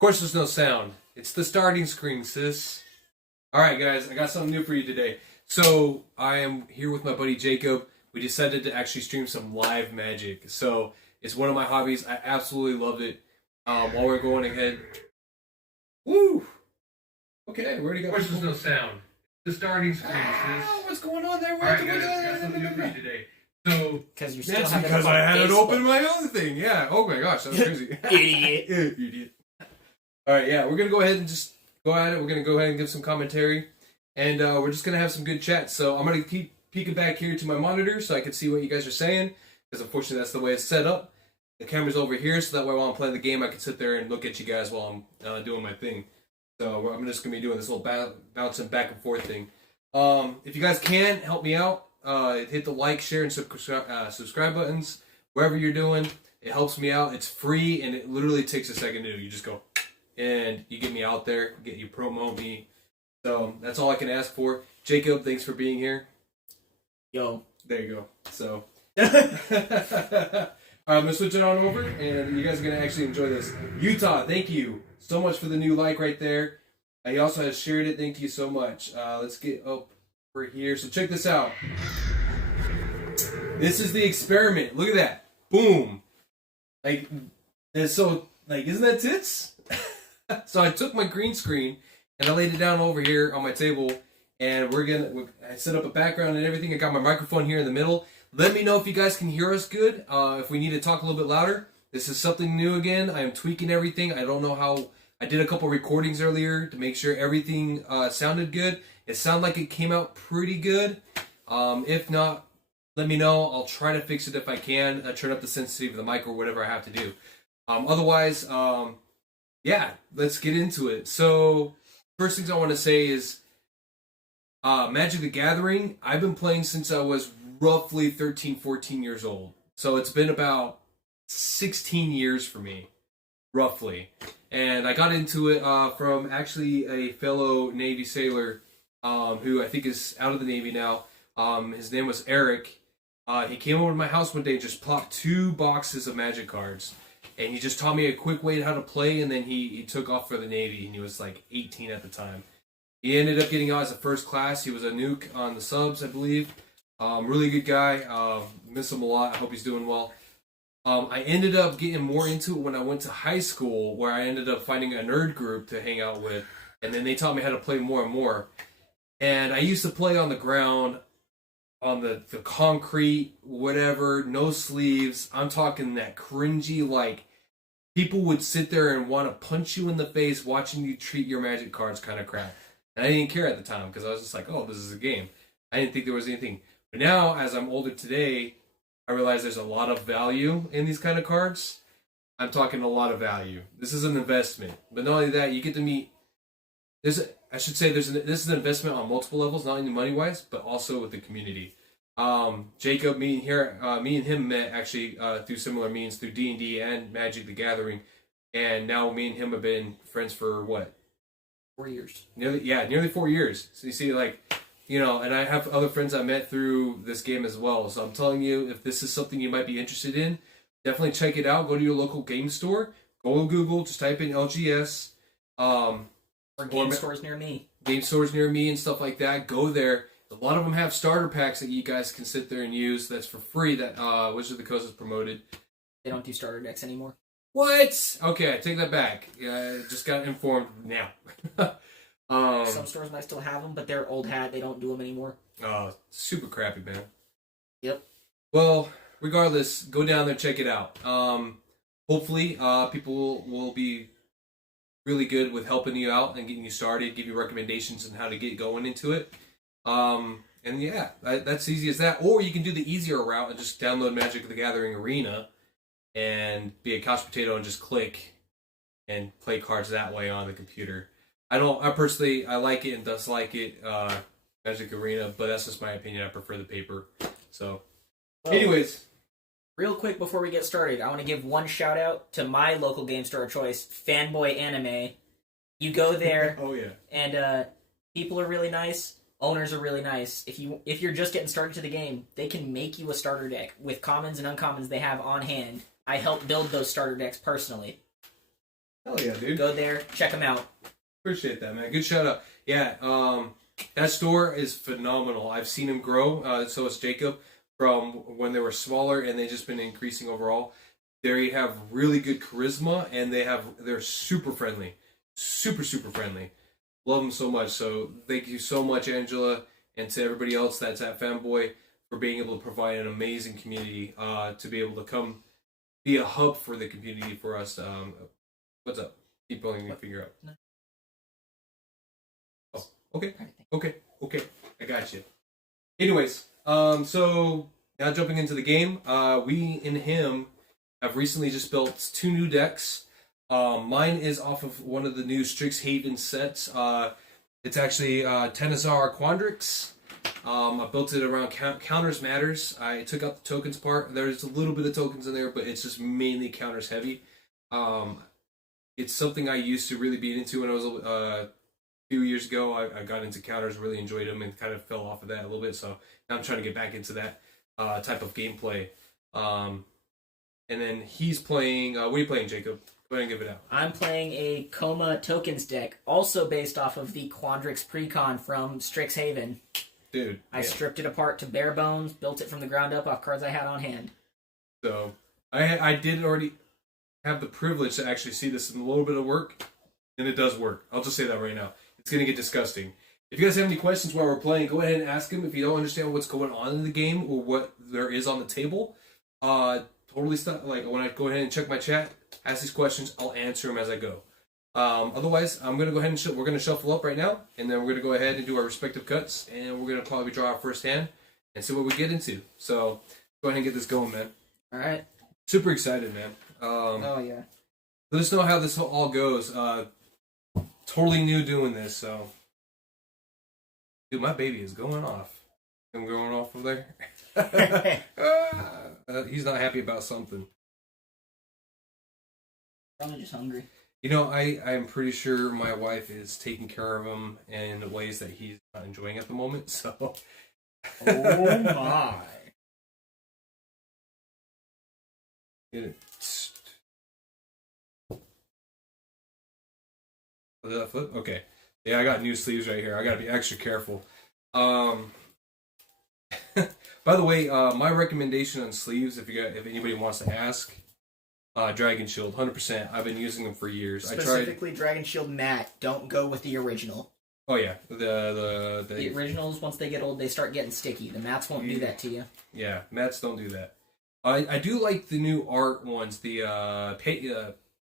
course, there's no sound. It's the starting screen, sis. All right, guys, I got something new for you today. So I am here with my buddy Jacob. We decided to actually stream some live Magic. So it's one of my hobbies. I absolutely loved it. While we're going ahead, woo. Okay, we already got. Of course, there's no sound. The starting screen, sis. What's going on there? All right, guys, I got something new for you today. So Because you're still that's having because it on I had it Facebook. open my own thing. Yeah. Oh my gosh, that's crazy. Idiot. Idiot. All right, yeah, we're gonna go ahead and just go at it. We're gonna go ahead and give some commentary, and we're just gonna have some good chat. So I'm gonna keep peeking back here to my monitor so I can see what you guys are saying, because unfortunately that's the way it's set up. The camera's over here, so that way while I'm playing the game, I can sit there and look at you guys while I'm doing my thing. So I'm just gonna be doing this little bouncing back and forth thing. If you guys can help me out, hit the like, share, and subscribe buttons wherever you're doing. It helps me out. It's free, and it literally takes a second to do. You just go, and you get me out there, you promote me. So that's all I can ask for. Jacob, thanks for being here. Yo. There you go. So I'm gonna switch it on over, and you guys are gonna actually enjoy this. Utah, thank you so much for the new like right there. He also has shared it. Thank you so much. Let's get up over here. So check this out. This is the experiment. Look at that. Boom. Like, and so, like, isn't that tits? So I took my green screen and I laid it down over here on my table, and I set up a background and everything. I got my microphone here in the middle. Let me know if you guys can hear us good. If we need to talk a little bit louder. This is something new again. I am tweaking everything. I don't know how. I did a couple recordings earlier to make sure everything sounded good. It sounded like it came out pretty good. If not, let me know. I'll try to fix it if I can. Turn up the sensitivity of the mic or whatever I have to do. Otherwise, yeah, let's get into it. So, first things I want to say is Magic the Gathering. I've been playing since I was roughly 13, 14 years old. So it's been about 16 years for me, roughly. And I got into it from actually a fellow Navy sailor who I think is out of the Navy now. His name was Eric. He came over to my house one day and just plopped 2 boxes of Magic cards. And he just taught me a quick way how to play, and then he took off for the Navy, and he was like 18 at the time. He ended up getting out as a first class. He was a nuke on the subs, I believe. Really good guy. Miss him a lot. I hope he's doing well. I ended up getting more into it when I went to high school, where I ended up finding a nerd group to hang out with, and then they taught me how to play more and more. And I used to play on the ground, on the concrete, whatever, no sleeves. I'm talking that cringy, like, people would sit there and want to punch you in the face watching you treat your Magic cards kind of crap. And I didn't care at the time, because I was just like, oh, this is a game. I didn't think there was anything. But now, as I'm older today, I realize there's a lot of value in these kind of cards. I'm talking a lot of value. This is an investment. But not only that, you get to meet... this is an investment on multiple levels, not only money-wise, but also with the community. Jacob, me and him met actually through similar means, through D&D and Magic the Gathering. And now me and him have been friends for what? 4 years. Nearly 4 years. So you see, like... and I have other friends I met through this game as well. So I'm telling you, if this is something you might be interested in, definitely check it out. Go to your local game store. Go on Google. Just type in LGS. Or game stores near me. Game stores near me and stuff like that. Go there. A lot of them have starter packs that you guys can sit there and use. That's for free. That Wizard of the Coast has promoted. They don't do starter decks anymore. What? Okay, I take that back. I just got informed now. Some stores might still have them, but they're old hat. They don't do them anymore. Oh, super crappy, man. Yep. Well, regardless, go down there, check it out. Hopefully, people will be really good with helping you out and getting you started, give you recommendations on how to get going into it. And yeah, that's easy as that. Or you can do the easier route and just download Magic the Gathering Arena and be a couch potato and just click and play cards that way on the computer. I like it and dislike it, Magic Arena, but that's just my opinion. I prefer the paper. So, anyways. Real quick before we get started, I want to give one shout out to my local game store of choice, Fanboy Anime. You go there, Oh yeah. and people are really nice. Owners are really nice. If you're just getting started to the game, they can make you a starter deck with commons and uncommons they have on hand. I helped build those starter decks personally. Hell yeah, dude. Go there, check them out. Appreciate that, man. Good shout out. Yeah, that store is phenomenal. I've seen them grow. So has Jacob from when they were smaller, and they've just been increasing overall. They have really good charisma, and they're super friendly, super friendly. Love them so much. So thank you so much, Angela, and to everybody else that's at Fanboy for being able to provide an amazing community to be able to come be a hub for the community for us. What's up? Keep pulling your finger up. Oh, okay. I got you. Anyways, so now jumping into the game, we and him have recently just built 2 new decks. Mine is off of one of the new Strixhaven sets. It's actually Tenazar Quandrix. I built it around counters matters. I took out the tokens part. There's a little bit of tokens in there, but it's just mainly counters heavy. It's something I used to really be into when I was a few years ago. I got into counters, really enjoyed them, and kind of fell off of that a little bit. So now I'm trying to get back into that type of gameplay. And then he's playing. What are you playing, Jacob? Go ahead and give it out. I'm playing a Coma Tokens deck, also based off of the Quandrix Precon from Strixhaven. Dude. I stripped it apart to bare bones, built it from the ground up off cards I had on hand. So, I did already have the privilege to actually see this in a little bit of work, and it does work. I'll just say that right now. It's going to get disgusting. If you guys have any questions while we're playing, go ahead and ask them. If you don't understand what's going on in the game or what there is on the table, totally stop. Like, when I go ahead and check my chat, ask these questions, I'll answer them as I go. Otherwise, I'm going to go ahead and we're going to shuffle up right now, and then we're going to go ahead and do our respective cuts, and we're going to probably draw our first hand and see what we get into. So, go ahead and get this going, man. All right. Super excited, man. Oh, yeah. Let us know how this all goes. Totally new doing this, so. Dude, my baby is going off. I'm going off over there. He's not happy about something. Probably just hungry. You know, I'm pretty sure my wife is taking care of him in ways that he's not enjoying at the moment, so. Oh, my. Get it. That flip? Okay. Yeah, I got new sleeves right here. I gotta be extra careful. By the way, my recommendation on sleeves, if anybody wants to ask, Dragon Shield, 100%. I've been using them for years. Specifically, Dragon Shield matte. Don't go with the original. Oh yeah, the originals, once they get old, they start getting sticky. The mattes won't do that to you. Yeah, mattes don't do that. I do like the new art ones, the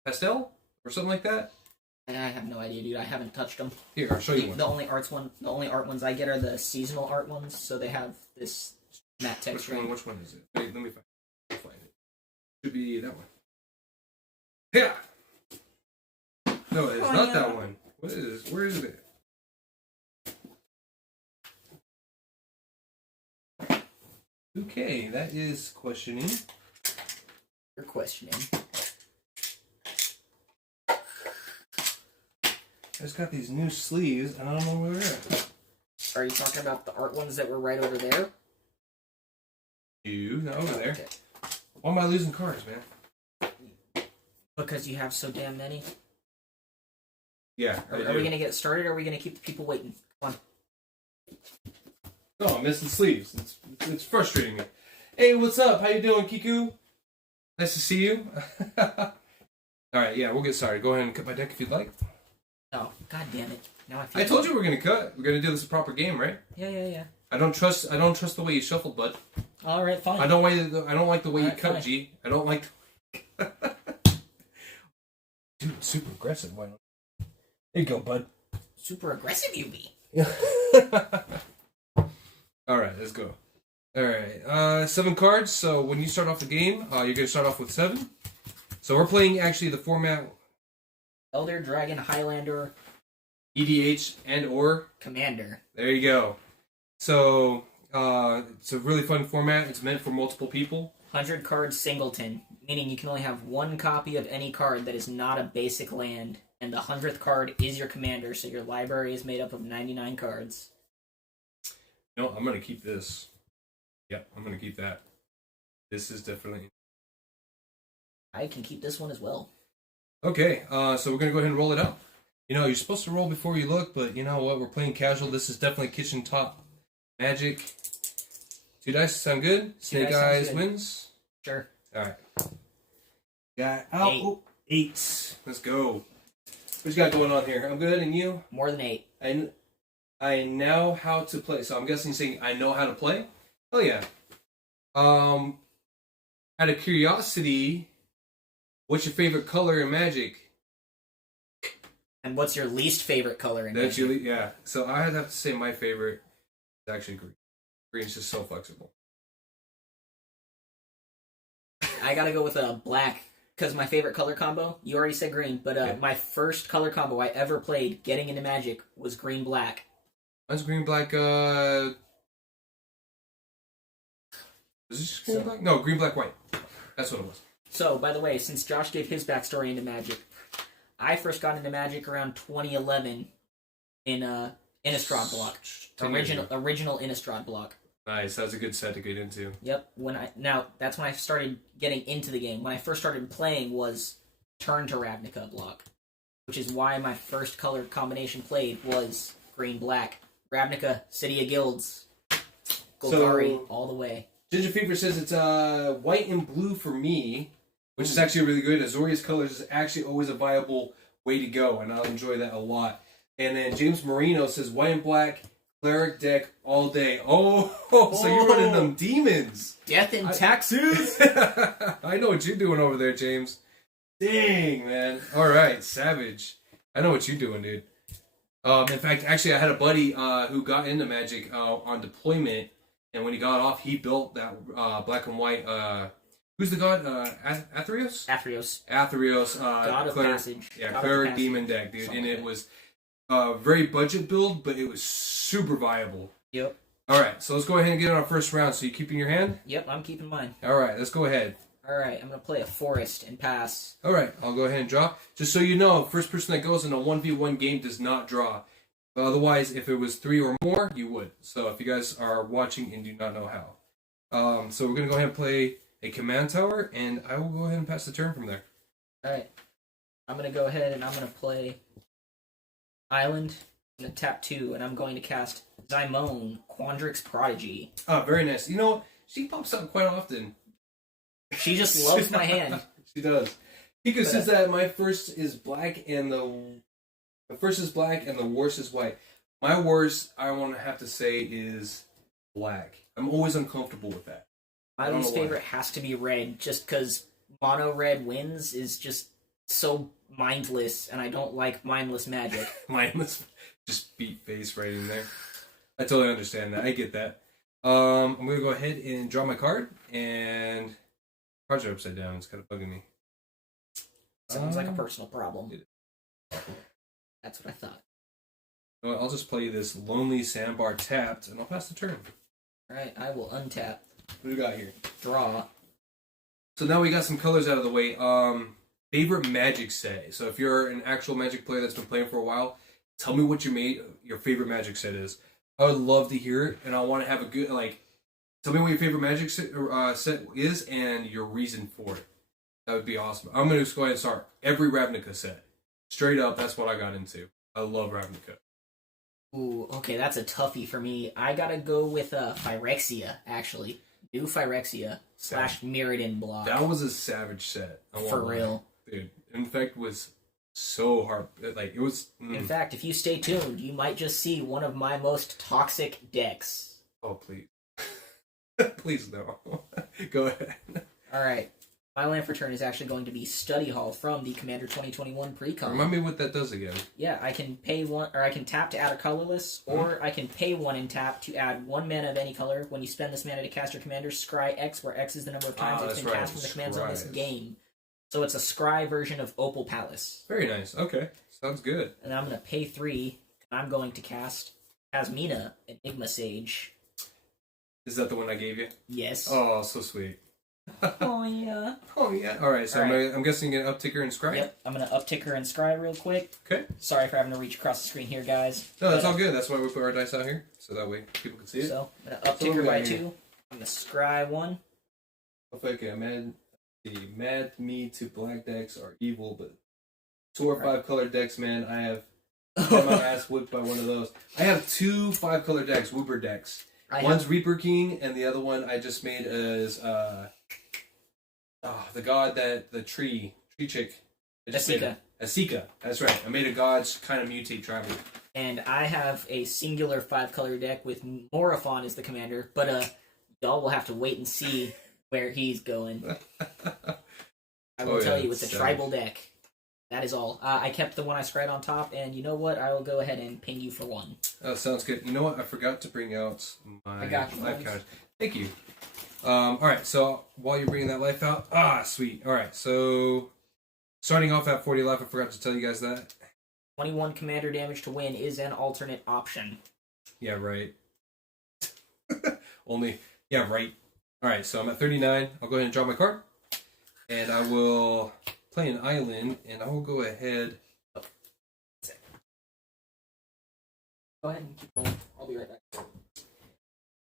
pastel or something like that. I have no idea, dude. I haven't touched them. Here, I'll show you one. The only art ones I get are the seasonal art ones, so they have this matte texture. Which one is it? Wait, let me find it. Should be that one. Yeah. No, it's not that one. What is this? Where is it? Okay, that is questioning. You're questioning. I just got these new sleeves, and I don't know where they're at. Are you talking about the art ones that were right over there? Not over there. Okay. Why am I losing cards, man? Because you have so damn many. Yeah. Are we going to get started, or are we going to keep the people waiting? Come on. Oh, I'm missing sleeves. It's frustrating me. Hey, what's up? How you doing, Kiku? Nice to see you. All right, yeah, we'll get started. Go ahead and cut my deck if you'd like. Oh, god damn it! Now I told you we're gonna cut. We're gonna do this a proper game, right? Yeah. I don't trust the way you shuffled, bud. All right, fine. I don't like the way you cut, fine. G. I don't like. Dude, super aggressive. Why not? There you go, bud. Super aggressive, you be. All right, let's go. All right, 7 cards. So when you start off the game, you're gonna start off with 7. So we're playing actually the format. Elder Dragon Highlander EDH and or Commander. There you go. So it's a really fun format. It's meant for multiple people. 100 card singleton, meaning you can only have one copy of any card that is not a basic land, and the 100th card is your commander, so your library is made up of 99 cards. No, I'm going to keep this. Yep, I'm going to keep that. This is definitely... I can keep this one as well. Okay, so we're gonna go ahead and roll it out. You know, you're supposed to roll before you look, but you know what? We're playing casual. This is definitely kitchen top magic. 2 dice sound good. Snake dice sounds eyes good. wins. Sure. All right. Got out. 8. Oh, 8. Let's go. What you got going on here? I'm good, and you? More than 8. I know how to play. So I'm guessing you're saying I know how to play. Oh yeah. Out of curiosity, what's your favorite color in Magic? And what's your least favorite color in That's Magic? yeah. So I'd have to say my favorite is actually green. Green's just so flexible. I gotta go with a black, because my favorite color combo, you already said green, but Yeah. my first color combo I ever played getting into Magic was green-black. Mine's green black. Is this just green black? No, green black white. That's what it was. So, by the way, since Josh gave his backstory into Magic, I first got into Magic around 2011 in Innistrad block. 10 years ago. Original Innistrad block. Nice. That's a good set to get into. Yep. That's when I started getting into the game. When I first started playing was Turn to Ravnica block, which is why my first color combination played was green-black. Ravnica, City of Guilds, Golgari, all the way. Ginger Fever says it's white and blue for me, which is actually really good. Azorius colors is actually always a viable way to go, and I'll enjoy that a lot. And then James Marino says white and black cleric deck all day. Oh, so you're running them demons. Death and Taxes. I know what you're doing over there, James. Dang, man. All right, savage. I know what you're doing, dude. In fact, actually, I had a buddy who got into Magic on deployment, and when he got off, he built that black and white. Who's the god? Athreos? Athreos. God of Passage. Yeah, God cleric of demon deck, dude. Something And like it that. was very budget build, but it was super viable. Yep. All right, so let's go ahead and get on our first round. So you keeping your hand? Yep, I'm keeping mine. All right, let's go ahead. All right, I'm going to play a Forest and pass. All right, I'll go ahead and draw. Just so you know, first person that goes in a 1v1 game does not draw. But otherwise, if it was 3 or more, you would. So if you guys are watching and do not know how. So we're going to go ahead and play a command tower, and I will go ahead and pass the turn from there. All right. I'm going to go ahead and I'm going to play Island. I'm going to tap 2, and I'm going to cast Zymone, Quandrix Prodigy. Oh, very nice. You know, she pops up quite often. She just loves my hand. She does. Pika says that my first is black and the first is black and the worst is white. My worst, I want to have to say, is black. I'm always uncomfortable with that. My least favorite has to be red, just because mono red wins is just so mindless, and I don't like mindless magic. Mindless, just beat face right in there. I totally understand that. I get that. I'm gonna go ahead and draw my card, and cards are upside down. It's kind of bugging me. Sounds like a personal problem. It That's what I thought. Well, I'll just play this Lonely Sandbar tapped, and I'll pass the turn. Alright, I will untap, What do we got here? draw. So now we got some colors out of the way. Favorite Magic set. So if you're an actual Magic player that's been playing for a while, tell me what your favorite Magic set is. I would love to hear it, and I want to have a good tell me what your favorite Magic set is and your reason for it. That would be awesome. I'm gonna just go ahead and start every Ravnica set. Straight up, that's what I got into. I love Ravnica. Ooh, okay, that's a toughie for me. I gotta go with Phyrexia, actually. New Phyrexia / Mirrodin block. That was a savage set. I won't For lie. real. Dude. In fact, was so hard. It was. In fact, if you stay tuned, you might just see one of my most toxic decks. Oh, please. Please, no. Go ahead. Alright. My land for turn is actually going to be Study Hall from the Commander 2021 pre-con. Remind me what that does again. Yeah, I can pay 1, or I can tap to add a colorless, or I can pay 1 and tap to add 1 mana of any color. When you spend this mana to cast your commander, scry X, where X is the number of times it's been cast from the command zone this game. So it's a scry version of Opal Palace. Very nice. Okay. Sounds good. And I'm going to pay 3, and I'm going to cast Asmina, Enigma Sage. Is that the one I gave you? Yes. Oh, so sweet. Oh, yeah. Oh, yeah. All right. So I'm guessing an upticker and scry? Yep, I'm going to uptick her and scry real quick. Okay. Sorry for having to reach across the screen here, guys. No, that's all good. That's why we put our dice out here. So that way people can see it. So, I'm going to uptick her by 2. I'm going to scry 1. Okay, mad me to black decks are evil, but 4 or 5 color decks, man. I have had my ass whipped by one of those. I have 2 5 color decks, Wooper decks. One's Reaper King, and the other one I just made as the god that the tree chick. Asika. That's right. I made a god's kind of mutate traveler. And I have a singular 5 color deck with Morophon as the commander, but y'all will have to wait and see where he's going. I will tell you with the tribal deck. That is all. I kept the one I scried on top, and you know what? I will go ahead and ping you for 1. Oh, sounds good. You know what? I forgot to bring out my life counters. Thank you. All right, so while you're bringing that life out, sweet. All right, so starting off at 40 life, I forgot to tell you guys that. 21 commander damage to win is an alternate option. Yeah, right. Yeah, right. All right, so I'm at 39. I'll go ahead and draw my card, and I will play an island, and I will go ahead. Go ahead and keep going. I'll be right back.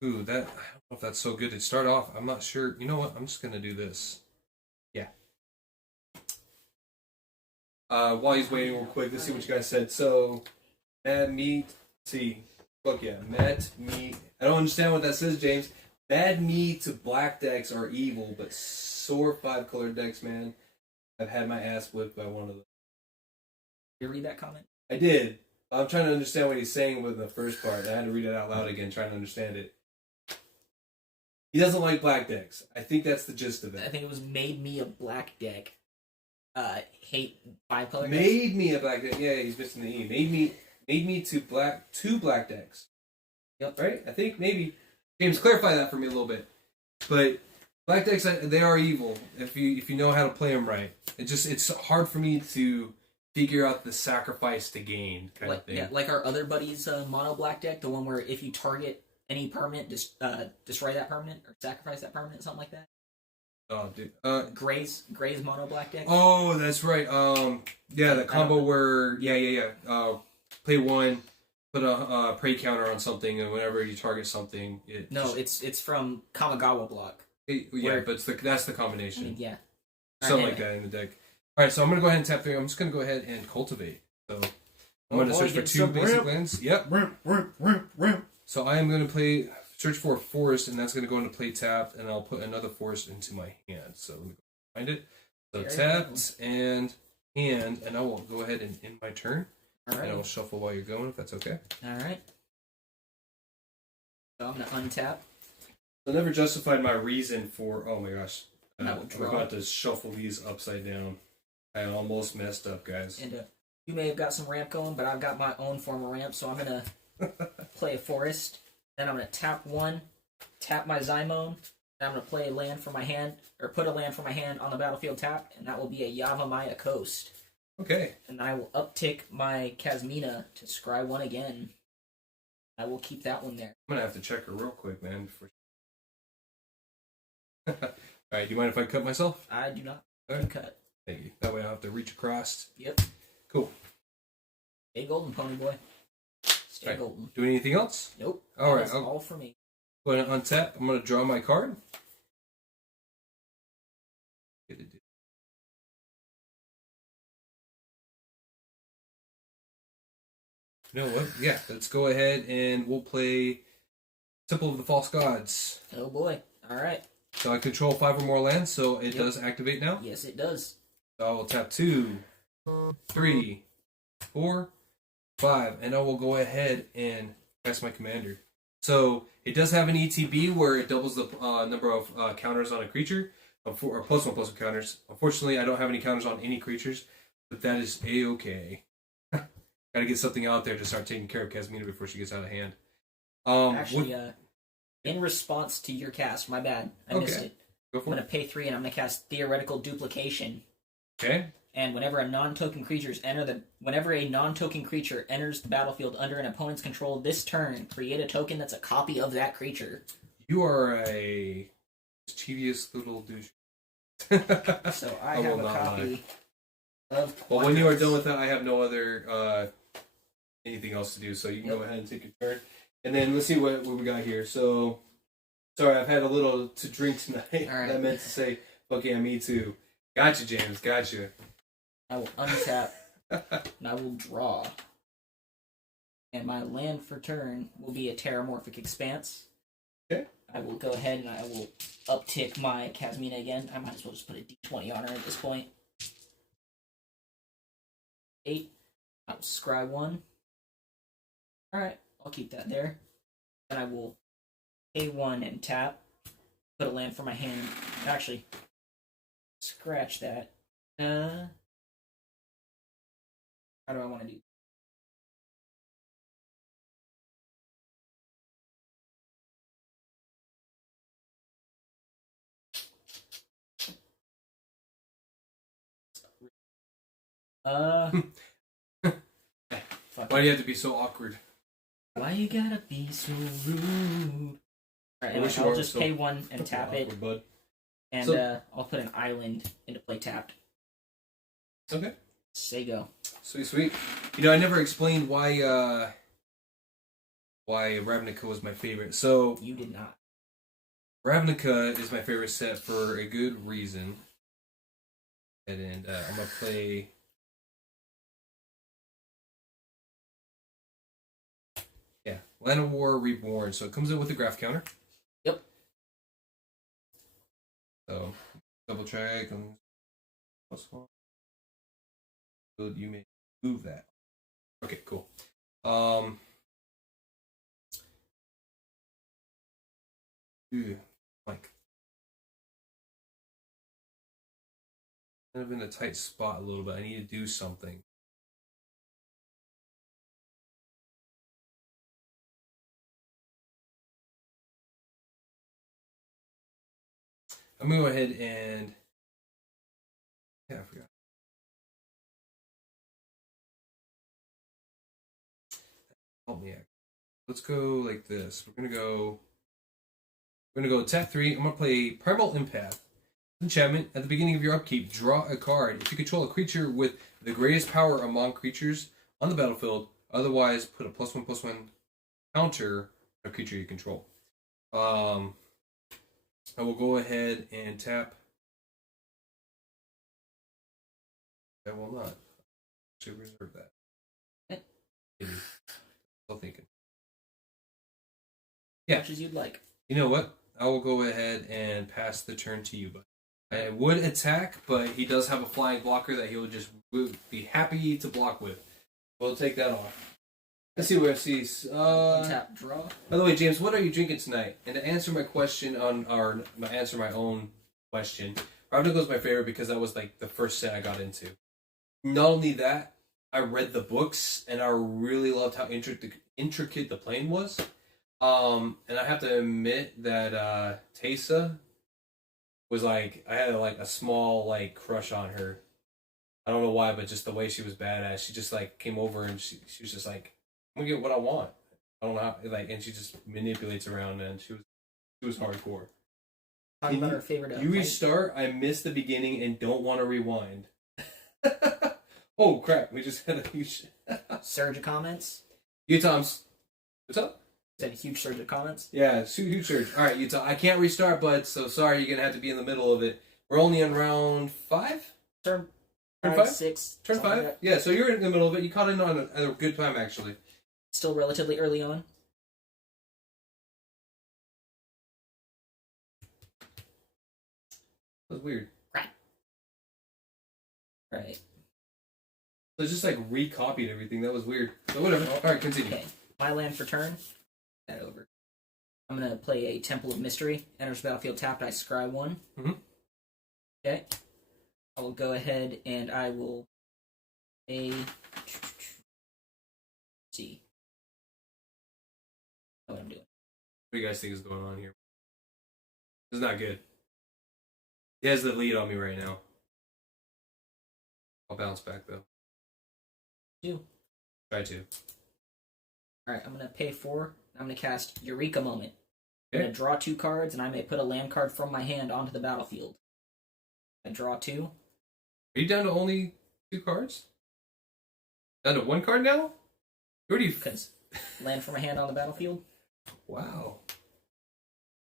Ooh, that, I don't know if that's so good to start off. I'm not sure. You know what? I'm just going to do this. Yeah. While he's waiting real quick, let's see what you guys said. So, Mad Meat, fuck yeah, Mad Meat. I don't understand what that says, James. Bad Meat to black decks are evil, but sore 5 color decks, man. I've had my ass whipped by one of them. Did you read that comment? I did. I'm trying to understand what he's saying with the first part. I had to read it out loud again, trying to understand it. He doesn't like black decks. I think that's the gist of it. I think it was made me a black deck. Hate 5 color decks. Made me a black deck. Yeah, he's missing the E. Made me two black decks. Yep. Right? I think maybe. James, clarify that for me a little bit. But black decks, they are evil if you know how to play them right. It's hard for me to figure out the sacrifice to gain kind of thing. Yeah, like our other buddy's mono black deck, the one where if you target any permanent, destroy that permanent or sacrifice that permanent, something like that. Oh, dude. Gray's mono black deck. Oh, that's right. Yeah, the combo where play 1, put a prey counter on something, and whenever you target something, it's from Kamigawa block. But that's the combination. I mean, yeah. Something like that in the deck. All right, so I'm going to go ahead and tap 3. I'm just going to go ahead and cultivate. So I'm going to search for 2 basic lands. Yep. So I am going to search for a forest, and that's going to go into play tapped, and I'll put another forest into my hand. So let me find it. So tapped and hand, and I will go ahead and end my turn. All right. And I will shuffle while you're going, if that's okay. All right. So I'm going to untap. I never justified my reason for. Oh my gosh. I'm draw. about to shuffle these upside down. I almost messed up, guys. And you may have got some ramp going, but I've got my own form of ramp, so I'm going to play a forest. Then I'm going to tap 1, tap my Zymone, and I'm going to play a land from my hand, or put a land from my hand on the battlefield tap, and that will be a Yavimaya Coast. Okay. And I will uptick my Kasmina to scry 1 again. I will keep that one there. I'm going to have to check her real quick, man. Alright, do you mind if I cut myself? I do not. Right. Cut. Thank you. That way I'll have to reach across. Yep. Cool. Stay golden, pony boy. Stay golden. Doing anything else? Nope. Alright. That's all for me. Go ahead and untap. I'm going to draw my card. You know what? Yeah, let's go ahead and we'll play Temple of the False Gods. Oh boy. Alright. So I control 5 or more lands, so it does activate now? Yes, it does. So I will tap 2, 3, 4, 5, and I will go ahead and cast my commander. So it does have an ETB where it doubles the number of counters on a creature, or +1/+1 counters. Unfortunately, I don't have any counters on any creatures, but that is A-okay. Gotta get something out there to start taking care of Kasmina before she gets out of hand. Actually, in response to your cast, my bad, I missed it. Go for I'm going to pay 3 and I'm going to cast Theoretical Duplication. Okay. And whenever a non-token creature enters the battlefield under an opponent's control this turn, create a token that's a copy of that creature. You are a mischievous little douche. So I have a copy of Quadrants. Well, when you are done with that, I have no other anything else to do, so you can go ahead and take your turn. And then let's see what we got here. So, sorry, I've had a little to drink tonight. All right. I meant to say, okay, me too. Gotcha, James. Gotcha. I will untap And I will draw. And my land for turn will be a Terramorphic Expanse. Okay. I will go ahead and I will uptick my Casmina again. I might as well just put a D20 on her at this point. 8. I will scry 1. Alright, I'll keep that there. Then I will pay 1 and tap. Put a land for my hand. Actually, scratch that. How do I want to do? Fuck. Why do you have to be so awkward? Why you gotta be so rude? Alright, I wish you I'll weren't just so pay 1 and tap it, Awkward, bud. and So- I'll put an island into play tapped. Okay. Say go. Sweet, sweet. You know, I never explained why Ravnica was my favorite. So You did not. Ravnica is my favorite set for a good reason. And I'm gonna play. Yeah, Land of War Reborn. So it comes in with a graph counter. Yep. So double check and +1. Good, you may move that. Okay, cool. Like kind of in a tight spot a little bit. I need to do something. I'm gonna go ahead and I forgot. Help me out. Let's go like this. We're gonna go tap 3. I'm gonna play Primal Empath. Enchantment. At the beginning of your upkeep, draw a card. If you control a creature with the greatest power among creatures on the battlefield, otherwise put a +1/+1 counter on a creature you control. I will go ahead and tap. I will not. Actually reserve that. Maybe. Still thinking. Yeah. Much as you'd like. You know what? I will go ahead and pass the turn to you, but I would attack, but he does have a flying blocker that he would be happy to block with. We'll take that off. Let's see where it sees. Tap draw. By the way, James, what are you drinking tonight? And to answer my question answer my own question, Ravnica was my favorite because that was like the first set I got into. Not only that, I read the books and I really loved how intricate the plane was. And I have to admit that Teysa was like, I had like a small like crush on her. I don't know why, but just the way she was badass. She just like came over and she was just like, I'm gonna get what I want. I don't know how, like, and she just manipulates around, and she was hardcore. Talking about her favorite. You restart. I missed the beginning and don't want to rewind. Oh crap! We just had a huge surge of comments. Utah, what's up? Is that a huge surge of comments? Yeah, huge surge. All right, Utah. I can't restart, bud. So sorry, you're gonna have to be in the middle of it. We're only on round 5. Turn Turn 5, 5? 6. Turn 5. Like Yeah, so you're in the middle of it. You caught in on a good time, actually. Still relatively early on. That was weird. Right. So it's just like recopied everything. That was weird. So whatever. All right, continue. Okay. My land for turn. That over. I'm gonna play a Temple of Mystery. Enters battlefield tapped. I scry 1. Mm-hmm. Okay. I will go ahead and I will see what I'm doing. What do you guys think is going on here? This is not good. He has the lead on me right now. I'll bounce back though. Try to. Alright, I'm gonna pay 4. I'm gonna cast Eureka Moment. I'm Okay. gonna draw 2 cards, and I may put a land card from my hand onto the battlefield. I draw 2. Are you down to only 2 cards? Down to 1 card now? You already. Because land from my hand on the battlefield. Wow.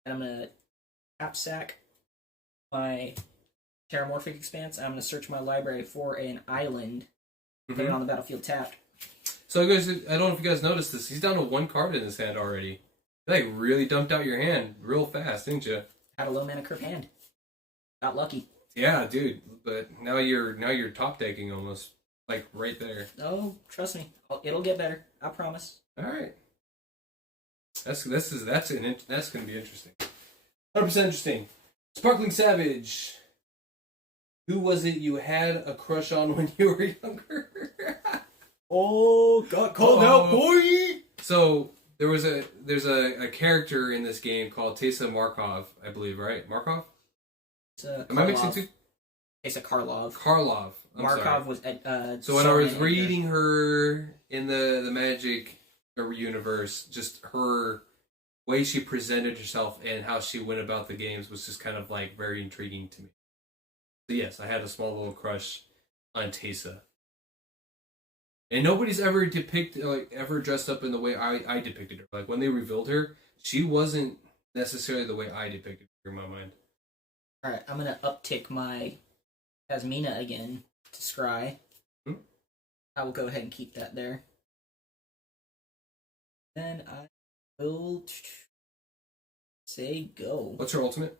And I'm gonna tap sack my Terramorphic Expanse. I'm gonna search my library for an island Put it on the battlefield tapped. So, guys, I don't know if you guys noticed this. He's down to 1 card in his hand already. You, like, really dumped out your hand real fast, didn't you? Had a low mana curve hand. Got lucky. Yeah, dude. But now you're top decking almost, like, right there. Oh, trust me. It'll get better. I promise. All right. That's going to be interesting. 100% interesting. Sparkling Savage. Who was it you had a crush on when you were younger? Oh, got called out, boy! So there's a character in this game called Tessa Markov, I believe, right? Markov? Am I mixing two? Tessa Karlov. Karlov. Markov was so when I was reading her in the Magic universe, just her way she presented herself and how she went about the games was just kind of like very intriguing to me. So yes, I had a small little crush on Tessa. And nobody's ever ever dressed up in the way I depicted her. Like when they revealed her, she wasn't necessarily the way I depicted her in my mind. Alright, I'm gonna uptick my Asmina again to Scry. I will go ahead and keep that there. Then I will say go. What's her ultimate?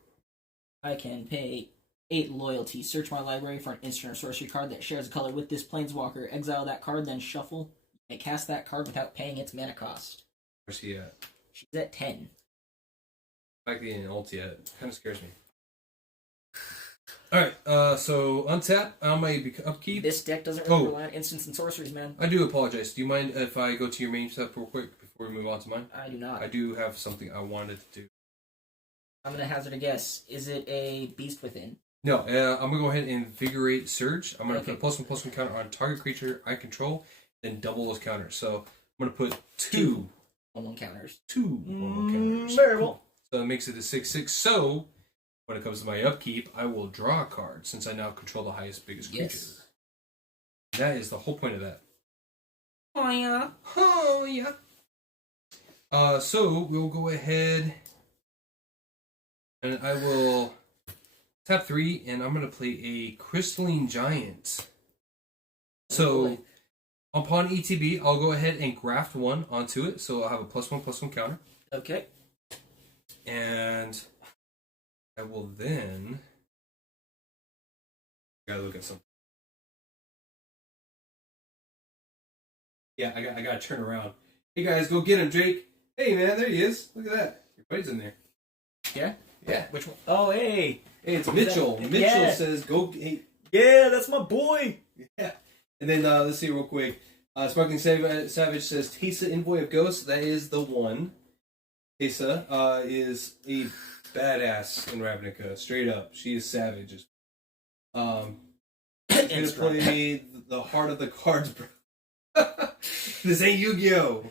I can pay 8 loyalty. Search my library for an instant or sorcery card that shares a color with this planeswalker. Exile that card, then shuffle. You may cast that card without paying its mana cost. Where's she at? She's at 10. Back the ult yet. Kind of scares me. Alright, so untap on my upkeep. This deck doesn't really rely on instants and sorceries, man. I do apologize. Do you mind if I go to your main step real quick before we move on to mine? I do not. I do have something I wanted to do. I'm going to hazard a guess. Is it a Beast Within? No, I'm going to go ahead and Invigorate Surge. I'm going to put a +1/+1 counter on target creature I control, then double those counters. So I'm going to put two 1/1 counters. 2 1/1 counters. Very well. So it makes it a 6/6. So when it comes to my upkeep, I will draw a card since I now control the highest, biggest creature. That is the whole point of that. Oh, yeah. Oh, yeah. So we'll go ahead and I will tap 3, and I'm going to play a Crystalline Giant. So upon ETB, I'll go ahead and graft 1 onto it, so I'll have a +1/+1 counter. Okay. And I will then... gotta look at something. Yeah, I gotta turn around. Hey guys, go get him, Jake. Hey man, there he is. Look at that. Your buddy's in there. Yeah? Yeah. Which one? Oh, hey. Hey, it's Mitchell. Mitchell says, go... Hey. Yeah, that's my boy. Yeah. And then, let's see real quick. Sparkling Savage says, Tessa, Envoy of Ghosts. That is the one. Tessa is a badass in Ravnica. Straight up. She is savage. I'm going to play the heart of the cards, bro. This ain't Yu-Gi-Oh!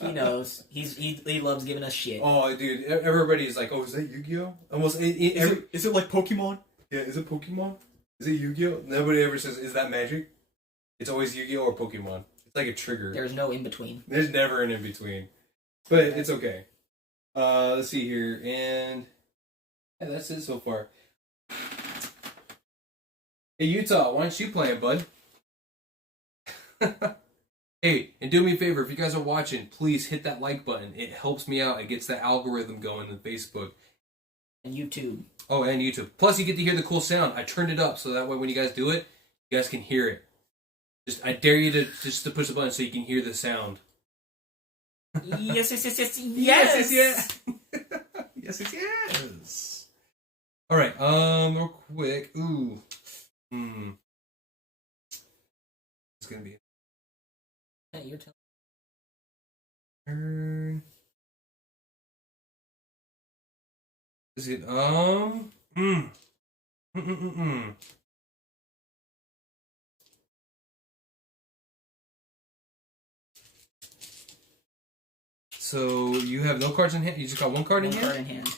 He knows. He loves giving us shit. Oh, dude. Everybody's like, oh, is that Yu-Gi-Oh? Almost. Is it like Pokemon? Yeah, is it Pokemon? Is it Yu-Gi-Oh? Nobody ever says, is that Magic? It's always Yu-Gi-Oh or Pokemon. It's like a trigger. There's no in-between. There's never an in-between. But it's okay. Let's see here. And yeah, that's it so far. Hey, Utah, why aren't you playing, bud? Hey, and do me a favor, if you guys are watching, please hit that like button. It helps me out. It gets the algorithm going on Facebook. And YouTube. Oh, and YouTube. Plus, you get to hear the cool sound. I turned it up so that way when you guys do it, you guys can hear it. I dare you to push the button so you can hear the sound. Yes. Yes. All right. Real quick. Ooh. It's gonna be. Hey, you're telling. Turn. Is it So you have no cards in hand. You just got one card in hand. One card in hand.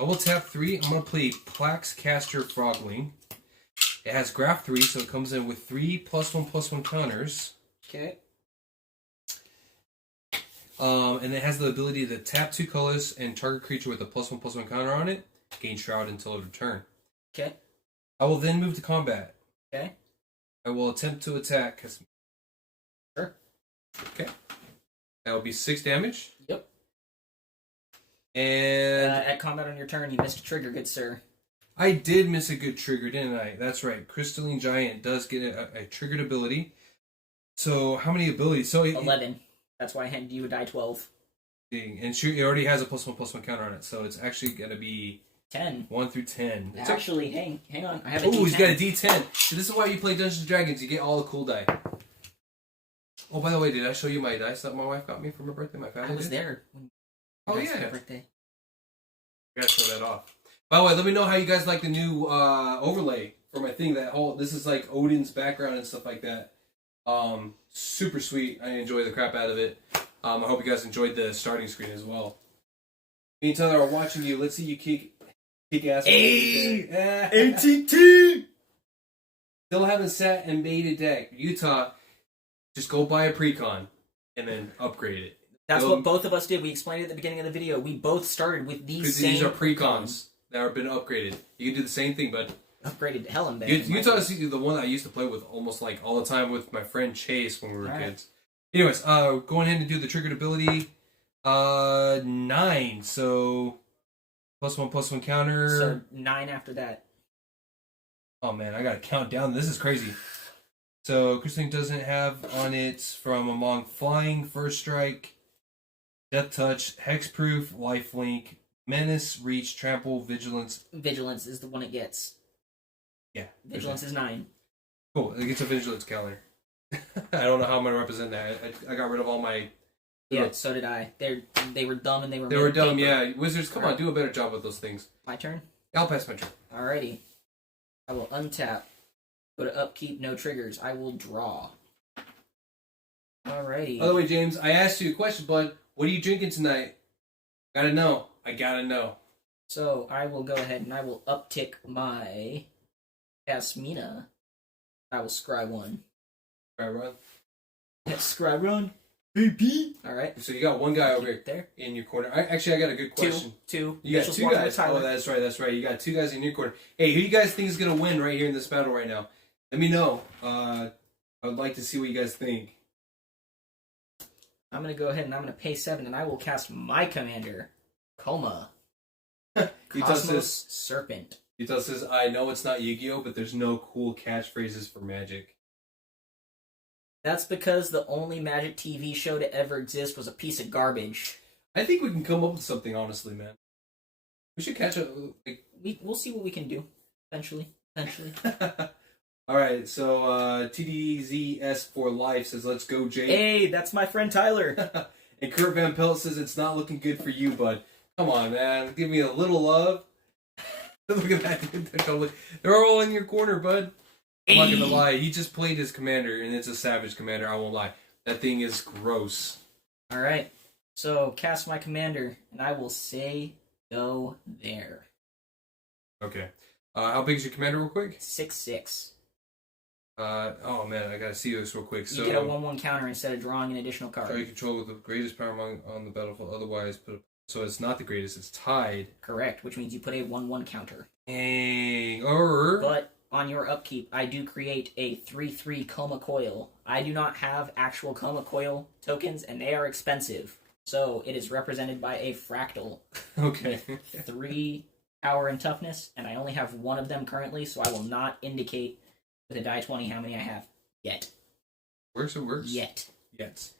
I will tap 3. I'm gonna play Plax Caster Frogling. It has Graph 3, so it comes in with 3 +1/+1 counters. Okay. And it has the ability to tap 2 colors and target creature with a +1/+1 counter on it. Gain Shroud until its return. Okay. I will then move to combat. Okay. I will attempt to attack. Sure. Okay. That will be 6 damage. Yep. And At combat on your turn, you missed a trigger, good sir. I did miss a good trigger, didn't I? That's right. Crystalline Giant does get a triggered ability. So how many abilities? So 11. That's why I handed you a die 12. And it already has a +1/+1 counter on it, so it's actually going to be 10. 1 through 10. Actually, hang on. I have a Oh, D10. he's got a D10. So this is why you play Dungeons and Dragons. You get all the cool die. Oh, by the way, did I show you my dice that my wife got me for my birthday? My family I was did? there. Oh, Dice for yeah. your birthday. I gotta show that off. By the way, let me know how you guys like the new overlay for my thing. This is like Odin's background and stuff like that. Super sweet. I enjoy the crap out of it. I hope you guys enjoyed the starting screen as well. Me and Tyler are watching you. Let's see you kick ass. Hey! ATT! Still haven't sat and made a deck. Utah, just go buy a precon and then upgrade it. That's what both of us did. We explained it at the beginning of the video. We both started with these same... These are precons that have been upgraded. You can do the same thing, but... Upgraded to hell in there. Utah is the one that I used to play with almost like all the time with my friend Chase when we were kids. Anyways, going ahead and do the triggered ability. 9. So +1/+1 counter. So 9 after that. Oh man, I gotta count down. This is crazy. So Crystalline doesn't have on it from among flying, first strike, death touch, hexproof, lifelink, menace, reach, trample, vigilance. Vigilance is the one it gets. Yeah. Vigilance is 9. Cool. It gets a vigilance counter. I don't know how I'm gonna represent that. I got rid of all my. Yeah, so did I. They were dumb and they were. They were dumb. paper. Yeah, Wizards, come on, do a better job with those things. My turn. I'll pass my turn. Alrighty. I will untap. Go to upkeep. No triggers. I will draw. Alrighty. By the way, James, I asked you a question, bud. What are you drinking tonight? Gotta know. I gotta know. So I will go ahead and I will uptick my Asmina. I will scry 1. All right, Ron. Scry run. BP. Alright. So you got one guy over here There. in your corner. I got a good question. Two. You got Mitchell's 2 walking guys. with Tyler. Oh, that's right. You got 2 guys in your corner. Hey, who you guys think is gonna win right here in this battle right now? Let me know. I would like to see what you guys think. I'm going to go ahead and I'm going to pay 7 and I will cast my commander, Coma. Cosmos Serpent. Utah says, I know it's not Yu-Gi-Oh, but there's no cool catchphrases for Magic. That's because the only Magic TV show to ever exist was a piece of garbage. I think we can come up with something, honestly, man. We should catch a... We'll see what we can do. Eventually. Alright, so TDZS for Life says, let's go, Jake. Hey, that's my friend Tyler. And Kurt Van Pelt says, it's not looking good for you, bud. Come on, man. Give me a little love. Look at that. They're all in your corner, bud. I'm not gonna lie. He just played his commander, and it's a savage commander. I won't lie. That thing is gross. Alright, so cast my commander, and I will say go there. Okay. How big is your commander, real quick? 6/6. Oh man, I gotta see this real quick. So You get a 1/1 counter instead of drawing an additional card. try to control with the greatest power on the battlefield. Otherwise, so it's not the greatest. It's tied. Correct, which means you put a 1/1 counter. Dang. But on your upkeep, I do create a 3/3 Coma Coil. I do not have actual Coma Coil tokens, and they are expensive. So it is represented by a fractal. Okay. 3 power and toughness, and I only have 1 of them currently, so I will not indicate with a die 20 how many I have yet. Works. Yet Yes.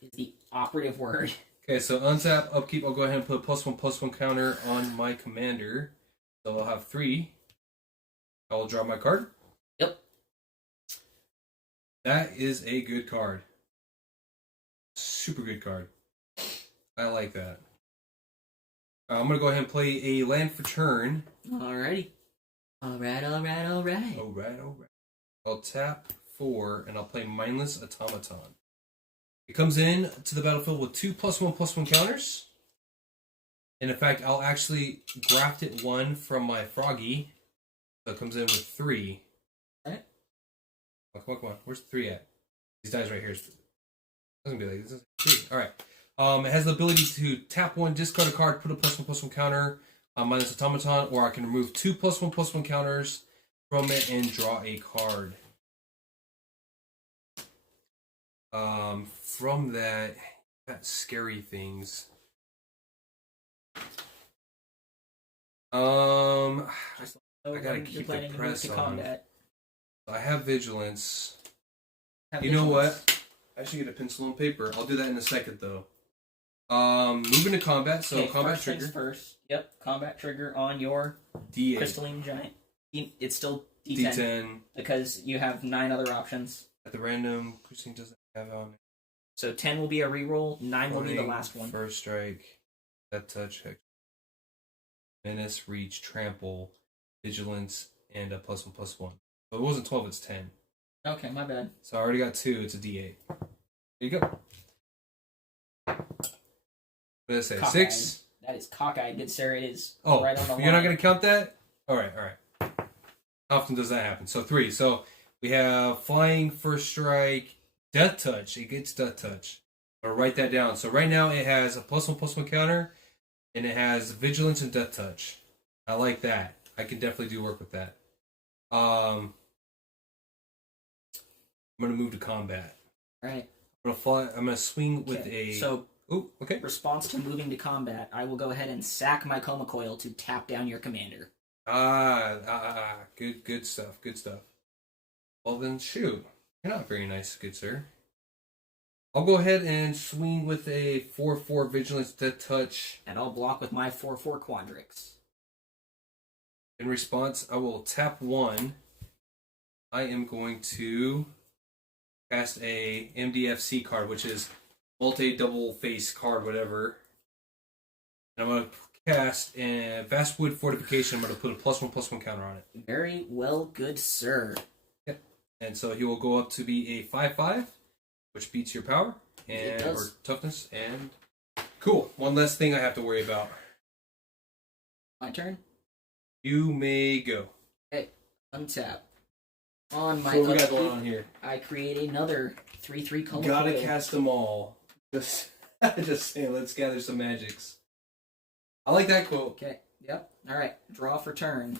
is the operative word. Okay, so untap, upkeep, I'll go ahead and put a +1/+1 counter on my commander. So I'll have 3. I'll draw my card. Yep. That is a good card. Super good card. I like that. I'm going to go ahead and play a land for turn. Alrighty. Alright. Alright. I'll tap 4, and I'll play Mindless Automaton. It comes in to the battlefield with 2 +1/+1 counters. And in fact, I'll actually graft it 1 from my Froggy. So it comes in with 3. Alright. Come on. Where's the 3 at? These dice right here. Doesn't be like this. 3. Alright. It has the ability to tap 1, discard a card, put a +1/+1 counter on Mindless Automaton, or I can remove 2 +1/+1 counters from it and draw a card. From that, scary things. I gotta keep the press on. combat. I have vigilance. Have You know vigilance. what? I should get a pencil and paper. I'll do that in a second, though. Moving to combat. So Okay, combat first things trigger. first. Yep, combat trigger on your D8. crystalline giant. It's still D10, D10. because you have 9 other options. At the random, Christine doesn't have on. So 10 will be a reroll, 9 will be the last one. First strike, death touch, menace, reach, trample, vigilance, and a +1/+1. So it wasn't 12, it's 10. Okay, my bad. So I already got 2, it's a D8. There you go. What did I say? Cockeyed. 6? That is cockeyed, good sir. It is Oh, right on the line. you're not going to count that? Alright. How often does that happen? So 3. So we have flying, first strike, death touch. It gets death touch. I'm going to write that down. So right now it has a +1/+1 counter, and it has vigilance and death touch. I like that. I can definitely do work with that. I'm going to move to combat. Right. I'm going to swing with Okay, a... So, oh, okay. response to moving to combat, I will go ahead and sack my Coma Coil to tap down your commander. Good stuff. Well then, shoot. You're not very nice, good sir. I'll go ahead and swing with a 4/4 vigilance death touch. And I'll block with my 4/4 Quandrix. In response, I will tap 1. I am going to cast a MDFC card, which is multi-double face card, whatever. And I'm going to cast a Vastwood Fortification. I'm going to put a +1/+1 counter on it. Very well, good sir. Yep. And so he will go up to be a 5/5, which beats your power and or toughness. And cool. One less thing I have to worry about. My turn? You may go. Okay, untap. On my So what we got upkeep, going on here? I create another 3/3 Coma Gotta Coil. cast them all. Just saying, let's gather some magics. I like that quote. Okay, yep. Alright, draw for turn.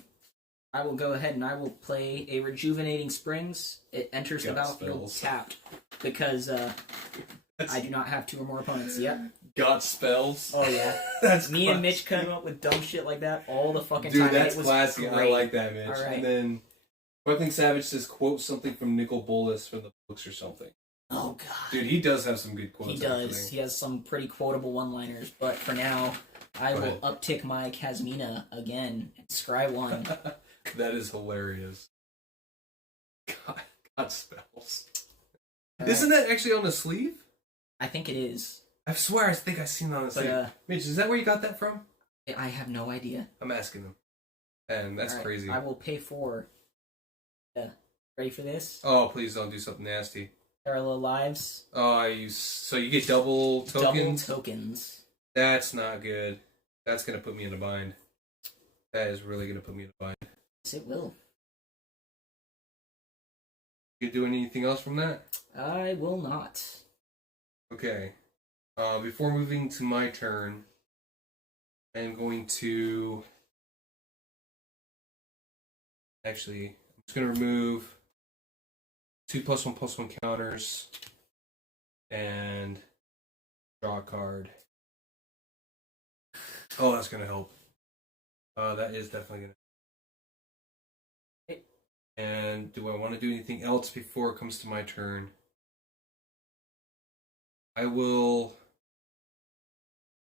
I will go ahead and I will play a Rejuvenating Springs. It enters the Got battlefield spells. tapped because I do not have 2 or more opponents. Yep. Got spells. Oh yeah. That's Me and classy. Mitch come up with dumb shit like that all the fucking Dude, time. and that's it was classy. great. I like that, Mitch. All right. And then Sparkling Savage says quote something from Nicol Bolas from the books or something. Oh god. Dude, he does have some good quotes. He does. actually. He has some pretty quotable one-liners. But for now, I Go will ahead. uptick my Kasmina again and scry 1. That is hilarious. God spells. All Isn't right. that actually on the sleeve? I think it is. I swear I think I seen it on the But sleeve. Mitch, is that where you got that from? I have no idea. I'm asking him. And that's All right, crazy. I will pay 4. Ready for this? Oh, please don't do something nasty. Parallel lives. Oh, so you get double tokens? Double tokens. That's not good. That's going to put me in a bind. That is really going to put me in a bind. Yes, it will. You doing anything else from that? I will not. Okay. Before moving to my turn, I am going to... Actually, I'm just going to remove 2 +1/+1 counters and draw a card. Oh, that's going to help. That is definitely going to... And do I want to do anything else before it comes to my turn? I will...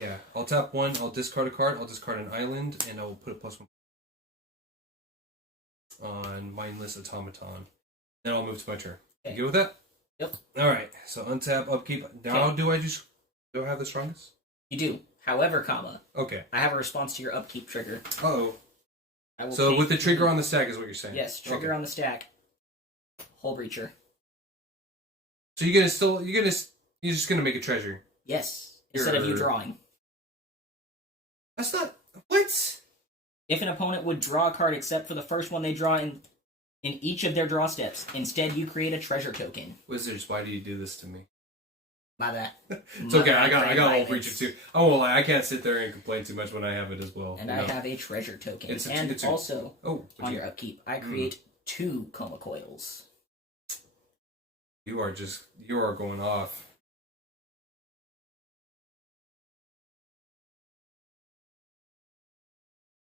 Yeah, I'll tap 1, I'll discard a card, I'll discard an island, and I will put a +1 on Mindless Automaton. Then I'll move to my turn. Okay. You good with that? Yep. Alright, so untap, upkeep. Now Okay. do I have the strongest? You do. However, comma, Okay. I have a response to your upkeep trigger. Uh-oh. I will So pay with the trigger 3. on the stack is what you're saying? Yes, trigger on the stack. Hole breacher. So you're just gonna make a treasure. Yes. Instead of you You're- drawing. That's not... What? If an opponent would draw a card except for the first one they draw in each of their draw steps, instead you create a treasure token. Wizards, why do you do this to me? My bad. It's okay, I got a whole violence. breacher too. I won't lie, I can't sit there and complain too much when I have it as well. And you I know? have a treasure token. It's And a- also, Oh, on your upkeep, I create 2 Coma Coils. You are going off.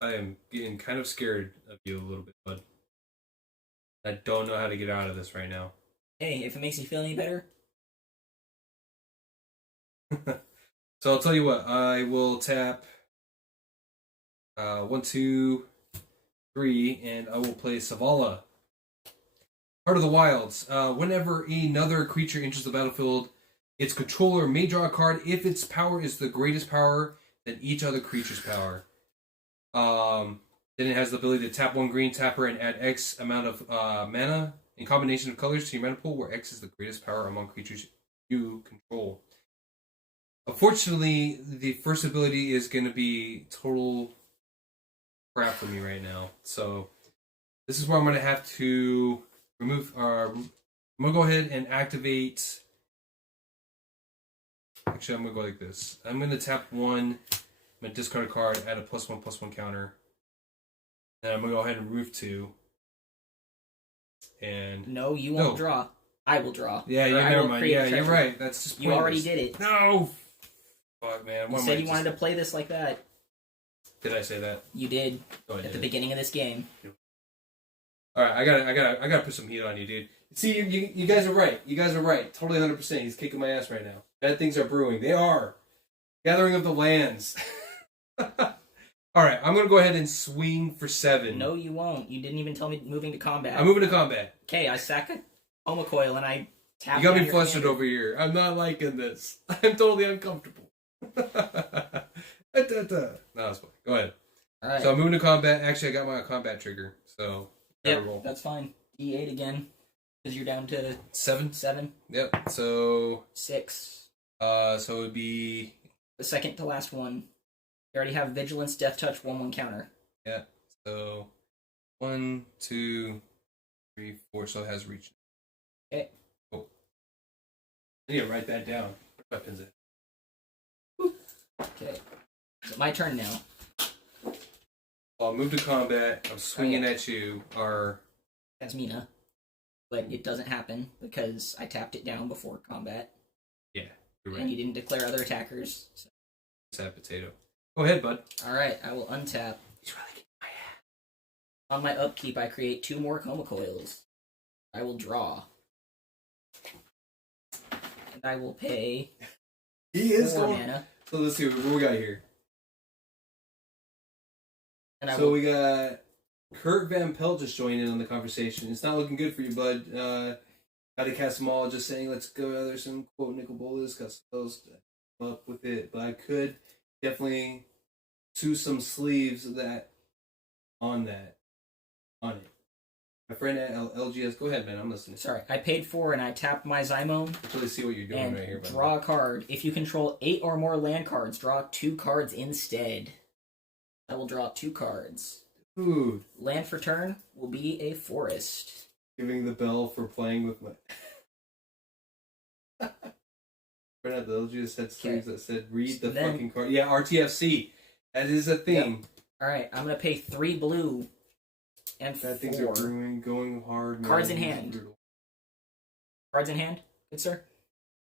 I am getting kind of scared of you a little bit, bud. I don't know how to get out of this right now. Hey, if it makes you feel any better. So I'll tell you what, I will tap 1, 2, 3, and I will play Savala. Heart of the Wilds. Whenever another creature enters the battlefield, its controller may draw a card if its power is the greatest power than each other creature's power. Then it has the ability to tap 1 green tapper and add X amount of mana in combination of colors to your mana pool, where X is the greatest power among creatures you control. Unfortunately, the first ability is going to be total crap for me right now. So this is where I'm going to have to remove. I'm going to go ahead and activate. Actually, I'm going to go like this. I'm going to tap 1. I'm going to discard a card, add a +1/+1 counter. Then I'm going to go ahead and remove 2. And No, you won't draw. I will draw. Yeah, never mind. Yeah, you're right. That's just pointless. You already did it. No! Fuck, man. You said you wanted to play this like that. Did I say that? You did Oh, at the beginning of this game. All right, I gotta put some heat on you, dude. See, you guys are right. You guys are right. Totally 100%. He's kicking my ass right now. Bad things are brewing. They are. Gathering of the Lands. All right, I'm gonna go ahead and swing for 7. No, you won't. You didn't even tell me moving to combat. I'm moving to combat. Okay, I sack a Homa Coil and I tap. You got down me your flustered hand. over here. I'm not liking this. I'm totally uncomfortable. No, that's fine. Go ahead. All right. So I'm moving to combat. Actually, I got my combat trigger. So Yep, that's fine. D8 again, because you're down to 7. 7. Yep. So 6. so it would be The second to last one. You already have Vigilance, Death Touch, 1/1 counter. yeah. So 1, 2, 3, 4. So it has reach. Okay. Cool. I need to write that down. What weapons it? Okay. So my turn now. I'll move to combat. I'm swinging at you. That's Mina. But it doesn't happen because I tapped it down before combat. Yeah, you're And right. you didn't declare other attackers. So. Sad potato. Go ahead, bud. Alright, I will untap. He's really getting my ass. On my upkeep, I create 2 more Coma Coils. I will draw. And I will pay He is 4 going. mana. So let's see what we got here. And I So will we got Kurt Van Pelt just joined in on the conversation. It's not looking good for you, bud. Got to cast them all. Just saying, let's go. There's some quote nickel bolas. Got spells up with it, but I could definitely sew some sleeves of that on it. My friend at LGS, go ahead, man. I'm listening. Sorry, I paid 4 and I tapped my Zymone Really see what you're doing and right here, bud. draw a card. If you control 8 or more land cards, draw 2 cards instead. I will draw 2 cards. Dude, Land for turn will be a forest. giving the bell for playing with my. Friend at the LGS had sleeves that said, "Read the Then- fucking card." Yeah, RTFC. That is a thing. Alright, I'm going to pay 3 blue and Bad things 4. are brewing, going hard. Man. Cards in This is hand. brutal. Cards in hand? Good sir?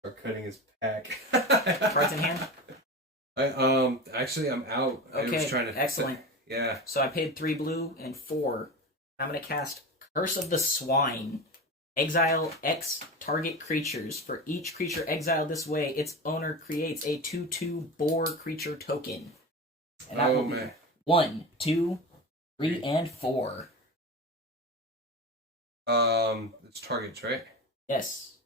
Are cutting his pack. Cards in hand? Actually, I'm out. I was Okay, trying to. excellent. Yeah. So I paid 3 blue and 4. I'm going to cast Curse of the Swine. Exile X target creatures. For each creature exiled this way, its owner creates a 2/2 boar creature token. And that Oh will be man. 1, 2, 3, and 4. It's targets, right? Yes.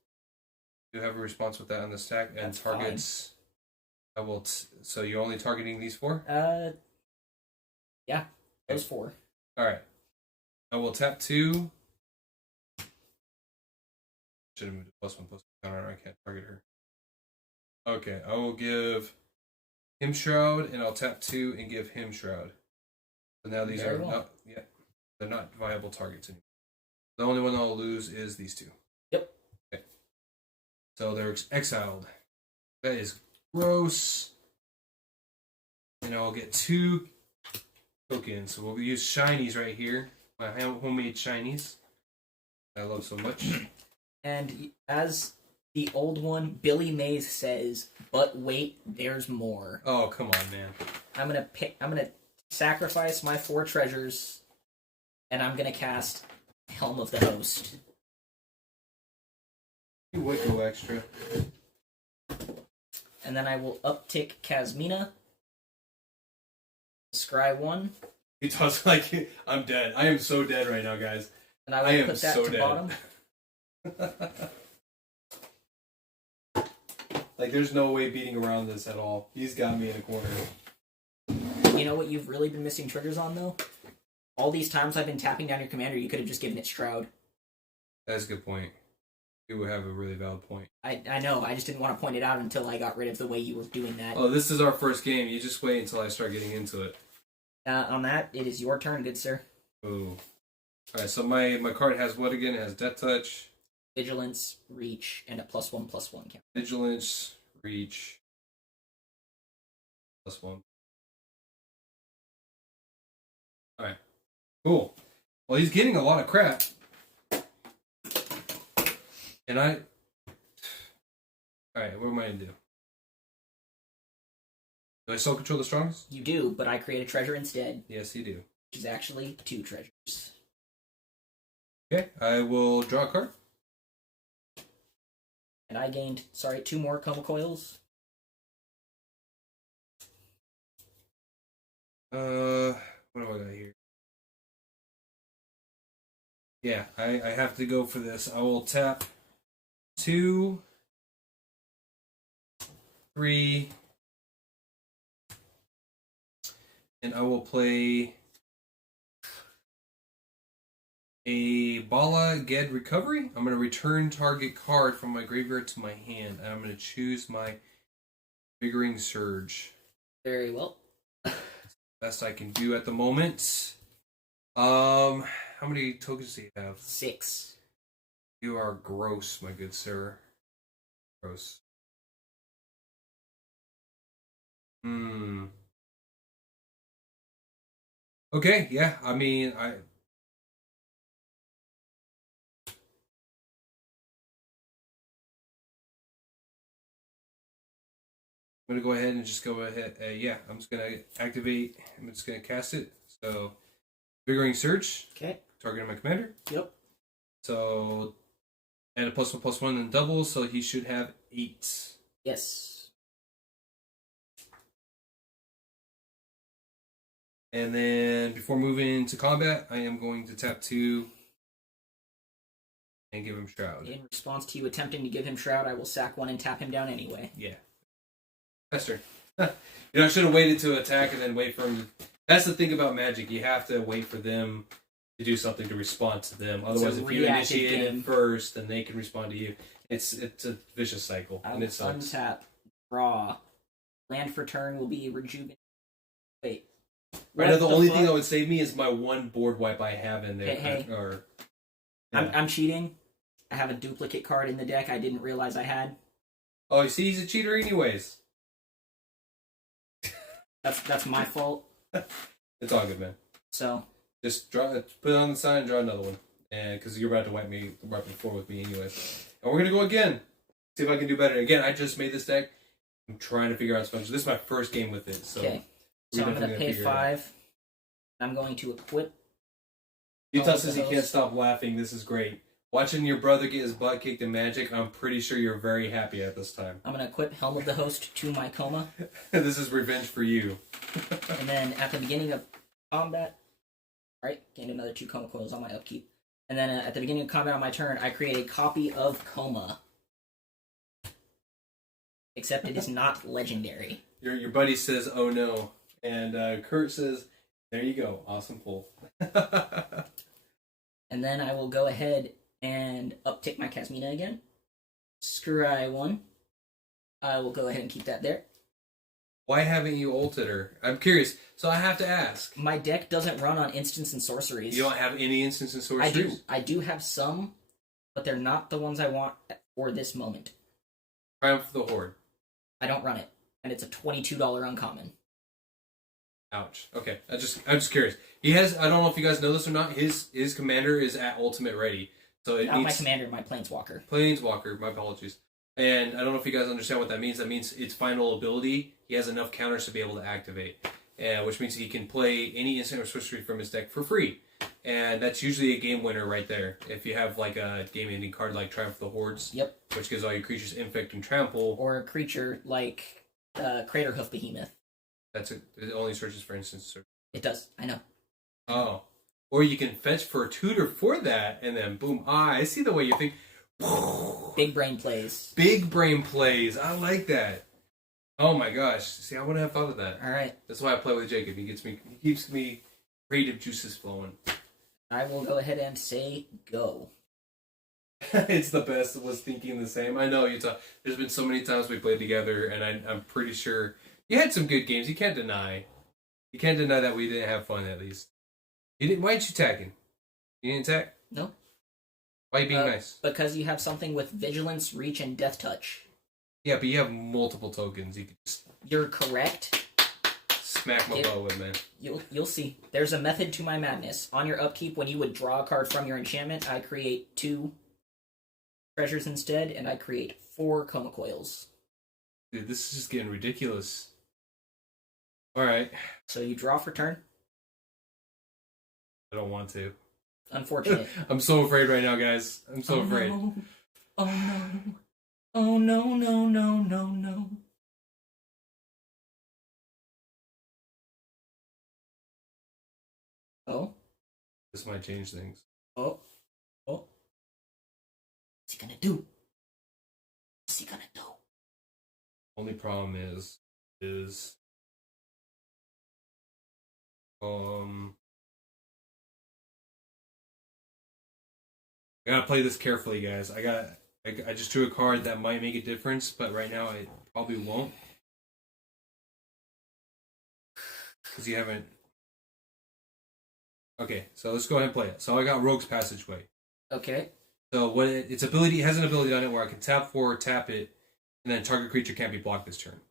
Do you have a response with that on the stack and That's targets? I will. So you're only targeting these 4? Yeah, those 4. All right. I will tap 2. Should have moved to +1/+1 counter. I can't target her. Okay, I will give him Shroud, and I'll tap 2 and give him Shroud. So now these Very are well. not. Yeah, they're not viable targets anymore. The only one I'll lose is these 2. Yep. Okay. So they're exiled. That is gross. And I'll get 2 tokens. So we'll use shinies right here. My homemade shinies. I love so much. And as the old one, Billy Mays says, "But wait, there's more." Oh, come on, man. I'm gonna sacrifice my 4 treasures, and I'm gonna cast Helm of the Host. You would go extra. And then I will uptick Kasmina. Scry 1. He talks like I'm dead. I am so dead right now, guys. And I will I am put that so to dead. bottom. Like, there's no way beating around this at all. He's got me in a corner. You know what you've really been missing triggers on, though? All these times I've been tapping down your commander, you could have just given it Shroud. That's a good point. You would have a really valid point. I know, I just didn't want to point it out until I got rid of the way you were doing that. Oh, this is our first game. You just wait until I start getting into it. On that, it is your turn, good sir. Oh. Alright, so my card has what again? It has Death Touch, Vigilance, Reach, and a +1/+1 count. Vigilance, Reach, +1. Alright. Cool. Well, he's getting a lot of crap. And Alright, what am I going to do? Do I still control the strongest? You do, but I create a treasure instead, Yes, you do. which is actually 2 treasures. Okay, I will draw a card. And I gained, 2 more Coma Coils. What do I got here? Yeah, I have to go for this. I will tap 2, 3, and I will play a Bala Ged Recovery. I'm going to return target card from my graveyard to my hand, and I'm going to choose my Vigoring Surge. Very well. Best I can do at the moment. How many tokens do you have? 6. You are gross, my good sir. Gross. Okay, yeah, I mean, I'm gonna go ahead and just go ahead. Yeah, I'm just gonna activate. I'm just gonna cast it. So, Vigoring Surge. Okay. Targeting my commander. Yep. So, and a +1/+1 and double, so he should have 8. Yes. And then before moving to combat, I am going to tap 2 and give him Shroud. In response to you attempting to give him Shroud, I will sack 1 and tap him down anyway. Yeah. That's true. I should have waited to attack and then wait for him to... That's the thing about Magic. You have to wait for them to do something to respond to them. Otherwise, if you initiate it first, then they can respond to you. It's a vicious cycle, I and will it sucks. untap. Draw. Land for turn will be rejuvenated. Wait. Right now, the only thing that would save me is my 1 board wipe I have in there. Hey. Yeah. I'm cheating. I have a duplicate card in the deck I didn't realize I had. Oh, you see, he's a cheater anyways. That's my fault. It's all good, man. So Just put it on the side and draw another one. And because you're about to wipe the floor with me anyways. And we're gonna go again. See if I can do better. Again, I just made this deck. I'm trying to figure out special. This is my first game with it, so okay. So I'm gonna pay 5. I'm going to equip. Utah says he can't stop laughing. This is great. Watching your brother get his butt kicked in Magic, I'm pretty sure you're very happy at this time. I'm gonna equip Helm of the Host to my Coma. This is revenge for you. And then at the beginning of combat, right, gained another 2 Coma Coils on my upkeep. And then at the beginning of combat on my turn, I create a copy of Coma. Except it is not legendary. Your buddy says, "Oh no," and Kurt says, "There you go, awesome pull." And then I will go ahead and uptick my Kasmina again. Scry 1. I will go ahead and keep that there. Why haven't you ulted her? I'm curious. So I have to ask. My deck doesn't run on instants and sorceries. You don't have any instants and sorceries? I do have some, but they're not the ones I want for this moment. Triumph of the Horde. I don't run it, and it's a $22 uncommon. Ouch. Okay, I'm just curious. He has. I don't know if you guys know this or not. His commander is at ultimate ready, So it Not my needs commander, my planeswalker. Planeswalker. My apologies. And I don't know if you guys understand what that means. That means its final ability. He has enough counters to be able to activate, which means he can play any instant or sorcery from his deck for free. And that's usually a game winner right there. If you have like a game-ending card like Triumph of the Hordes, Yep. which gives all your creatures Infect and Trample. Or a creature like Craterhoof Behemoth. It only searches for instance. It does. I know. Oh. Or you can fetch for a tutor for that, and then boom. I see the way you think. Big brain plays. Big brain plays. I like that. Oh my gosh. See, I wouldn't have thought of that. All right. That's why I play with Jacob. He keeps me creative juices flowing. I will go ahead and say go. It's the best. I was thinking the same. I know you talk. There's been so many times we played together, and I'm pretty sure you had some good games. You can't deny. You can't deny that we didn't have fun at least. You didn't. Why didn't you tagging? You didn't tag? No. Why are you being nice? Because you have something with Vigilance, Reach, and Death Touch. Yeah, but you have multiple tokens. You can just You're correct. smack my bow with, man. You'll see. There's a method to my madness. On your upkeep, when you would draw a card from your enchantment, I create 2 treasures instead, and I create 4 coma coils. Dude, this is just getting ridiculous. Alright. So you draw for turn. I don't want to. Unfortunate. I'm so afraid right now, guys. I'm so afraid. No. Oh no. Oh no, no, no, no, no. Oh. This might change things. Oh. Oh. What's he gonna do? What's he gonna do? Only problem is I gotta play this carefully, guys. I just drew a card that might make a difference, but right now it probably won't. Because you haven't... Okay, so let's go ahead and play it. So I got Rogue's Passageway. Okay. So what its ability, it has an ability on it where I can tap 4, tap it, and then target creature can't be blocked this turn.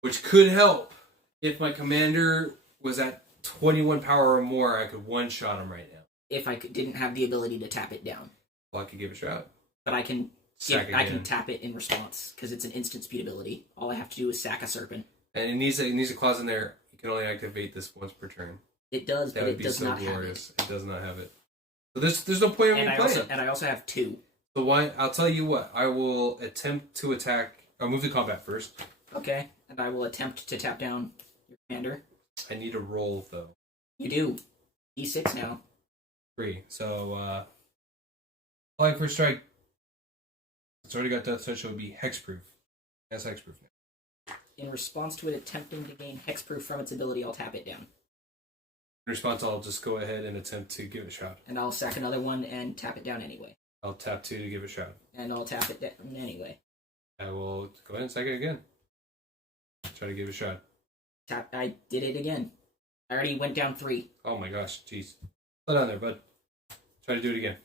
Which could help if my commander was at 21 power or more. I could one-shot him right now. If I didn't have the ability to tap it down. Well, I could give it a shot. But I can I can tap it in response because it's an instant speed ability. All I have to do is sack a serpent. And it needs a clause in there. You can only activate this once per turn. It does, That but would it be does so not glorious. have it. It does not have it. So there's no point in me playing. And I also have 2. So why? I'll tell you what. I will attempt to attack. I'll move to combat first. Okay, and I will attempt to tap down your commander. I need a roll though. You do. E6 now. 3. So applying first strike. It's already got death touch. So it would be hexproof. That's hexproof now. In response to it attempting to gain hexproof from its ability, I'll tap it down. In response, I'll just go ahead and attempt to give it a shot. And I'll sack another one and tap it down anyway. I'll tap 2 to give it a shot. And I'll tap it down anyway. I will go ahead and sack it again. Try to give it a shot. I did it again. I already went down 3. Oh my gosh, jeez. Slow down there, bud. Try to do it again.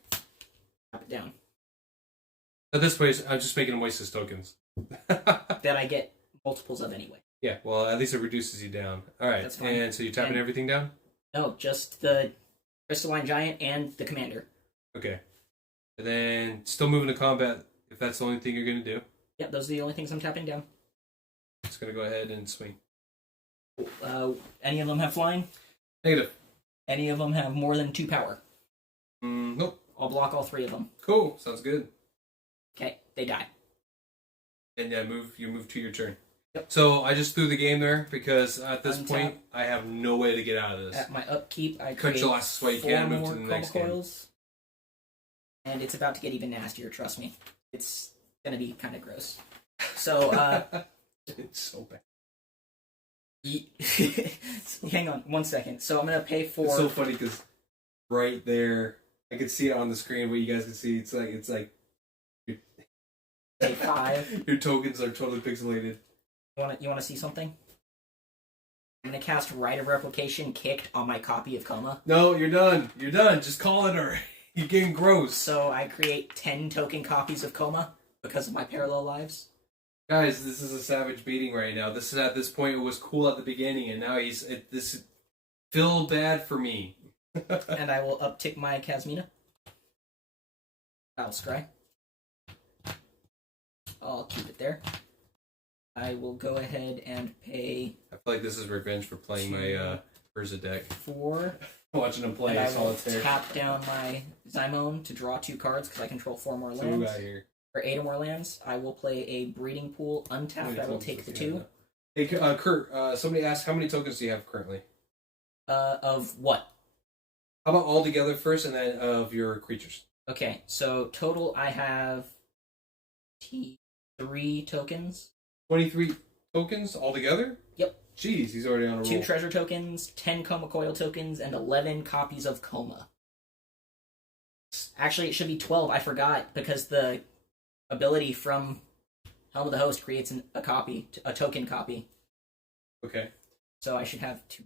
Tap it down. At this place, I'm just making him waste his tokens. That I get multiples of anyway. Yeah, well, at least it reduces you down. Alright, That's fine. and so you're tapping everything down? No, just the Crystalline Giant and the Commander. Okay. And then still moving to combat, if that's the only thing you're going to do. Yep, those are the only things I'm tapping down. Just going to go ahead and swing. Any of them have flying? Negative. Any of them have more than 2 power? Nope. I'll block all 3 of them. Cool, sounds good. Okay, they die. And yeah, you move to your turn. Yep. So I just threw the game there because at this Untap. point I have no way to get out of this. At my upkeep, I Cut create your last sweat, you 4 can't move more to the coma next game. coils. And it's about to get even nastier, trust me. It's gonna be kind of gross. So, It's so bad. hang on 1 second. So I'm gonna pay for... It's so funny because right there, I can see it on the screen, but you guys can see it's like pay 5. your tokens are totally pixelated. You wanna see something? I'm gonna cast Rite of Replication Kicked on my copy of Coma. No, you're done. You're done. Just call it already. You're getting gross. So I create 10 token copies of Coma because of my parallel lives. Guys, this is a savage beating right now. This is at this point it was cool at the beginning, and now this feel bad for me. And I will uptick my Casmina. I'll scry. I'll keep it there. I will go ahead and pay I feel like this is revenge for playing my Urza deck. 4. Watching him play And I will solitaire. tap down my Zymone to draw 2 cards because I control 4 more So we lands. got here. For 8 or more lands, I will play a Breeding Pool untapped. I will take the 2. Hey, Kurt, somebody asked how many tokens do you have currently? Of what? How about all together first, and then of your creatures? Okay, so total I have 3 tokens. 23 tokens altogether? Yep. Jeez, he's already on a roll. 2 treasure tokens, 10 Coma Coil tokens, and 11 copies of Coma. Actually, it should be 12. I forgot because the ability from Helm of the Host creates a token copy. Okay. So I should have 2.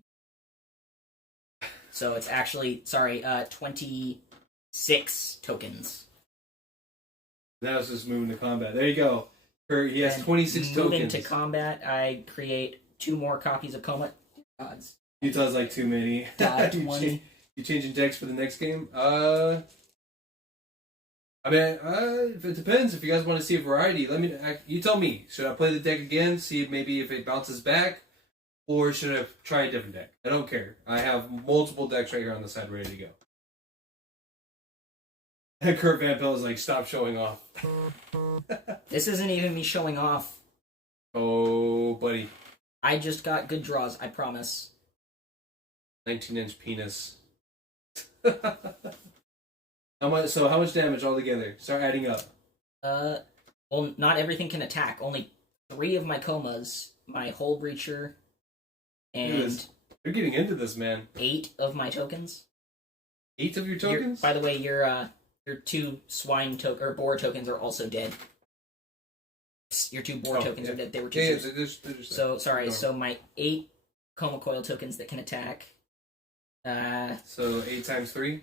So it's actually 26 tokens. Now it's just moving to combat. There you go. Kurt, he has And 26 tokens. Moving to combat, I create 2 more copies of Coma. Gods. Utah's like too many. Die You 20. You changing decks for the next game? I mean, if it depends. If you guys want to see a variety, you tell me. Should I play the deck again, see maybe if it bounces back, or should I try a different deck? I don't care. I have multiple decks right here on the side ready to go. And Kurt Van Pelt is like, stop showing off. This isn't even me showing off. Oh, buddy. I just got good draws, I promise. 19-inch penis. How much damage altogether? Start adding up. Well, not everything can attack. Only 3 of my Comas, my Hull Breacher, and You're getting into this, man. 8 of my tokens. 8 of your tokens? By the way, your 2 swine or boar tokens are also dead. Your 2 boar tokens are dead. They were 2. Yeah, they're just so sorry. So my 8 Coma Coil tokens that can attack. So 8 times 3.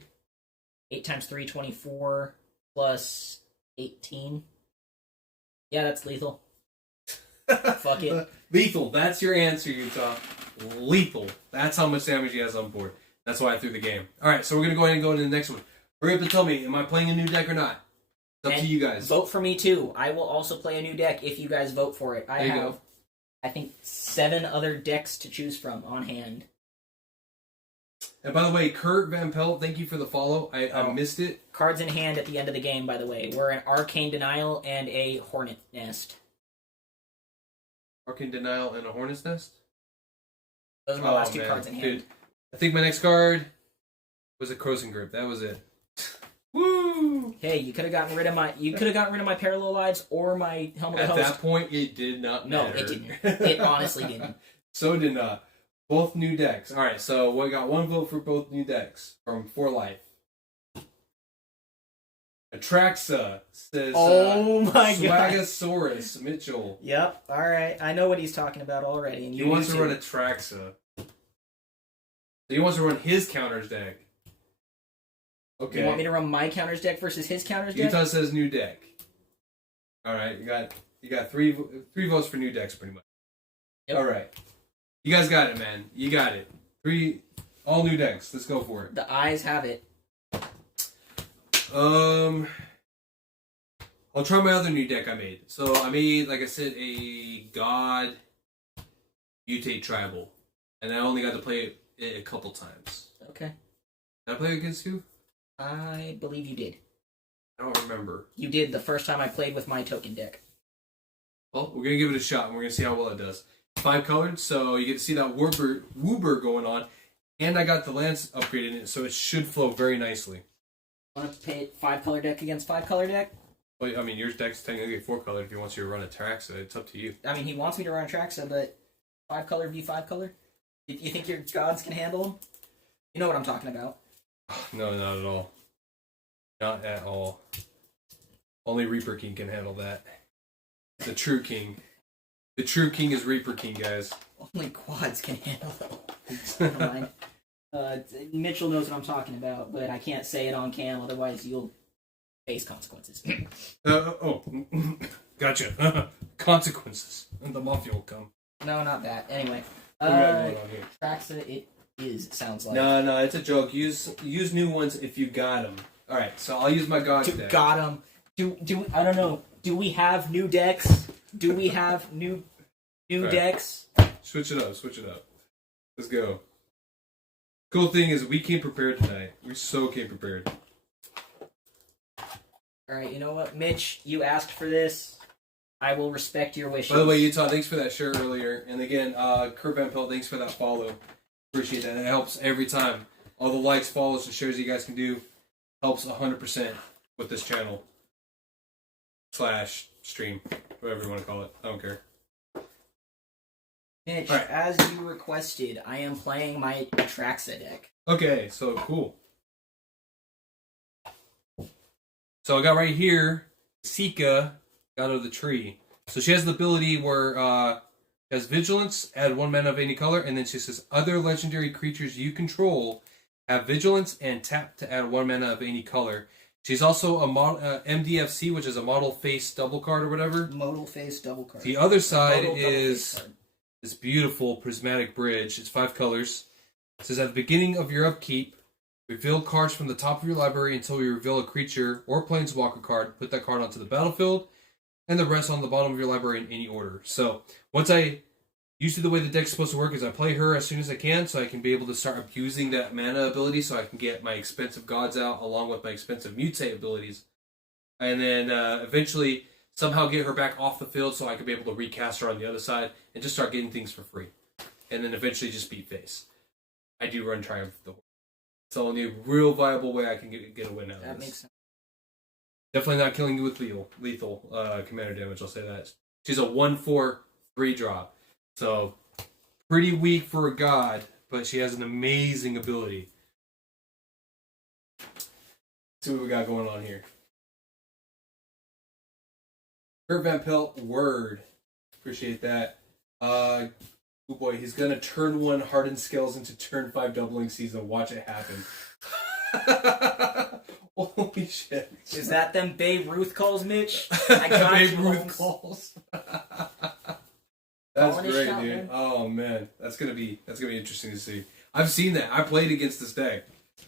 8 times 3, 24 plus 18. Yeah, that's lethal. Fuck it. Lethal. That's your answer, Utah. Lethal. That's how much damage he has on board. That's why I threw the game. All right, so we're gonna go ahead and go into the next one. Hurry up and tell me, am I playing a new deck or not? It's up to you guys. Vote for me too. I will also play a new deck if you guys vote for it. I have, I think, 7 other decks to choose from on hand. And by the way, Kurt Van Pelt, thank you for the follow. I missed it. Cards in hand at the end of the game, by the way. We're an Arcane Denial and a Hornet Nest. Arcane Denial and a Hornet's Nest? Those are my last 2 cards in hand. Dude, I think my next card was a Crossing Grip. That was it. Woo! Hey, you could have gotten rid of my Parallel Lives or my Helm of the Host. At that point, it did not matter. No, it didn't. It honestly didn't. So it did not. Both new decks. All right, so we got 1 vote for both new decks from For Life. Atraxa says, oh my god. Swagasaurus Mitchell. Yep, alright. I know what he's talking about already. And He wants to run Atraxa. So he wants to run his counters deck. Okay. You want me to run my counters deck versus his counters deck? Utah says new deck. All right, you got three votes for new decks, pretty much. Yep. All right, you guys got it, man. You got it. 3 all new decks. Let's go for it. The eyes have it. I'll try my other new deck I made. So I made, like I said, a God Mutate Tribal, and I only got to play it a couple times. Okay. Did I play against you? I believe you did. I don't remember. You did the first time I played with my token deck. Well, we're gonna give it a shot, and we're gonna see how well it does. 5 colored, so you get to see that Woober going on, and I got the lands upgraded in it, so it should flow very nicely. Want to play 5 color deck against 5 color deck? Well, I mean, your deck's technically 4 colored if he wants you to run a Traxa. It's up to you. I mean, he wants me to run a Traxa, but 5 color v 5 color? You think your gods can handle him? You know what I'm talking about. No, not at all. Not at all. Only Reaper King can handle that. The true king. The true king is Reaper King, guys. Only quads can handle it. Never mind. Mitchell knows what I'm talking about, but I can't say it on cam, otherwise you'll face consequences. Gotcha. Consequences. And the mafia will come. No, not that. Anyway. Traxa, it is, sounds like. No, it's a joke. Use new ones if you got them. All right, so I'll use my God's deck. Got him. Do I don't know. Do we have new decks? Do we have new Right. decks? Switch it up. Switch it up. Let's go. Cool thing is we came prepared tonight. We so came prepared. All right, you know what, Mitch? You asked for this. I will respect your wishes. By the way, Utah, thanks for that shirt earlier. And again, Kurt Van Pelt, thanks for that follow. Appreciate that. It helps every time. All the likes, follows, and shares you guys can do helps 100% with this channel. / stream. Whatever you want to call it. I don't care. Mitch, All right. as you requested, I am playing my Atraxa deck. Okay, so cool. So I got right here, Sika out of the tree. So she has the ability where she has Vigilance, add 1 mana of any color, and then she says other legendary creatures you control have Vigilance and tap to add 1 mana of any color. She's also a MDFC, which is a model face double card or whatever. Modal face double card. The other side Modal double is face card. this beautiful prismatic bridge. It's 5 colors. It says at the beginning of your upkeep, reveal cards from the top of your library until you reveal a creature or planeswalker card. Put that card onto the battlefield, and the rest on the bottom of your library in any order. So usually the way the deck's supposed to work is I play her as soon as I can, so I can be able to start abusing that mana ability, so I can get my expensive gods out along with my expensive mutate abilities, and then eventually somehow get her back off the field so I can be able to recast her on the other side and just start getting things for free, and then eventually just beat face. I do run Triumph though. It's the only real viable way I can get a win out of this. That makes sense. Definitely not killing you with lethal commander damage, I'll say that. She's a 1/4 3-drop. So, pretty weak for a god, but she has an amazing ability. Let's see what we got going on here. Kurt Van Pelt, word. Appreciate that. Oh boy, he's gonna turn 1 Hardened Scales into turn 5 doubling season. Watch it happen. Holy shit. Is that them Babe Ruth calls, Mitch? I got Babe you, Ruth Holmes. calls. That's Calling his great, shot, dude. man. Oh man, that's gonna be interesting to see. I've seen that. I played against this deck,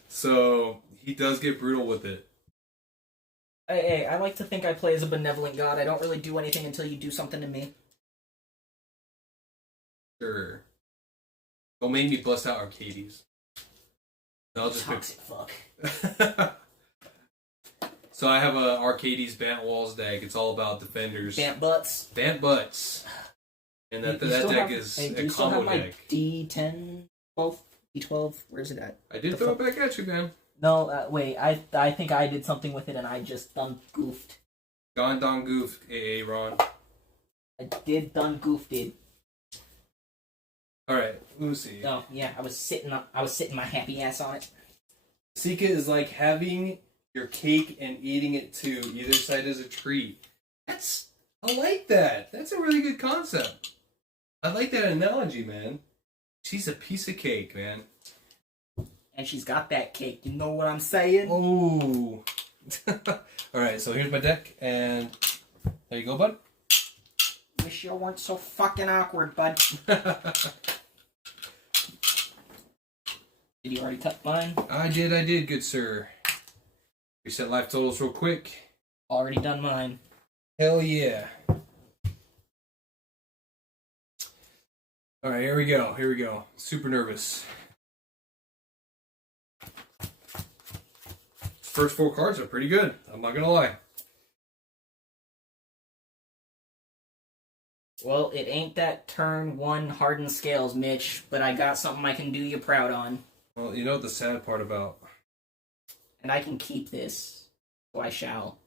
so he does get brutal with it. Hey, I like to think I play as a benevolent god. I don't really do anything until you do something to me. Sure. Don't make me bust out Arcades. I'll just Toxic fuck. So I have a Arcades Bant Walls deck. It's all about defenders. Bant butts. Bant Butts. And that deck is do a you still have combo my deck. D10, 12, D12? Where's it at? I did throw it back at you, man. No, wait. I think I did something with it and I just done goofed. Gone Don Goof, AA Ron. I did done goofed it. Alright, Lucy. Oh yeah, I was sitting my happy ass on it. Sika is like having your cake and eating it too. Either side is a treat. I like that. That's a really good concept. I like that analogy, man. She's a piece of cake, man. And she's got that cake. You know what I'm saying? Ooh. Alright, so here's my deck, and there you go, bud. Wish you weren't so fucking awkward, bud. Did you already cut mine? I did, good sir. Reset life totals real quick. Already done mine. Hell yeah. Alright, here we go. Super nervous. First 4 cards are pretty good. I'm not gonna lie. Well, it ain't that turn 1 Hardened Scales, Mitch, but I got something I can do you proud on. Well, you know what the sad part about? And I can keep this, so I shall.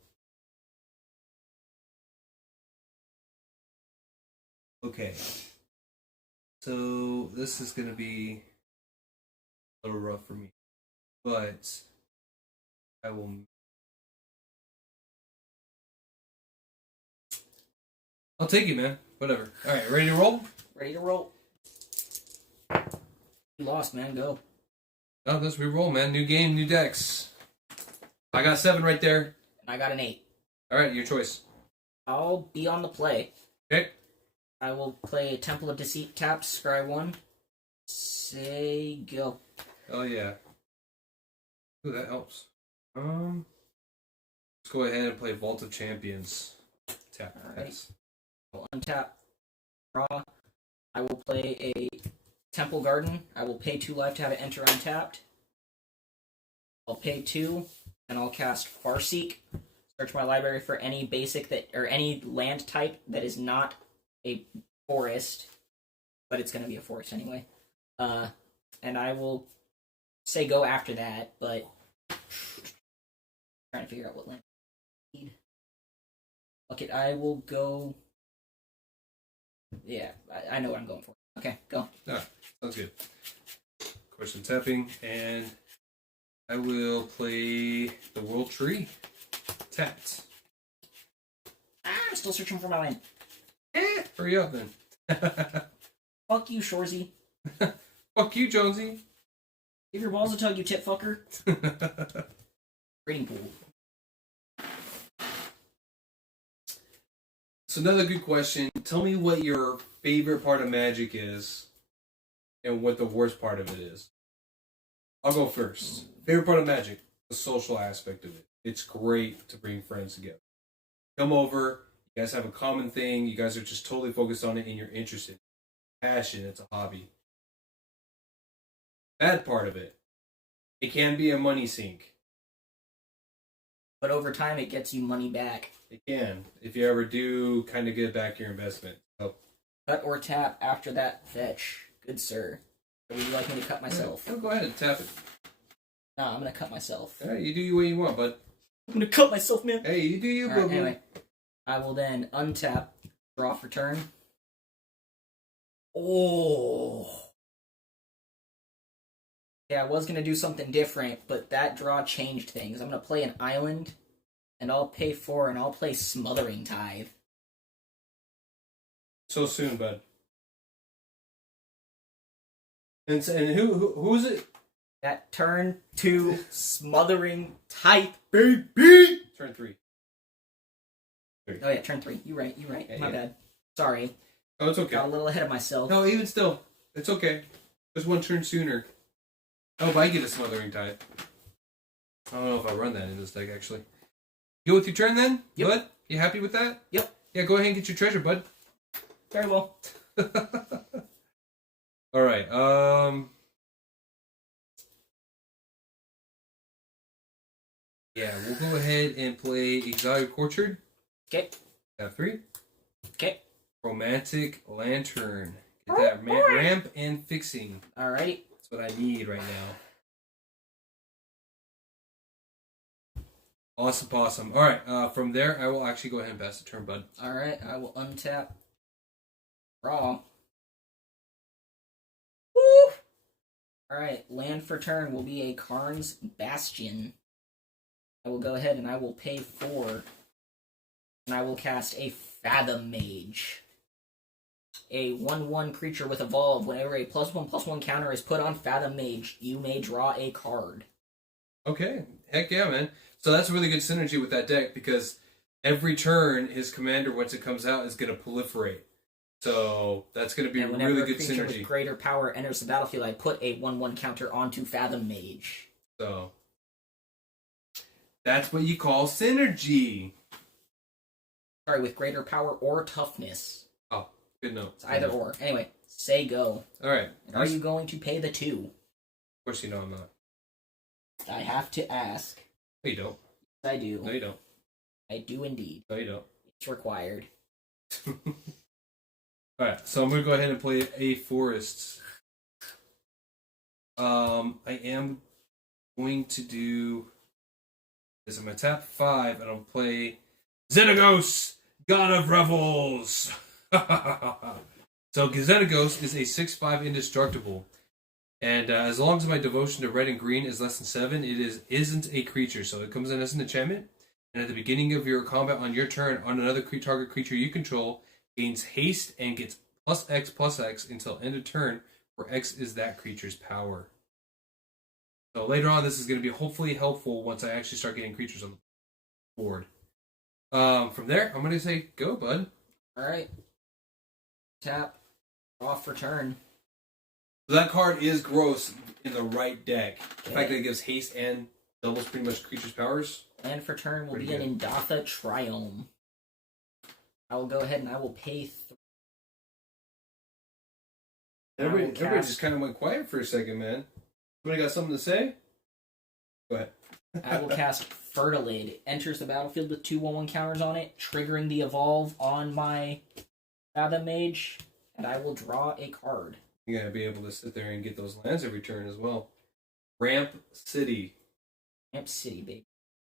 Okay. So, this is gonna be a little rough for me. But I will... I'll take it, man. Whatever. Alright, ready to roll? Ready to roll. You lost, man. Go. No, let's re-roll, man. New game, new decks. I got 7 right there. And I got an 8. Alright, your choice. I'll be on the play. Okay. I will play Temple of Deceit tap, scry 1. Say go. Oh, yeah. Ooh, that helps. Let's go ahead and play Vault of Champions. Tap. Alright. Yes. I'll untap, draw. I will play a Temple Garden. I will pay 2 life to have it enter untapped. I'll pay 2, and I'll cast Farseek. Search my library for any basic that or any land type that is not a forest, but it's going to be a forest anyway. And I will say go after that, but trying to figure out what land I need. Okay, I will go. Yeah, I know what I'm going for. Okay, go. Alright, sounds good. Question tapping, and I will play the World Tree. Tapped. I'm still searching for my land. Hurry up then. Fuck you, Shorzy. Fuck you, Jonesy. Give your balls a tug, you tit fucker. Rating pool. So another good question. Tell me what your favorite part of Magic is, and what the worst part of it is. I'll go first. Favorite part of Magic, the social aspect of it. It's great to bring friends together. Come over, you guys have a common thing, you guys are just totally focused on it and you're interested. Passion, it's a hobby. Bad part of it, it can be a money sink. But over time, it gets you money back. It can, if you ever do kind of get back your investment. So, Cut or tap after that fetch. Good sir. Or would you like me to cut myself? go ahead and tap it. No, I'm gonna cut myself. All right, you do what you want, bud. I'm gonna cut myself, man. Hey, you do you, Alright, boo-boo. anyway. I will then untap, draw for turn. Oh. Yeah, I was gonna do something different, but that draw changed things. I'm gonna play an island, and I'll pay 4, and I'll play Smothering Tithe. So soon, bud. And who is it? That turn 2 Smothering Tithe, baby! Turn 3. Oh yeah, turn 3. You right. Yeah, My yeah. bad. Sorry. Oh, it's okay. Got a little ahead of myself. No, even still, it's okay. Just one turn sooner. Oh, but I get a Smothering Tide. I don't know if I run that in this deck, actually. You go with your turn then, Yep. bud? You happy with that? Yep. Yeah, go ahead and get your treasure, bud. Very well. All right. Yeah, we'll go ahead and play Exotic Orchard. Okay. Tab 3. Okay. Romantic Lantern. Get that ramp and fixing. Alrighty. That's what I need right now. Awesome, possum. All right. From there, I will actually go ahead and pass the turn, bud. Alright, I will untap. Draw. Woo! Alright, land for turn will be a Karn's Bastion. I will go ahead and I will pay 4. And I will cast a Fathom Mage. A 1/1 creature with Evolve. Whenever a +1/+1 counter is put on Fathom Mage, you may draw a card. Okay. Heck yeah, man. So that's really good synergy with that deck because every turn his commander, once it comes out, is going to proliferate. So that's going to be And whenever really a good creature synergy. with greater power enters the battlefield, I put a 1/1 counter onto Fathom Mage. So that's what you call synergy. Sorry, with greater power or toughness. Oh, good note. It's either or. Anyway, say go. All right. And are you going to pay the 2? Of course you know I'm not. I have to ask. No, you don't. I do. No, you don't. I do indeed. No, you don't. It's required. Alright, so I'm going to go ahead and play a Forest. I am going to do this. I'm going to tap 5 and I'll play Xenagos, God of Revels. So Xenagos is a 6/5 indestructible. And as long as my devotion to red and green is less than 7, it isn't a creature. So it comes in as an enchantment. And at the beginning of your combat on your turn, on another target creature you control, gains haste and gets +X until end of turn, where X is that creature's power. So later on, this is going to be hopefully helpful once I actually start getting creatures on the board. From there, I'm going to say, go, bud. Alright. Tap. Draw for turn. So that card is gross in the right deck. The Okay. fact that it gives haste and doubles pretty much creature's powers. Land for turn will Pretty be an Indatha Triome. I will go ahead and I will pay 3. Everybody just kind of went quiet for a second, man. Somebody got something to say? Go ahead. I will cast Fertilade. It enters the battlefield with 2/1/1 counters on it, triggering the evolve on my Fathom Mage, and I will draw a card. You gotta be able to sit there and get those lands every turn as well. Ramp City. Ramp City, baby.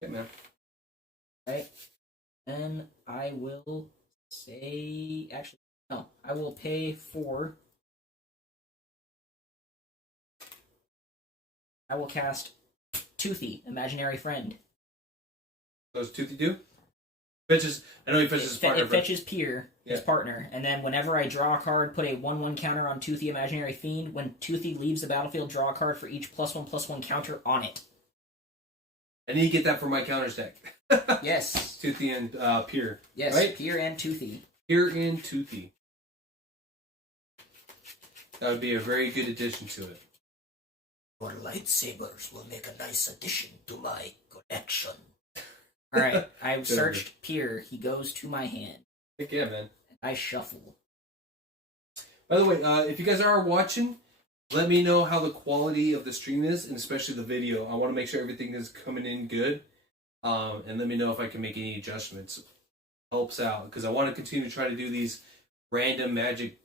Yeah, man. Right? Then I will say... Actually, no. I will pay for... I will cast Toothy, Imaginary Friend. Those Toothy do? Fetches. I know he fetches his partner. It fetches Pier, his Yeah. partner, and then whenever I draw a card, put a 1/1 counter on Toothy Imaginary Fiend. When Toothy leaves the battlefield, draw a card for each +1/+1 counter on it. I need to get that for my counters deck. Yes. Toothy and Pier. Yes, Right? Pier and Toothy. Pier and Toothy. That would be a very good addition to it. Your lightsabers will make a nice addition to my collection. Alright, I've searched Pier. He goes to my hand. Heck yeah, man. I shuffle. By the way, if you guys are watching, let me know how the quality of the stream is, and especially the video. I want to make sure everything is coming in good. And let me know if I can make any adjustments. Helps out, because I want to continue to try to do these random Magic,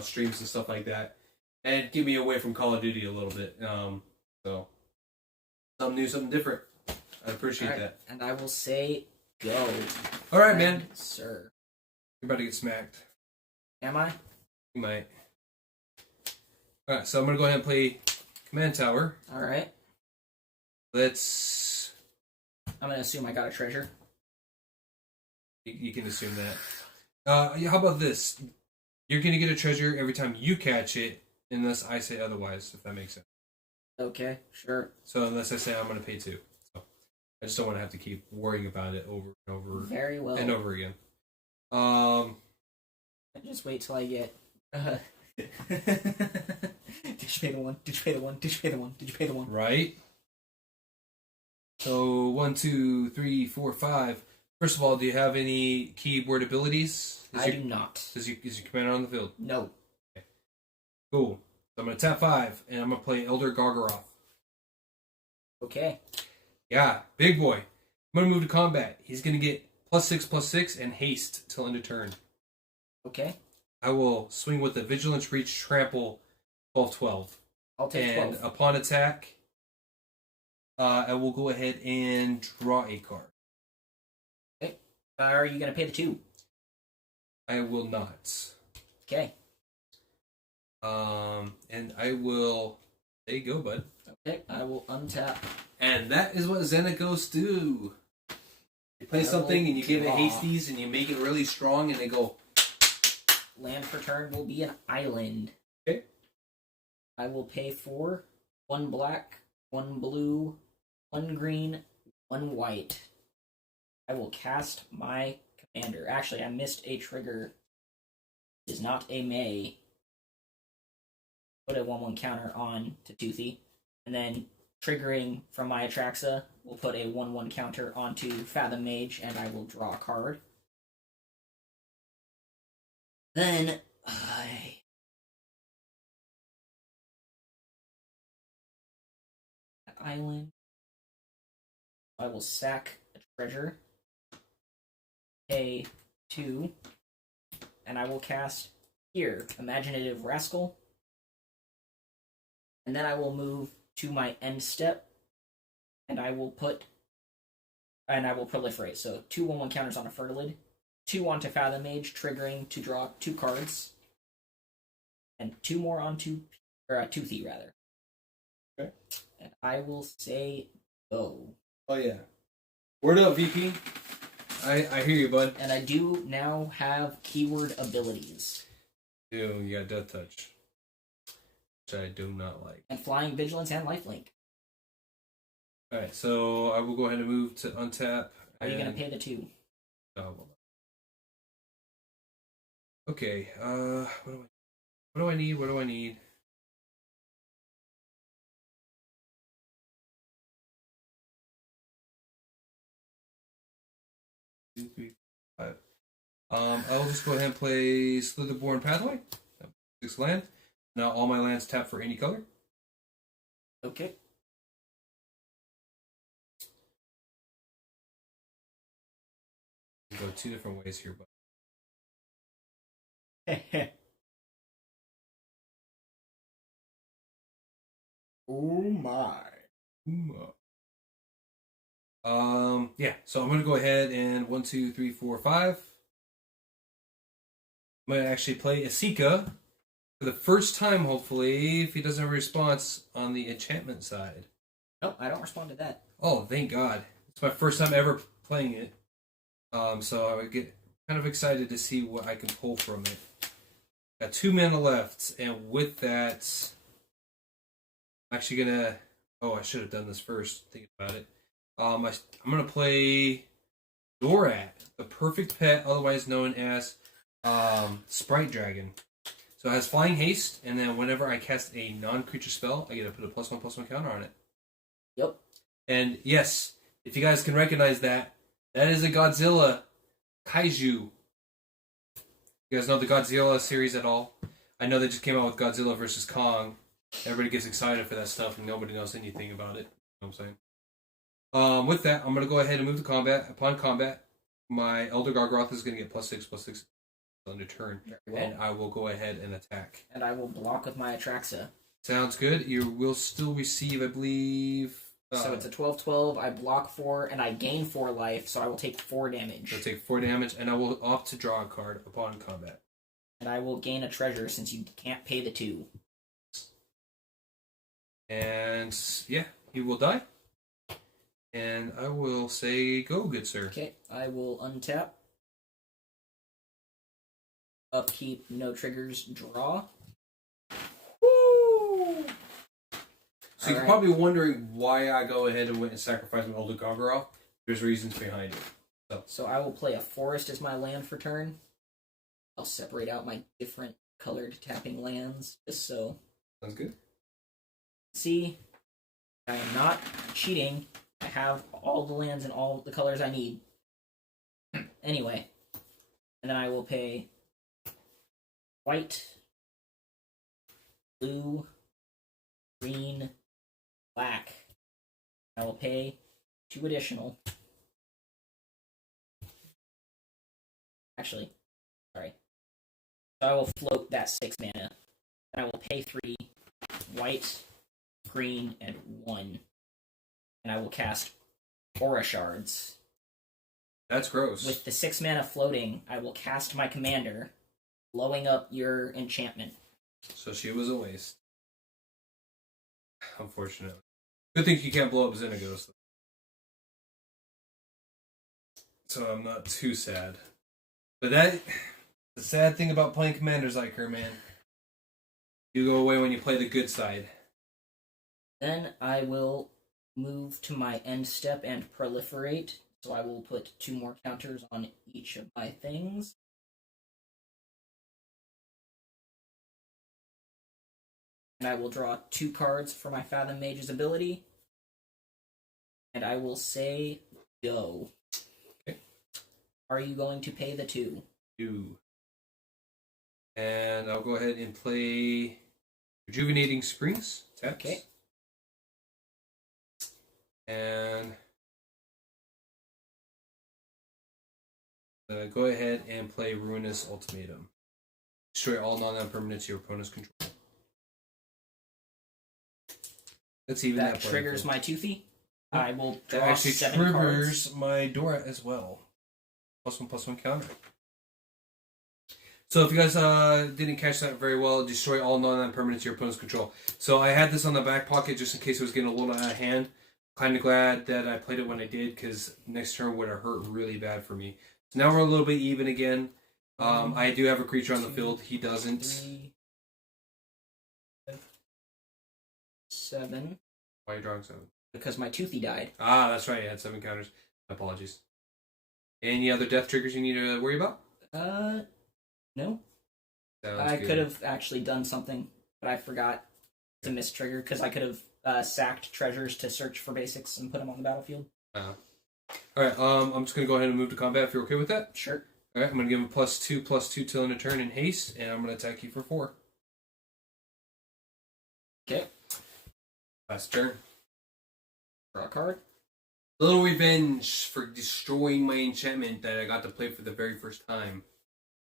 streams and stuff like that. And get me away from Call of Duty a little bit. So, something new, something different. I'd appreciate that. And I will say, go. Alright, man. Sir. You're about to get smacked. Am I? You might. Alright, so I'm going to go ahead and play Command Tower. Alright. Let's... I'm going to assume I got a treasure. You can assume that. How about this? You're going to get a treasure every time you catch it, unless I say otherwise, if that makes sense. Okay, sure. So unless I say I'm going to pay 2. So I just don't want to have to keep worrying about it over and over Very well. and over again. Just wait till I get... Did you pay the one? Did you pay the one? Did you pay the one? Did you pay the one? Right? So 1, 2, 3, 4, 5. First of all, do you have any keyword abilities? I do not. Is your commander on the field? No. Okay. Cool. So I'm going to tap 5, and I'm going to play Elder Gargaroth. Okay. Yeah, big boy. I'm going to move to combat. He's going to get +6/+6 and haste till end of turn. Okay. I will swing with the Vigilance Reach Trample 12/12. I'll take And 12. upon attack, I will go ahead and draw a card. Okay. Are you going to pay the 2? I will not. Okay. And I will... There you go, bud. Okay, I will untap. And that is what Xenagos do. You play something and you give it hasties and you make it really strong and they go... Land for turn will be an island. Okay. I will pay for 1 black, 1 blue, 1 green, 1 white. I will cast my commander. Actually, I missed a trigger. It is not a May. Put a 1/1 counter on to Toothy. And then triggering from my Atraxa, we'll put a 1/1 counter onto Fathom Mage, and I will draw a card. Then island. I will sack a treasure. Pay 2. And I will cast here, Imaginative Rascal. And then I will move to my end step. And I will proliferate. So 2 1/1 counters on a Fertilid. 2 onto Fathom Mage, triggering to draw 2 cards. And 2 more onto Toothy, rather. Okay. And I will say go. Oh, yeah. Word up, VP. I hear you, bud. And I do now have keyword abilities. Ew, you got Death Touch. Which I do not like. And Flying Vigilance and Lifelink. Alright, so I will go ahead and move to untap. Are you going to pay the 2? Okay, what do I need? 2, 3, 5. I will just go ahead and play Slitherborn Pathway. 6 land. Now all my lands tap for any color. Okay. Go 2 different ways here, but Oh my. Yeah, so I'm gonna go ahead and 1, 2, 3, 4, 5. I'm gonna actually play Asika for the first time, hopefully, if he doesn't have a response on the enchantment side. Nope, I don't respond to that. Oh, thank God. It's my first time ever playing it. So I would get kind of excited to see what I can pull from it. Got 2 mana left, and with that, I'm actually gonna. Oh, I should have done this first. Thinking about it. I'm gonna play Dorat, the perfect pet, otherwise known as Sprite Dragon. So it has flying haste, and then whenever I cast a non-creature spell, I get to put a +1/+1 counter on it. Yep. And yes, if you guys can recognize that, that is a Godzilla Kaiju. You guys know the Godzilla series at all? I know they just came out with Godzilla vs. Kong. Everybody gets excited for that stuff, and nobody knows anything about it. You know what I'm saying? With that, I'm going to go ahead and move to combat. Upon combat, my Elder Gargoth is going to get +6/+6 on the turn, Very well. and I will go ahead and attack. And I will block with my Atraxa. Sounds good. You will still receive, I believe... So it's a 12/12, I block 4, and I gain 4 life, so I will take 4 damage. I'll take 4 damage, and I will opt to draw a card upon combat. And I will gain a treasure since you can't pay the 2. And yeah, he will die. And I will say go, good sir. Okay, I will untap. Upkeep, no triggers, draw. Woo! So you're probably wondering why I go ahead and went and sacrifice my Elder Gargoth. There's reasons behind it. So I will play a forest as my land for turn. I'll separate out my different colored tapping lands, just so. Sounds good. See, I am not cheating. I have all the lands and all the colors I need. Anyway, and then I will pay white, blue, green, black. I will pay 2 additional. Actually, sorry. So I will float that 6 mana. And I will pay 3 white, green, and 1. And I will cast Aura Shards. That's gross. With the 6 mana floating, I will cast my commander, blowing up your enchantment. So she was a waste. Unfortunately. Good thing you can't blow up Xenagos. So I'm not too sad. But the sad thing about playing commanders like her, man. You go away when you play the good side. Then I will move to my end step and proliferate. So I will put 2 more counters on each of my things. And I will draw 2 cards for my Fathom Mage's ability. And I will say go. Okay. Are you going to pay the 2? 2. And I'll go ahead and play Rejuvenating Springs. Taps. Okay. And go ahead and play Ruinous Ultimatum. Destroy all non-land permanents your opponent's control. Let's even That triggers my Toothy. I will That draw actually 7 triggers cards. my Dora as well. +1/+1 counter. So if you guys didn't catch that very well, destroy all non-land permanents your opponent's control. So I had this on the back pocket just in case it was getting a little out of hand. Kind of glad that I played it when I did because next turn would have hurt really bad for me. So now we're a little bit even again. I do have a creature on the field. He doesn't. 3, 5, 7. Why are you drawing 7? Because my Toothy died. Ah, that's right. I had 7 counters. My apologies. Any other death triggers you need to worry about? No. Sounds I good. could have actually done something, but I forgot to miss trigger because I could have sacked treasures to search for basics and put them on the battlefield. All right. I'm just gonna go ahead and move to combat if you're okay with that. Sure. All right. I'm gonna give him +2/+2 till end of turn in haste, and I'm gonna attack you for 4. Okay. Last turn. Draw a card. Little revenge for destroying my enchantment that I got to play for the very first time.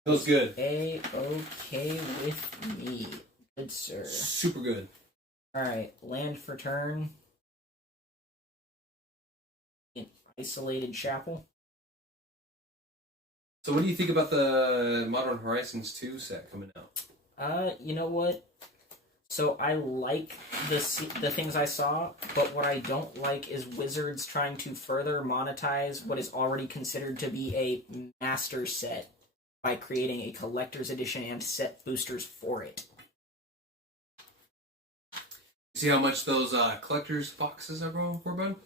Feels good. A-okay with me. Good sir. Super good. Alright, land for turn. An isolated chapel. So what do you think about the Modern Horizons 2 set coming out? You know what? So I like the things I saw, but what I don't like is Wizards trying to further monetize what is already considered to be a master set by creating a collector's edition and set boosters for it. See how much those collector's boxes are going for, bud?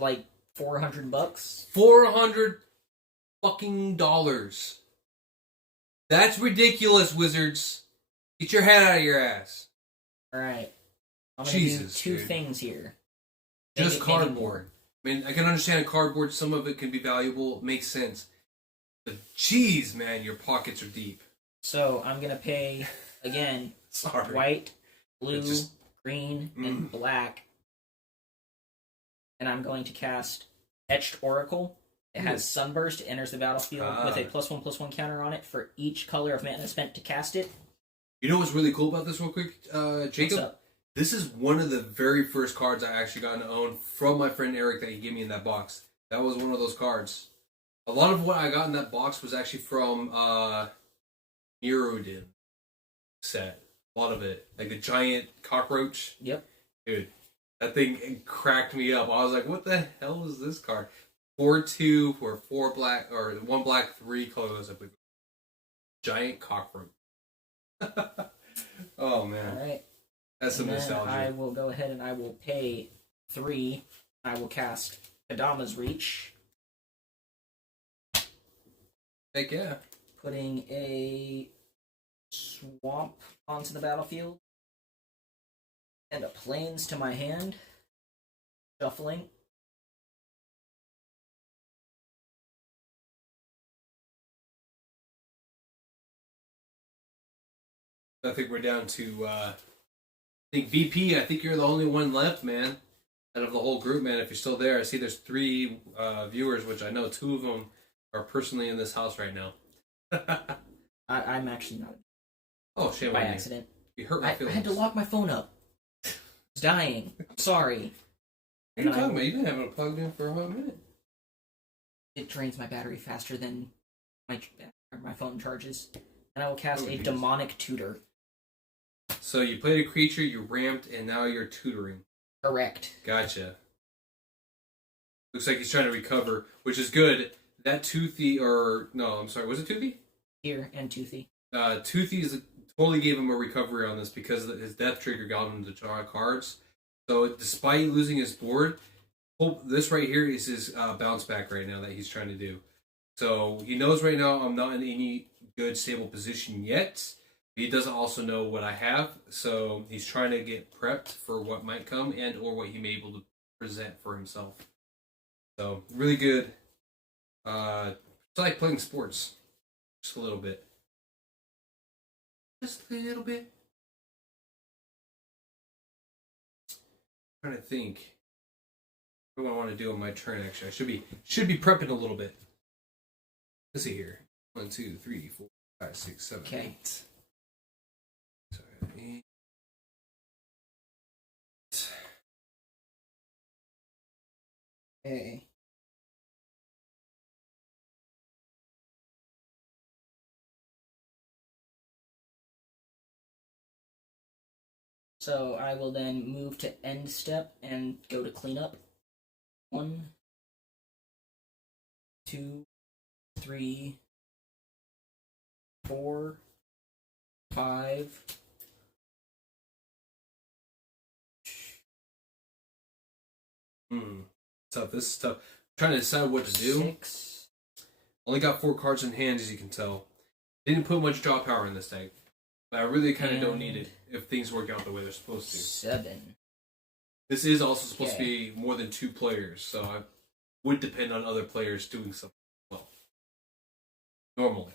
Like $400. $400 fucking dollars. That's ridiculous, Wizards. Get your head out of your ass. Alright. I'm gonna Jesus, do two dude. things here. Just Maybe cardboard. I mean, I can understand cardboard. Some of it can be valuable. It makes sense. But jeez, man, your pockets are deep. So I'm gonna pay again. Sorry. White, blue, Just- green, and black. And I'm going to cast Etched Oracle. It has Sunburst. It enters the battlefield with a +1/+1 counter on it for each color of mana spent to cast it. You know what's really cool about this, real quick, Jacob? What's up? This is one of the very first cards I actually got to own from my friend Eric that he gave me in that box. That was one of those cards. A lot of what I got in that box was actually from Mirrodin set. A lot of it. Like the giant cockroach. Yep. Dude, that thing cracked me up. I was like, what the hell is this card? 4/2 for 4 black, or 1 black, 3 colorless. I believe. Giant cockroach. Oh, man. Alright. That's some And then nostalgia. I will go ahead and I will pay 3. I will cast Kadama's Reach, Heck yeah. putting a swamp onto the battlefield, and a plains to my hand, shuffling. I think we're down to, I think VP, I think you're the only one left, man. Out of the whole group, man. If you're still there, I see there's 3 viewers, which I know 2 of them are personally in this house right now. I'm actually not Oh, shame by on you. accident. You hurt my I feelings. had to lock my phone up. It's dying. Sorry. What are you talking about? You've been having it plugged in for a hot minute. It drains my battery faster than my phone charges. And I will cast Oh, a geez. demonic tutor. So you played a creature, you ramped, and now you're tutoring. Correct. Gotcha. Looks like he's trying to recover, which is good. That Toothy, or no, I'm sorry, was it Toothy? Here and Toothy. Toothy's totally gave him a recovery on this because his death trigger got him to draw cards. So despite losing his board, this right here is his bounce back right now that he's trying to do. So he knows right now I'm not in any good stable position yet. He doesn't also know what I have, so he's trying to get prepped for what might come and or what he may be able to present for himself. So really good. It's like playing sports, just a little bit. Just a little bit. I'm trying to think. What do I want to do on my turn? Actually, I should be prepping a little bit. Let's see here. 1, 2, 3, 4, 5, 6, 7, Okay. 8. Sorry, 8. Okay. So I will then move to end step and go to cleanup. 1, 2, 3, 4, 5. Tough. This is tough. I'm trying to decide what to do. 6. Only got 4 cards in hand, as you can tell. Didn't put much draw power in this deck. But I really kind of don't need it if things work out the way they're supposed to. 7. This is also supposed to be more than 2 players, so would depend on other players doing something well. Normally.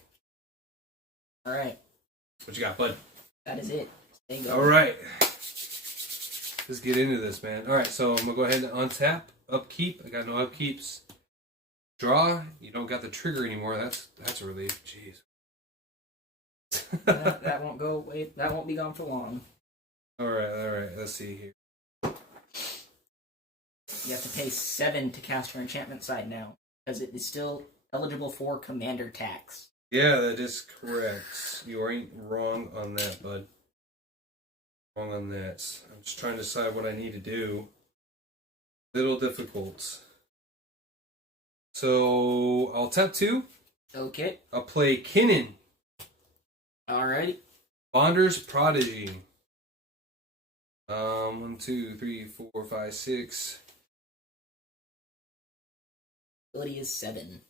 Alright. What you got, bud? That is it. Stay going. Alright. Let's get into this, man. Alright, so I'm going to go ahead and untap. Upkeep. I got no upkeeps. Draw. You don't got the trigger anymore. That's a relief. Jeez. that won't go. Wait, that won't be gone for long. Alright. Let's see here. You have to pay 7 to cast your enchantment side now, because it is still eligible for commander tax. Yeah, that is correct. You ain't wrong on that, bud. Wrong on that. I'm just trying to decide what I need to do. Little difficult. So I'll tap 2. Okay. I'll play Kinnan. Alrighty. Bonder's Prodigy. 1, 2, 3, 4, 5, 6. Ability is 7.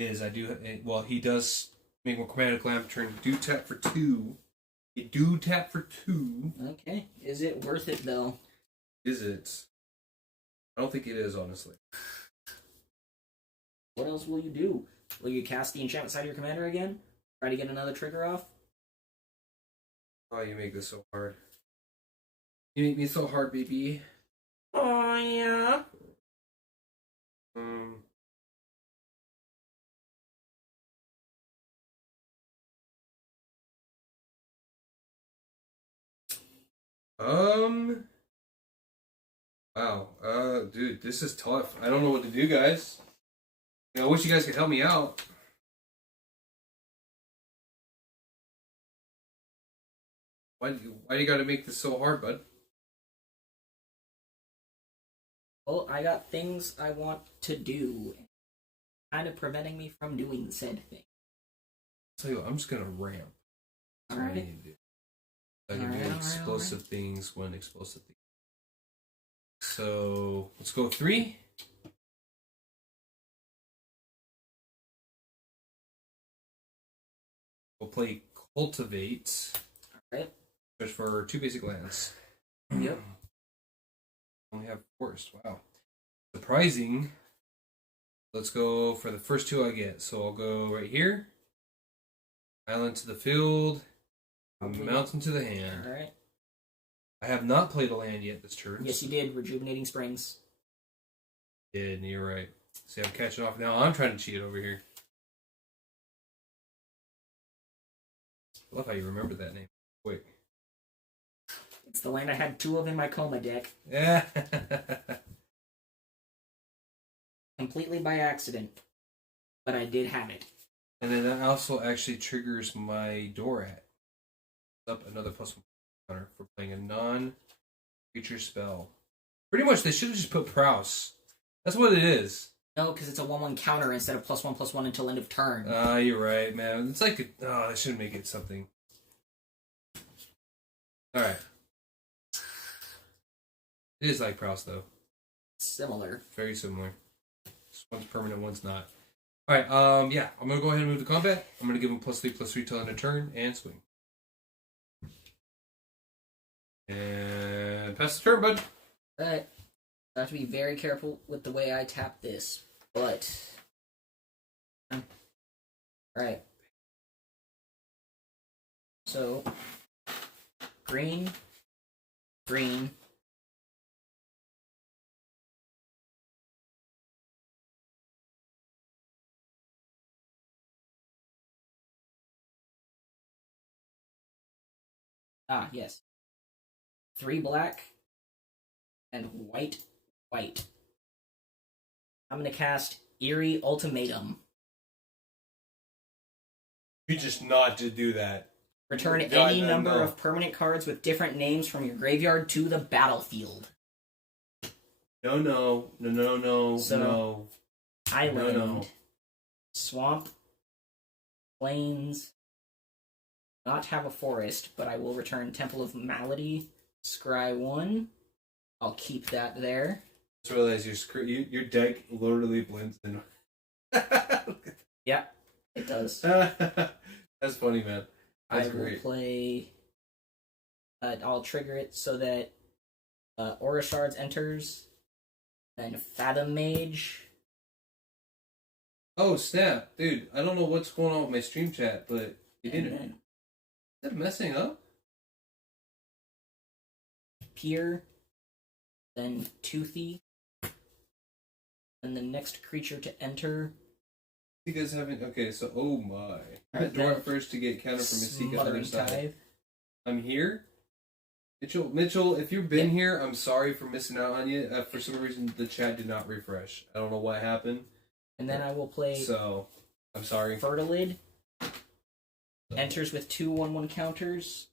I do. Well, he does make one commander clam turn. Do tap for 2. You do tap for 2. Okay. Is it worth it though? Is it? I don't think it is, honestly. What else will you do? Will you cast the enchantment side of your commander again? Try to get another trigger off? Oh, you make this so hard. You make me so hard, baby. Oh yeah. Wow. Dude, this is tough. I don't know what to do, guys. I wish you guys could help me out. Why you gotta make this so hard, bud? Well, I got things I want to do, kind of preventing me from doing said thing. I'll tell you what, I'm just gonna ramp. That's what I Alright. need to do. I can do explosive things when explosive things. So let's go 3. We'll play Cultivate. Alright. Search for 2 basic lands. Yep. Only have forest. Wow. Surprising. Let's go for the first 2 I get. So I'll go right here. Island to the field. Mountain to the hand. Alright. I have not played a land yet this turn. Yes, you did. Rejuvenating Springs. Yeah, you're right. See, I'm catching off now. I'm trying to cheat over here. I love how you remember that name. Quick. It's the land I had 2 of in my coma deck. Yeah. Completely by accident. But I did have it. And then that also actually triggers my Dorat. Up another +1 counter for playing a non-creature spell. Pretty much, they should have just put Prouse. That's what it is. No, because it's a 1/1 counter instead of +1/+1 until end of turn. You're right, man. It's like, I should make it something. Alright. It is like Prouse, though. Similar. Very similar. This one's permanent, one's not. Alright, yeah. I'm going to go ahead and move to combat. I'm going to give him +3/+3 till end of turn, and swing. And pass the turn, bud. Alright. I have to be very careful with the way I tap this, but... Alright. So... Green. Green. Ah, yes. 3 black and white. I'm going to cast Eerie Ultimatum. You just not to do that. Return God, any number no. of permanent cards with different names from your graveyard to the battlefield. No. So- no. Island, No. Swamp, Plains, not have a forest, but I will return Temple of Malady, Scry 1. I'll keep that there. Just realize your deck literally blends in. Yeah, it does. That's funny, man. That's I will great. play... I'll trigger it so that Aura Shards enters, then Fathom Mage, Oh snap, dude! I don't know what's going on with my stream chat, but it And didn't. then Is it messing up? Pier, then Toothy, and the next creature to enter. You guys haven't. Okay, so oh my! Alright, Draw then it first to get counter from Mystique on the other Smothering side. Tithe. I'm here. Mitchell, if you've been here, I'm sorry for missing out on you. For some reason, the chat did not refresh. I don't know what happened. And then I will play So, I'm sorry. Fertilid. Enters with 2/1/1 counters.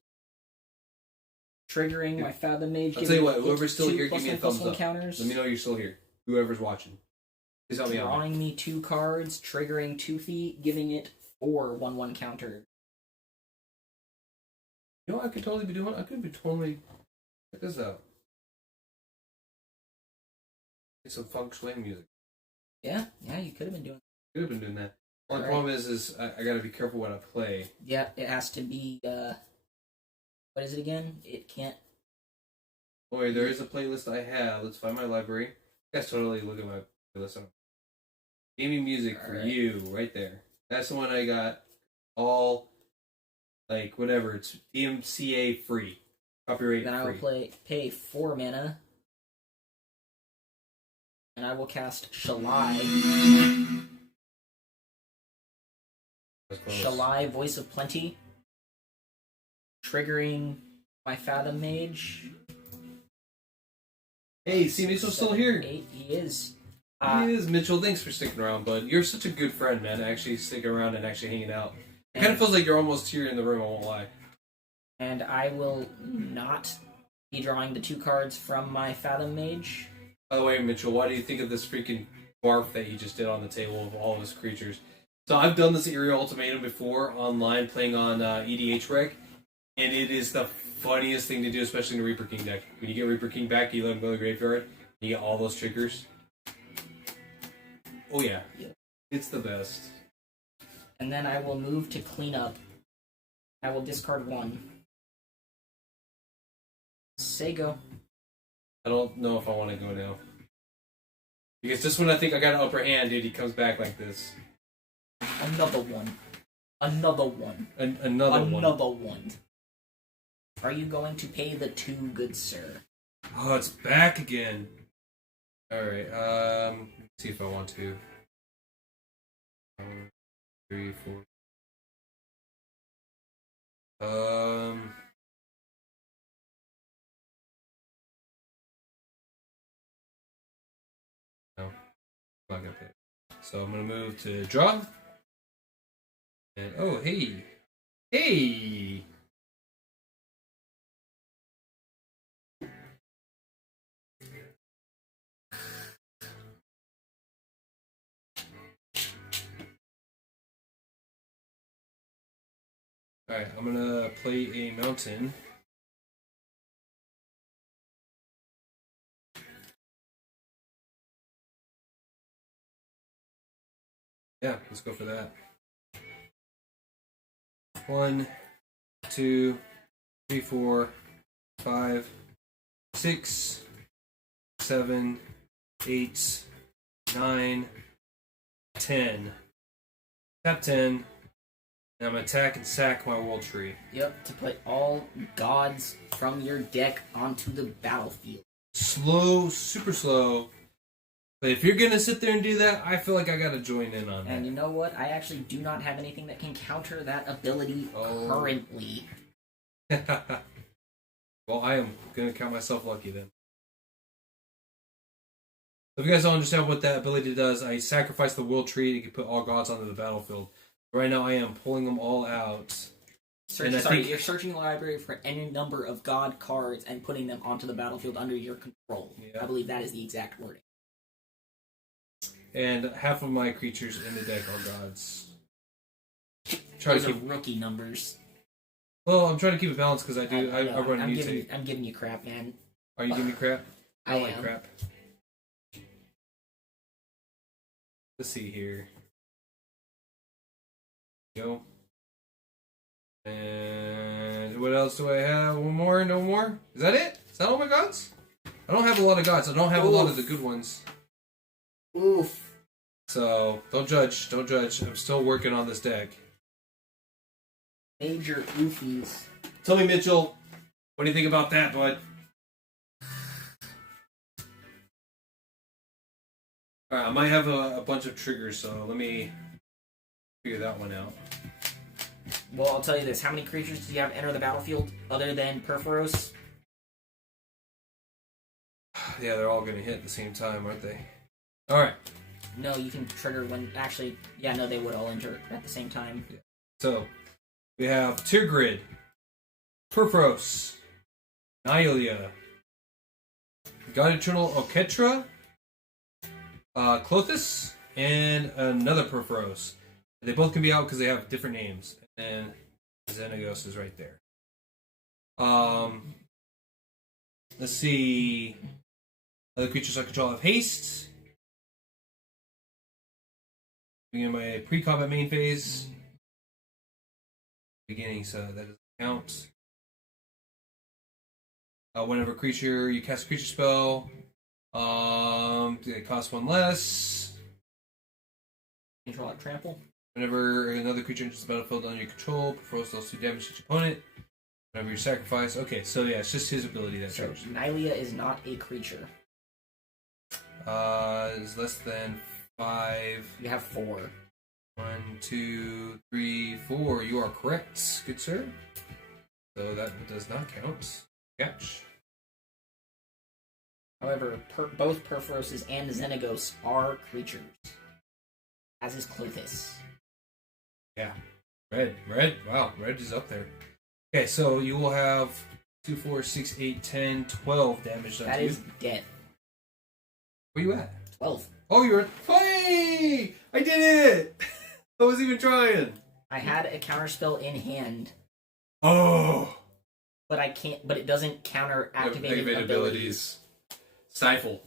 Triggering my Fathom Mage. I'll tell you what, giving it whoever's still 2 here, give me a +1/+1 thumbs up. counters. Let me know you're still here. Whoever's watching. Please help me out. Drawing me 2 cards, triggering Toothy, giving it 4 1/1 counters. You know what I could totally be doing? I could be totally... Check this out. Get some funk swing music. Yeah, you could have been doing. Could have been doing that. Only Alright. problem is I gotta be careful what I play. Yeah, it has to be. What is it again? It can't. Oh wait, there is a playlist I have. Let's find my library. You guys totally look at my playlist. Gaming music for Alright. you, right there. That's the one I got. All, like, whatever. It's DMCA free. Copyright Then I will free. pay 4 mana, and I will cast Shalai. That's close. Shalai, Voice of Plenty. Triggering my Fathom Mage. Hey, see, Mitchell's still 7, here. 8, he is. He is, Mitchell. Thanks for sticking around, bud. You're such a good friend, man. Actually sticking around and actually hanging out. It kind of feels like you're almost here in the room, I won't lie. And I will not be drawing the 2 cards from my Fathom Mage. By the way, Mitchell, why do you think of this freaking barf that you just did on the table of all of his creatures? So I've done this Area Ultimatum before online, playing on EDH Rec, and it is the funniest thing to do, especially in the Reaper King deck. When you get Reaper King back, you let him go to the graveyard, and you get all those triggers. Oh yeah, Yep. It's the best. And then I will move to clean up. I will discard 1. Say go. I don't know if I want to go now. Because just when I think I got an upper hand, dude, he comes back like this. Another one. Another one. Another one. one. Are you going to pay the 2, good sir? Oh, it's back again. Alright, let's see if I want to. 1, 3, 4. No. I'm not gonna pay. So I'm gonna move to draw. And oh hey. Hey! Alright, I'm gonna play a mountain. Yeah, let's go for that. 1, 2, 3, 4, 5, 6, 7, 8, 9, 10. Tap 10. And I'm gonna attack and sack my World Tree. Yep, to put all gods from your deck onto the battlefield. Slow, super slow. But if you're gonna sit there and do that, I feel like I gotta join in on And that. you know what? I actually do not have anything that can counter that ability currently. Well, I am gonna count myself lucky then. If you guys don't understand what that ability does, I sacrifice the Will Tree to put all gods onto the battlefield. Right now, I am pulling them all out. You're searching the library for any number of god cards and putting them onto the battlefield under your control. Yeah. I believe that is the exact wording. And half of my creatures in the deck are gods. Try Those to are keep. rookie numbers. Well, I'm trying to keep it balanced because I do. I know. run I'm mutate. giving you crap, man. Are you giving me crap? I don't like am. crap. Let's see here. Go. And what else do I have? One more? No more? Is that it? Is that all my gods? I don't have a lot of gods. I don't have a lot of the good ones. Oof. So don't judge. Don't judge. I'm still working on this deck. Major oofies. Tell me, Mitchell, what do you think about that, bud? Alright, I might have a bunch of triggers, so let me figure that one out. Well, I'll tell you this. How many creatures do you have enter the battlefield other than Perforos? Yeah, they're all going to hit at the same time, aren't they? Alright. No, you can trigger when... Actually, yeah, no, they would all enter at the same time. Yeah. So, we have Tier Grid, Perforos, Nihilea, God Eternal Oketra, Clothis, and another Perforos. They both can be out because they have different names. And Xenagos is right there. Let's see. Other creatures I control have haste. Begin my pre-combat main phase. Beginning, so that doesn't count. Whenever creature you cast a creature spell, it costs one less. Control out trample. Whenever another creature enters the battlefield under your control, Perforos deals 2 damage to each opponent. Whenever you sacrifice, okay, so yeah, it's just his ability that So, changed. Nihilea is not a creature. Is less than 5. You have 4. 1, 2, 3, 4. You are correct, good sir. So that does not count. Catch. However, both Perforoses and Xenagos are creatures. As is Clothis. Yeah. Red. Wow, red is up there. Okay, so you will have 2, 4, 6, 8, 10, 12 damage done That to you. is dead. Where you at? 12. Oh, you're at... Hey! I did it! I was even trying. I had a counterspell in hand, Oh! but I can't. But it doesn't counter activated abilities. Stifle.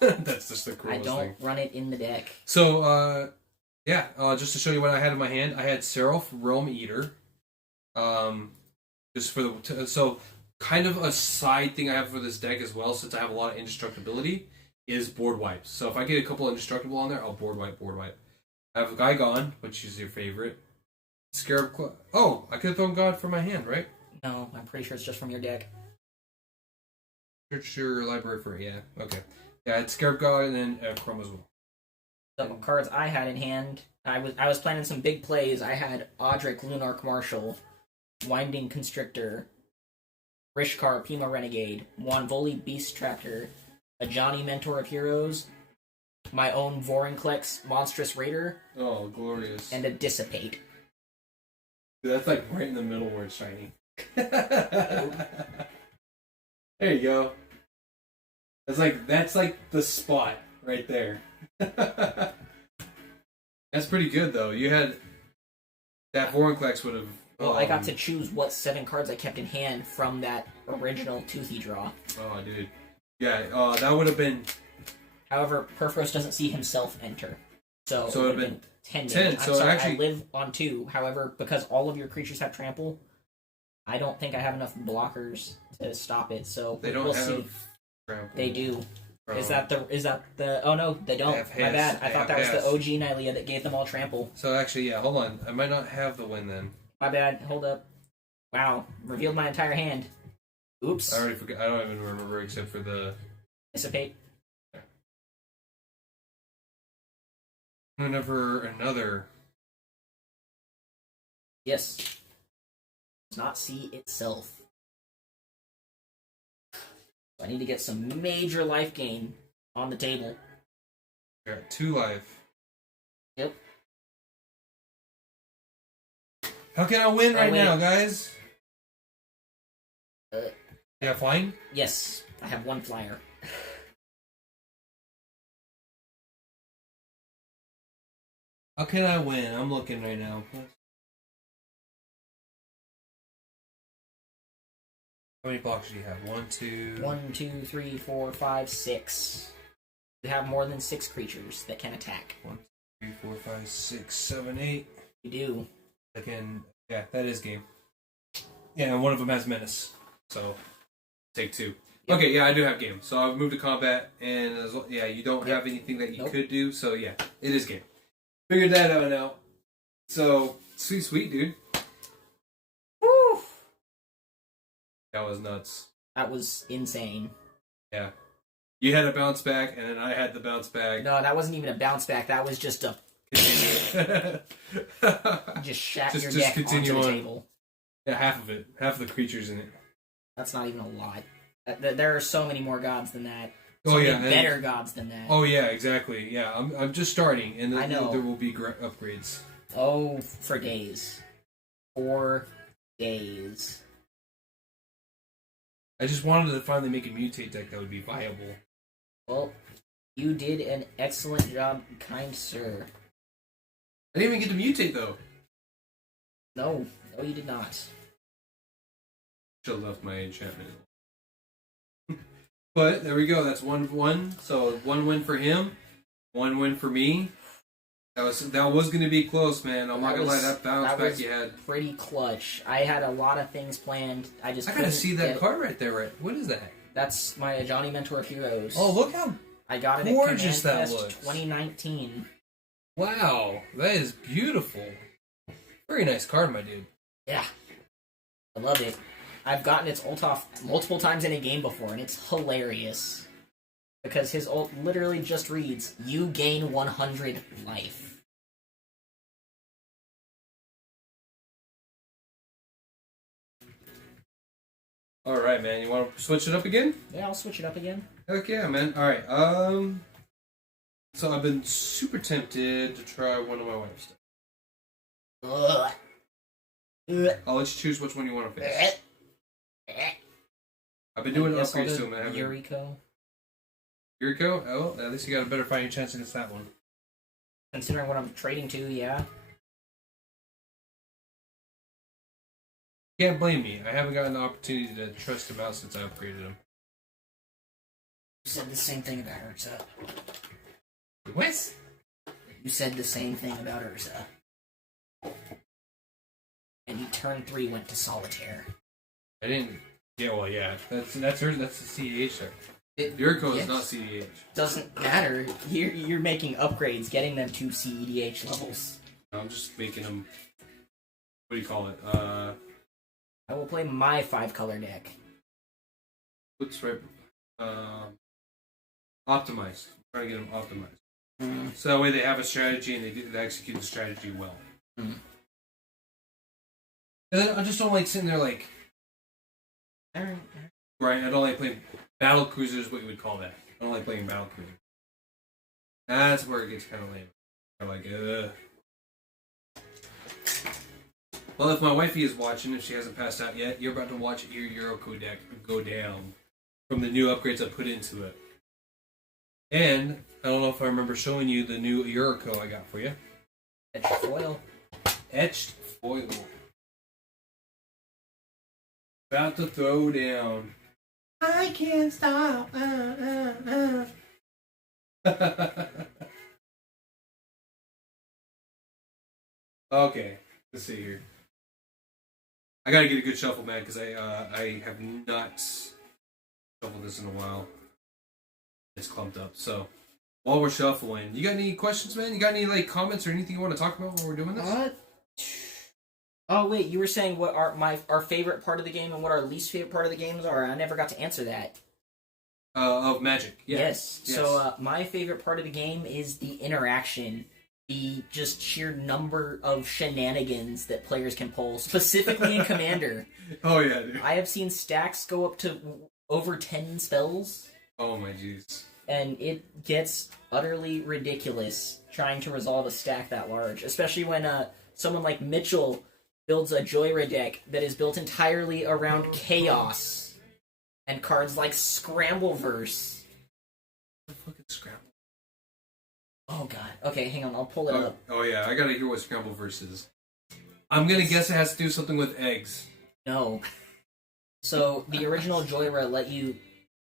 That's just the I coolest don't thing. run it in the deck. So, just to show you what I had in my hand, I had Seraph Realm Eater. Just for the... So, kind of a side thing I have for this deck as well, since I have a lot of indestructibility, is board wipes. So if I get a couple indestructible on there, I'll board wipe. I have Gaigon, which is your favorite. Scarab Claw. Oh, I could have thrown God from my hand, right? No, I'm pretty sure it's just from your deck. Search your library for it, yeah. Okay. Yeah, it's Scarab God and then Chrome as well. The cards I had in hand, I was planning some big plays. I had Audric Lunarch Marshal, Winding Constrictor, Rishkar Pima Renegade, Wanvoli Beast Tractor, a Johnny Mentor of Heroes, my own Vorinclex Monstrous Raider, Oh, glorious. and a Dissipate. That's like right in the middle where it's shiny. There you go. That's like the spot right there. That's pretty good though. You had that Vorinclex would have. Well, I got to choose what 7 cards I kept in hand from that original Toothy draw. Oh, dude. Yeah, that would have been. However, Perforos doesn't see himself enter. So it would have been 10 10, damage. I'm so sorry, actually- I live on 2. However, because all of your creatures have trample, I don't think I have enough blockers to stop it. So They don't we'll have. see. Trample. They do. Bro. Is that the? Oh no, they don't. They have My bad. hits. I They thought have that was the hits. OG Nihilea that gave them all trample. So actually, yeah. Hold on. I might not have the win then. My bad. Hold up. Wow, revealed my entire hand. Oops. I already forgot. I don't even remember except for the. Dissipate. Whenever another. Yes. Does not see itself. I need to get some major life gain on the table. You're at 2 life. Yep. How can I win right wait. now, guys? Uh, Yeah, flying? Yes, I have 1 flyer. How can I win? I'm looking right now. How many blocks do you have? 1, 2. 1, 2, 3, 4, 5, 6. You have more than 6 creatures that can attack. 1, 2, 3, 4, 5, 6, 7, 8. You do. I can. Yeah, that is game. Yeah, and one of them has menace. So, take 2. Yep. Okay, yeah, I do have game. So I've moved to combat, and you don't Yep. have anything that you Nope. could do. So yeah, it is game. Figured that out now. So sweet, dude. Woo! That was nuts. That was insane. Yeah, you had a bounce back, and then I had the bounce back. No, that wasn't even a bounce back. That was just a Continue. just shat Just- your just deck continue onto the on. table. Yeah, half of it. Half of the creatures in it. That's not even a lot. There are so many more gods than that. Oh, So yeah, many and- better gods than that. Oh yeah, exactly. Yeah, I'm just starting, and I know. there will be upgrades. Oh, for days. 4 days. I just wanted to finally make a mutate deck that would be viable. Well, you did an excellent job, kind sir. I didn't even get to mutate though. No, you did not. Should have left my enchantment. But there we go. That's 1-1. So 1 win for him, 1 win for me. That was going to be close, man. I'm not gonna lie. That bounce that back was you had. pretty clutch. I had a lot of things planned. I I gotta couldn't see that get- card right there. Right? What is that? That's my Johnny Mentor of Heroes. Oh, look how I got it gorgeous at Command that Fest looks. 2019. wow. That is beautiful. Very nice card, my dude. Yeah, I love it. I've gotten its ult off multiple times in a game before, and it's hilarious. Because his ult literally just reads, "You gain 100 life." All right, man. You want to switch it up again? Yeah, I'll switch it up again. Heck yeah, man. All right. So I've been super tempted to try one of my wife's stuff. Ugh. Ugh. I'll let you choose which one you want to face. I've been doing Yes, I'll upgrades do to them. I haven't. Yuriko. Yuriko? Oh, at least you got a better fighting chance against that one. Considering what I'm trading to, yeah. Can't blame me. I haven't gotten the opportunity to trust him out since I upgraded him. You said the same thing about Urza. What? You said the same thing about Urza. And you turn 3 went to Solitaire. I didn't. Yeah, well, yeah. That's her. That's the CEH there. Yuriko is not CEH. Doesn't matter. You're making upgrades, getting them to CEDH levels. I'm just making them. What do you call it? I will play my 5-color deck. What's right? Optimized. I'm trying to get them optimized. So that way they have a strategy and they execute the strategy well. Mm. And then I just don't like sitting there like. Alright. Right, I don't like playing battle cruisers. What you would call that? I don't like playing battle cruisers. That's where it gets kind of lame. I'm like, ugh. Well, if my wifey is watching, if she hasn't passed out yet, you're about to watch your Eurocode deck go down from the new upgrades I put into it. And I don't know if I remember showing you the new Eurocode I got for you. Etched foil. Etched foil. About to throw down. I can't stop. Okay, let's see here. I gotta get a good shuffle, man, because I have not shuffled this in a while. It's clumped up. So while we're shuffling, you got any questions, man? You got any like comments or anything you want to talk about while we're doing this? What? Oh wait, you were saying what our favorite part of the game and what our least favorite part of the games are. I never got to answer that. Of Magic. Yeah. Yes. So my favorite part of the game is the interaction, the just sheer number of shenanigans that players can pull, specifically in Commander. Oh yeah, dude. I have seen stacks go up to over 10 spells, Oh my jeez. and it gets utterly ridiculous trying to resolve a stack that large, especially when someone like Mitchell builds a Joyra deck that is built entirely around chaos and cards like Scrambleverse. Fucking Scramble. Oh god. Okay, hang on, I'll pull it up. Oh yeah, I gotta hear what Scrambleverse is. I'm gonna guess it has to do something with eggs. No. So, the original Joyra let you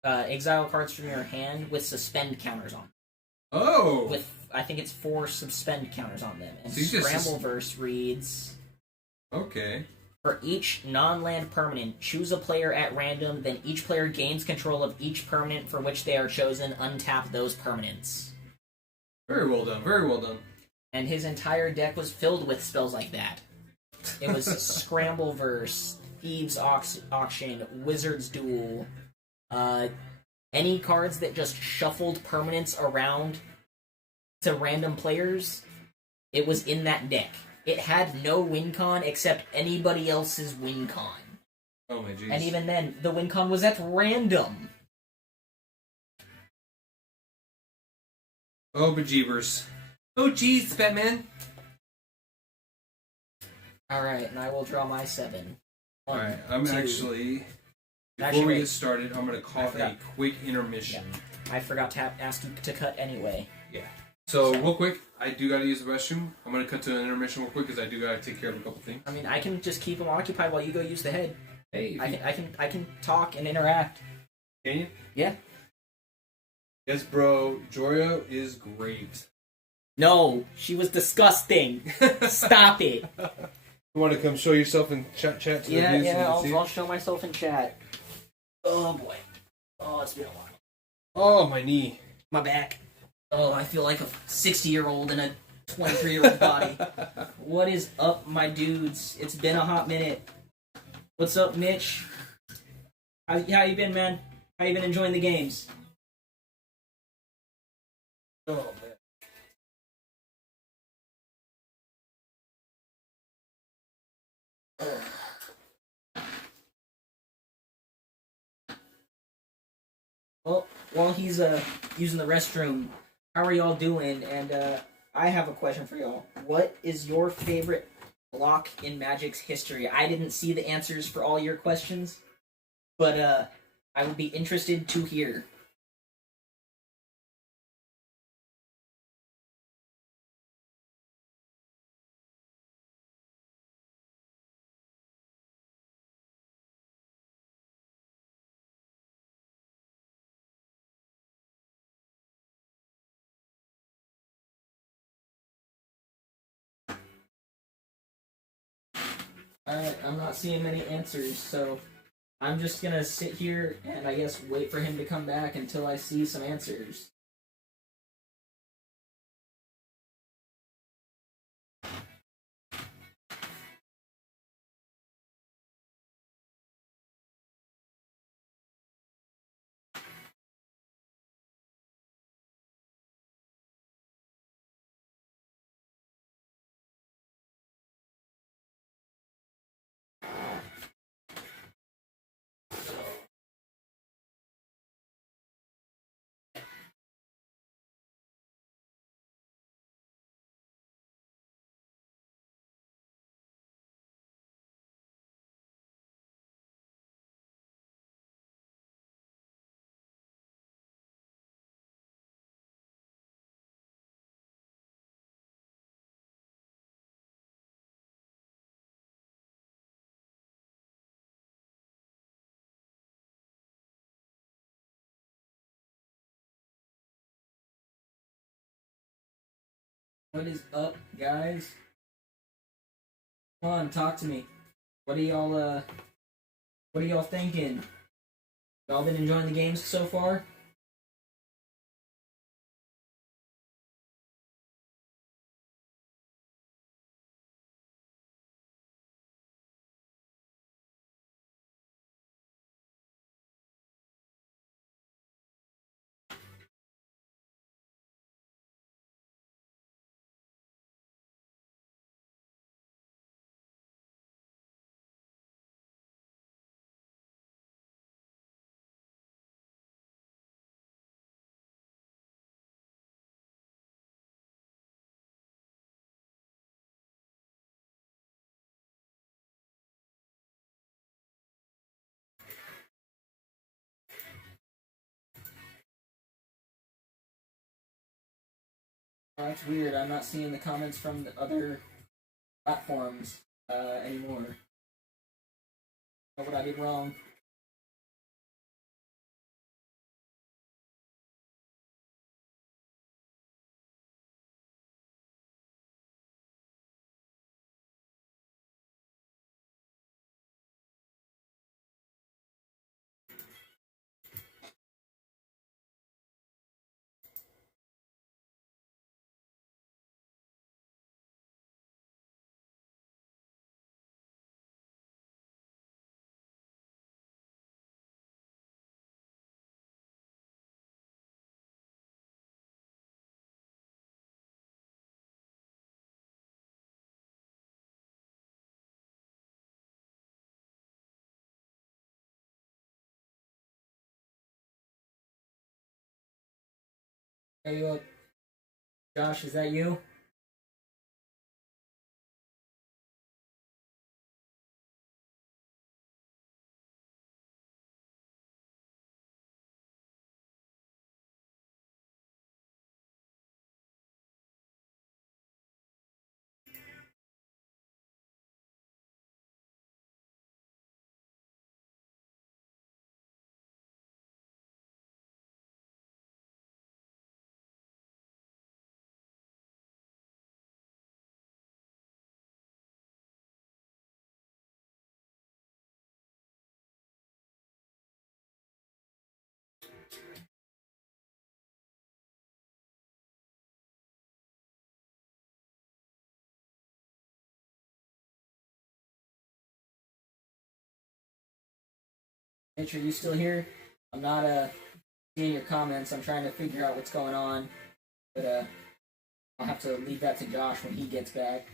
exile cards from your hand with suspend counters on them. Oh. With, I think it's 4 suspend counters on them. And So you just Scrambleverse reads... Okay. For each non-land permanent, choose a player at random, then each player gains control of each permanent for which they are chosen. Untap those permanents. Very well done. Very well done. And his entire deck was filled with spells like that. It was Scrambleverse, Thieves' Auction, Wizard's Duel, any cards that just shuffled permanents around to random players, it was in that deck. It had no win con except anybody else's win con. Oh my jeez. And even then, the win con was at random. Oh bejeebers. Oh jeez, Batman. Alright, and I will draw my 7. Alright, I'm 2. actually... Before Actually, we wait. get started, I'm going to call a quick intermission. I forgot to ask you to cut anyway. Yeah. So, real quick, I do got to use the restroom. I'm going to cut to an intermission real quick because I do got to take care of a couple things. I mean, I can just keep them occupied while you go use the head. Hey, I can talk and interact. Can you? Yeah. Yes, bro. Joria is great. No, she was disgusting. Stop it. You want to come show yourself and chat to the views? I'll show myself in chat. Oh boy. Oh, it's been a while. Oh, my knee. My back. Oh, I feel like a 60-year-old in a 23-year-old body. What is up, my dudes? It's been a hot minute. What's up, Mitch? How you been, man? How you been enjoying the games? Oh, man. Well, while he's using the restroom, how are y'all doing? And I have a question for y'all. What is your favorite block in Magic's history? I didn't see the answers for all your questions, but I would be interested to hear. Alright, I'm not seeing many answers, so I'm just gonna sit here and I guess wait for him to come back until I see some answers. What is up, guys? Come on, talk to me. What are y'all thinking? Y'all been enjoying the games so far? Oh, that's weird. I'm not seeing the comments from the other platforms anymore. What I did wrong? Are you up? Josh, is that you? Mitch, are you still here? I'm not seeing your comments. I'm trying to figure out what's going on, but I'll have to leave that to Josh when he gets back.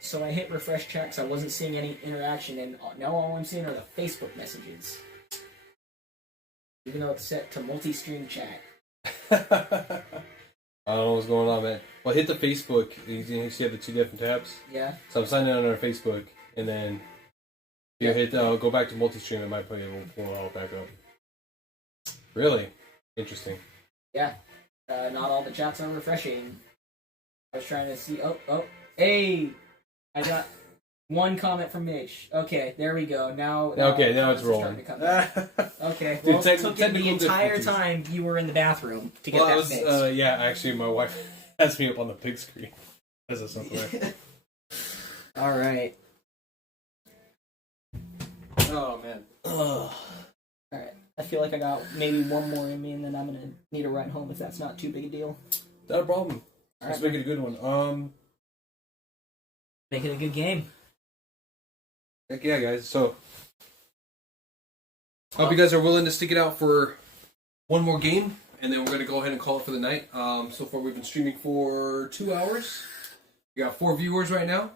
So I hit refresh chat because I wasn't seeing any interaction, and now all I'm seeing are the Facebook messages. Even though it's set to multi-stream chat. I don't know what's going on, man. Well, hit the Facebook. You see the two different tabs? Yeah. So I'm signing in on our Facebook, and then you hit go back to multi-stream. It might put it will all back up. Really interesting. Yeah. Not all the chats are refreshing. I was trying to see. Oh, hey! I got one comment from Mitch. Okay, there we go. Now it's rolling. Okay, Dude, well, it took you the entire difficulties. time you were in the bathroom to get that fixed. Yeah, actually, my wife has me up on the big screen. That's a something. All right. Oh man. All right. I feel like I got maybe one more in me, and then I'm gonna need a ride home if that's not too big a deal. Not a problem. All Let's right, make it a good one. make it a good game. Heck yeah, guys. So, I hope you guys are willing to stick it out for one more game, and then we're going to go ahead and call it for the night. So far, we've been streaming for 2 hours. We got 4 viewers right now,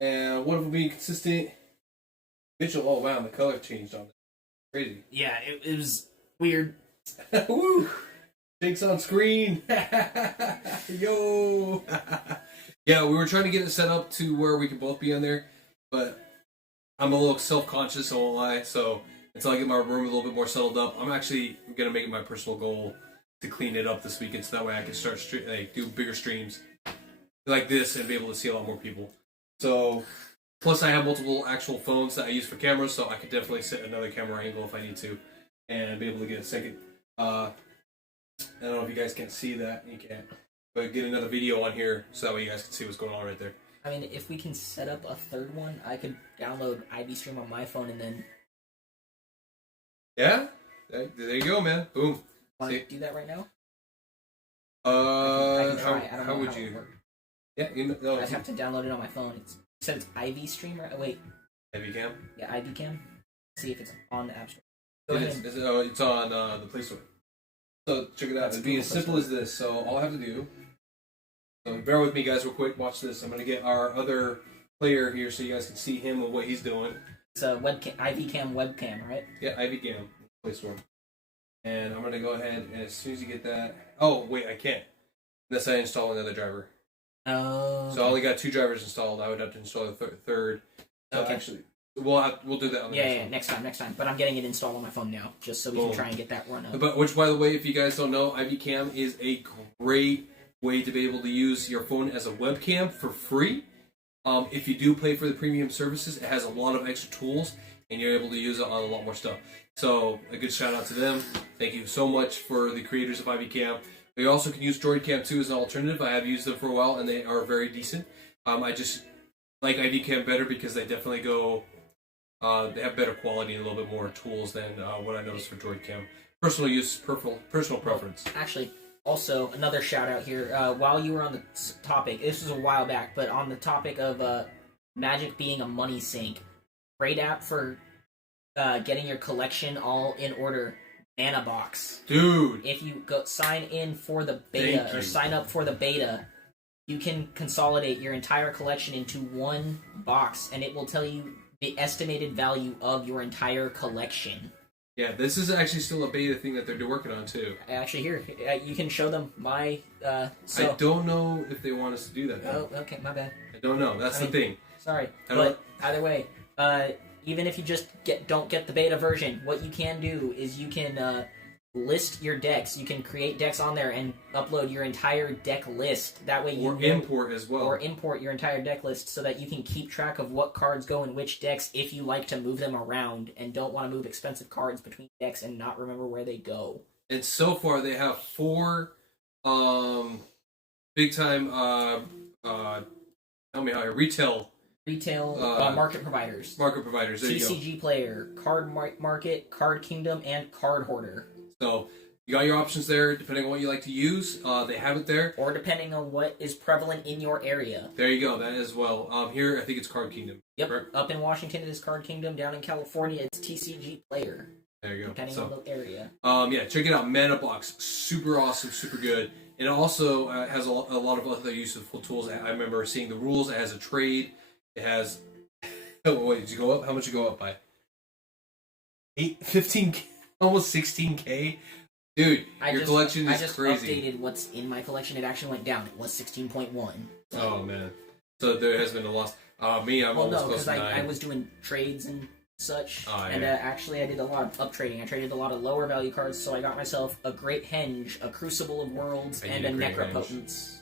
and one of them being consistent. Mitchell, oh wow, the color changed on it. Crazy. Yeah, it was weird. Woo! Jake's on screen. Yo. Yeah, we were trying to get it set up to where we can both be on there, but I'm a little self-conscious, I won't lie. So until I get my room a little bit more settled up, I'm actually gonna make it my personal goal to clean it up this weekend, so that way I can start do bigger streams like this and be able to see a lot more people. So, plus I have multiple actual phones that I use for cameras, so I could definitely set another camera angle if I need to, and be able to get a second. I don't know if you guys can see that. You can't, but get another video on here so that way you guys can see what's going on right there. I mean, if we can set up a third one, I could download IV Stream on my phone and then. Yeah, there you go, man. Boom. Want to do that right now? I can try. I don't how know would how you? it works. Yeah, you know, I'd have to download it on my phone. You said it's IV Stream, right? Wait. Heavy cam. Yeah, IV Cam. See if it's on the App Store. Go ahead. It's on the Play Store. So check it out. It'd be as simple as this. So all I have to do. So bear with me, guys, real quick. Watch this. I'm gonna get our other player here so you guys can see him and what he's doing. It's a webcam, IV Cam webcam, right? Yeah, IV Cam Play Store. And I'm gonna go ahead and as soon as you get that. Oh wait, I can't. Unless I install another driver. Oh. So I only got 2 drivers installed. I would have to install a third. So Okay. actually, we'll do that on the next one. next time. But I'm getting it installed on my phone now, just so we can try and get that run up. But which, by the way, if you guys don't know, IV Cam is a great way to be able to use your phone as a webcam for free. If you do pay for the premium services, it has a lot of extra tools, and you're able to use it on a lot more stuff. So a good shout out to them. Thank you so much for the creators of IV Cam. We also can use Droid Cam 2 as an alternative. I have used them for a while, and they are very decent. I just like IV Cam better because they definitely go. They have better quality and a little bit more tools than what I noticed for Droid Cam. Personal use, personal preference. Actually, also another shout out here. While you were on the topic, this was a while back, but on the topic of Magic being a money sink, great app for getting your collection all in order. Mana Box, Dude. If you go sign in for the beta or sign up for the beta, you can consolidate your entire collection into one box, and it will tell you the estimated value of your entire collection. Yeah, this is actually still a beta thing that they're working on too. Actually, here you can show them my. I don't know if they want us to do that. Oh, okay, my bad. I don't know. That's the thing. Sorry, but either way, even if you just don't get the beta version, what you can do is you can list your decks. You can create decks on there and upload your entire deck list. That way you import as well. Or import your entire deck list so that you can keep track of what cards go in which decks if you like to move them around and don't want to move expensive cards between decks and not remember where they go. And so far they have 4 big time tell me how retail market providers. Market providers. There TCG you go. Player, Card Market, Card Kingdom, and Card Hoarder. So you got your options there, depending on what you like to use. They have it there, or depending on what is prevalent in your area. There you go. That as well. Here, I think it's Card Kingdom. Yep. Correct? Up in Washington, it is Card Kingdom. Down in California, it's TCG Player. There you go. Depending on the area. Yeah, check it out. Mana Box, super awesome, super good. And it also has a lot of other useful tools. I remember seeing the rules. It has a trade. It has. Oh, wait, did you go up? How much did you go up by? 15K, almost 16K. Dude, your collection is crazy. I just updated what's in my collection. It actually went down. It was 16.1. Oh man, so there has been a loss. I'm almost close to 9. I was doing trades and such, and actually I did a lot of up trading. I traded a lot of lower value cards, so I got myself a Great Henge, a Crucible of Worlds, and a Necropotence.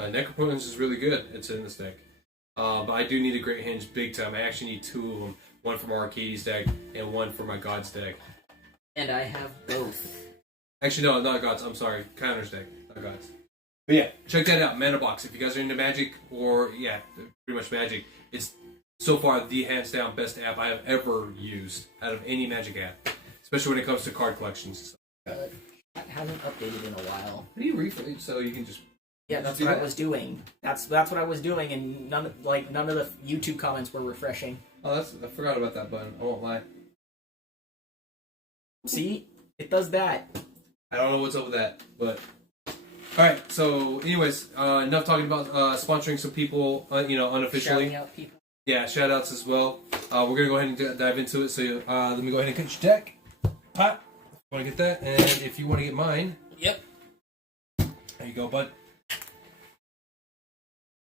Necropotence is really good. It's in this deck. But I do need a Great Henge big time. I actually need 2 of them. One for my Arcades deck and one for my Gods deck. And I have both. Actually, no, not Gods. I'm sorry. Counters deck, not Gods. But yeah, check that out. Mana Box. If you guys are into Magic, or pretty much Magic, it's so far the hands down best app I have ever used out of any Magic app, especially when it comes to card collections. It hasn't updated in a while. How do you refresh so you can just? Yeah, that's what I was doing. That's what I was doing, and none of the YouTube comments were refreshing. Oh, I forgot about that button. I won't lie. See, it does that. I don't know what's up with that, but all right. So, anyways, enough talking about sponsoring some people, unofficially. Shouting out people. Yeah, shout outs as well. We're gonna go ahead and dive into it. So, let me go ahead and get your deck. Pot. Want to get that? And if you want to get mine, yep. There you go, bud.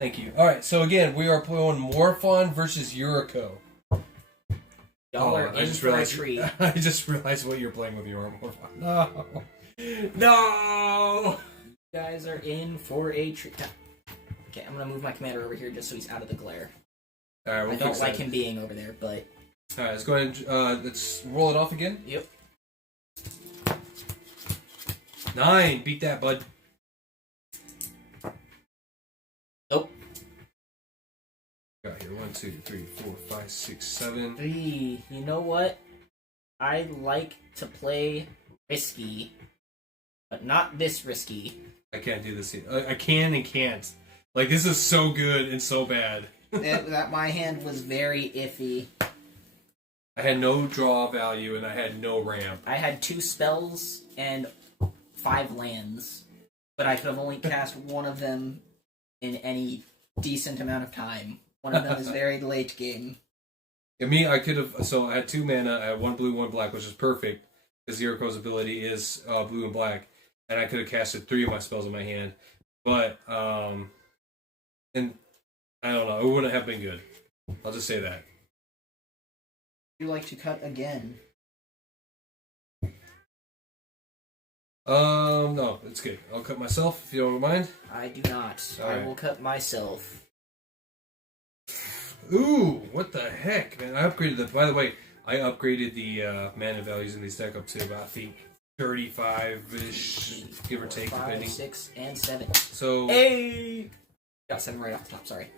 Thank you. All right. So again, we are playing Morphon versus Yuriko. Y'all are in for a treat. I just realized what you're playing with your Morphon. No. No! You guys are in for a treat. Okay, I'm gonna move my commander over here just so he's out of the glare. All right, I don't like him being over there, but... All right, let's go ahead and let's roll it off again. Yep. 9. Beat that, bud. Nope. Got here 1, 2, 3, 4, 5, 6, 7. 3. You know what? I like to play risky, but not this risky. I can't do this. I can and can't. Like, this is so good and so bad. that my hand was very iffy. I had no draw value and I had no ramp. I had 2 spells and 5 lands, but I could have only cast one of them in any decent amount of time. One of them is very late game. I mean, I could have. So I had 2 mana. I had 1 blue, 1 black, which is perfect. because Zero's ability is blue and black, and I could have casted 3 of my spells in my hand, but and I don't know, it wouldn't have been good. I'll just say that. Would you like to cut again? No, it's good. I'll cut myself if you don't mind. I do not. All I right. will cut myself. Ooh, what the heck, man! I upgraded the. By the way, I upgraded the mana values in this deck up to about, I think, 35-ish, give or take, 5, depending. 6, and 7. So, Hey! Got 7 right off the top, sorry.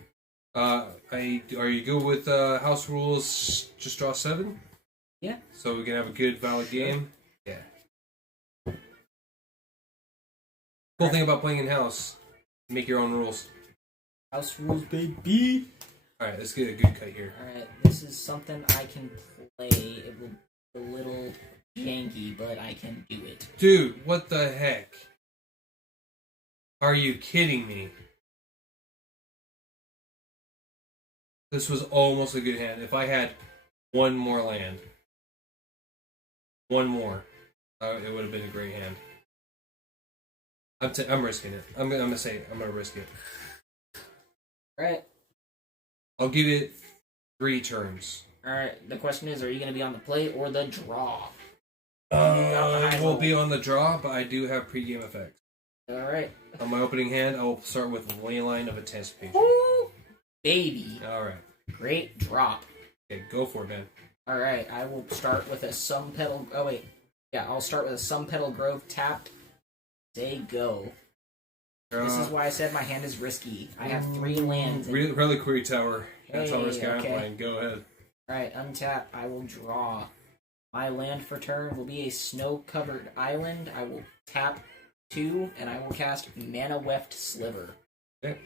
are you good with house rules? Just draw 7. Yeah. So we can have a good, valid game. Yeah. Cool thing about playing in house, make your own rules. House rules, baby! All right, let's get a good cut here. Alright, this is something I can play. It will be a little janky, but I can do it. Dude, what the heck? Are you kidding me? This was almost a good hand. If I had one more land, one more, it would have been a great hand. I'm risking it. I'm gonna risk it. Alright. I'll give it 3 turns. Alright, the question is, are you going to be on the play or the draw? We'll be on the draw, but I do have pre-game effects. Alright. On my opening hand, I will start with Leyline of Anticipation. Woo! Baby. Alright. Great drop. Okay, go for it, man. Alright, I will start with a Sun Petal... Oh, wait. Yeah, I'll start with a Sun Petal Grove tapped. Say go. This is why I said my hand is risky. I have 3 lands. Reliquary Tower. That's how risky I'm okay. playing. Go ahead. Alright, untap. I will draw. My land for turn will be a snow-covered island. I will tap 2, and I will cast Mana Weft Sliver. Okay.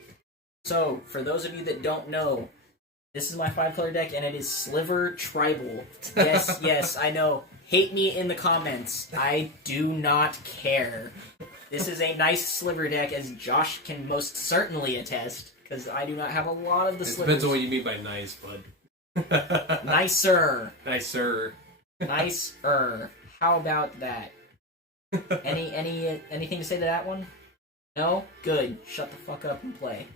So, for those of you that don't know, this is my 5-color deck, and it is Sliver Tribal. Yes, yes, I know. Hate me in the comments. I do not care. This is a nice Sliver deck, as Josh can most certainly attest, because I do not have a lot of the It slivers. depends on what you mean by nice, bud. Nicer. Nicer. Nicer. How about that? Anything to say to that one? No? Good. Shut the fuck up and play.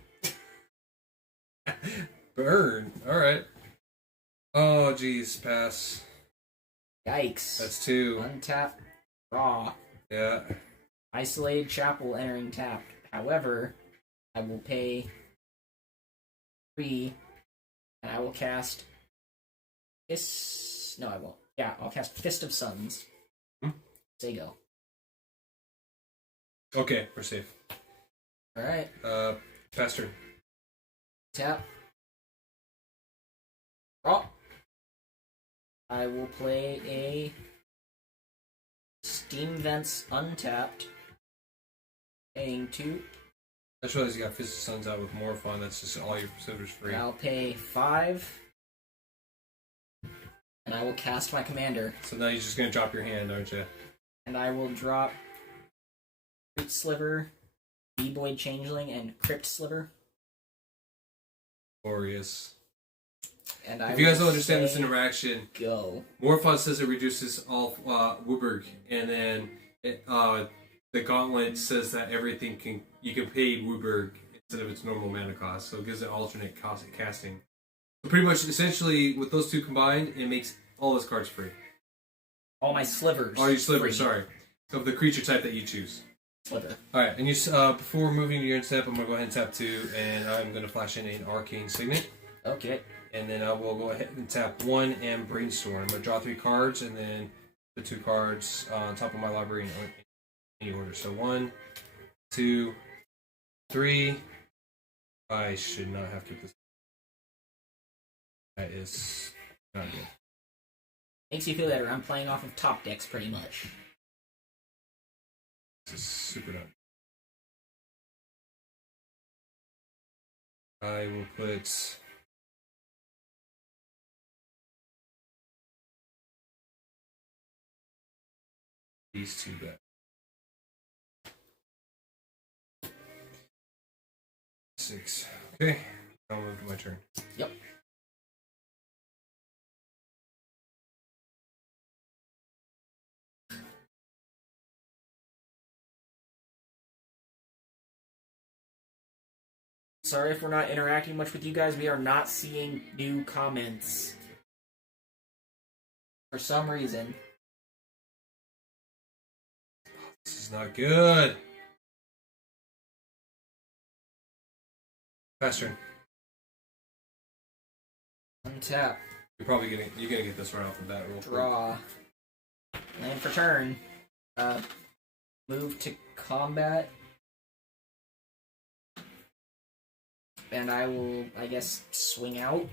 Burn. Alright. Oh, jeez. Pass. Yikes. That's 2. Untap. Draw. Yeah. Isolated Chapel entering tapped. However, I will pay 3, and I will cast No, I won't. Yeah, I'll cast Fist of Suns. Say go. Okay, we're safe. Alright. Pass turn. Tap. Draw. I will play a Steam Vents untapped. Paying 2. I just realized you got Fist of Suns out with more fun. That's just all your silver's free. And I'll pay 5. And I will cast my commander. So now you're just gonna drop your hand, aren't you? And I will drop Crypt Sliver, B-Boy Changeling, and Crypt Sliver. Glorious. And I If you guys will don't understand this say interaction, go. Morphon says it reduces all Wooburg, and then the Gauntlet says that you can pay Wooburg instead of its normal mana cost, so it gives it alternate casting. So pretty much, essentially, with those two combined, it makes all his cards free. All my slivers. All your slivers, free. sorry. Of the creature type that you choose. Sliver. Alright, and you before moving to your end step, I'm going to go ahead and tap 2, and I'm going to flash in an Arcane Signet. Okay. And then I will go ahead and tap 1 and Brainstorm. I'm going to draw 3 cards, and then put 2 cards on top of my library in any order. So 1, 2, 3. I should not have kept this. That is not good. Makes you feel better. I'm playing off of top decks pretty much. This is super dumb. I will put these 2 back. 6. Okay. I'll move to my turn. Yep. Sorry if we're not interacting much with you guys. We are not seeing new comments. For some reason. This is not good. Pass turn. Untap. You're gonna get this right off the bat real quick. Draw. Land for turn. Move to combat. And I will, I guess, swing out.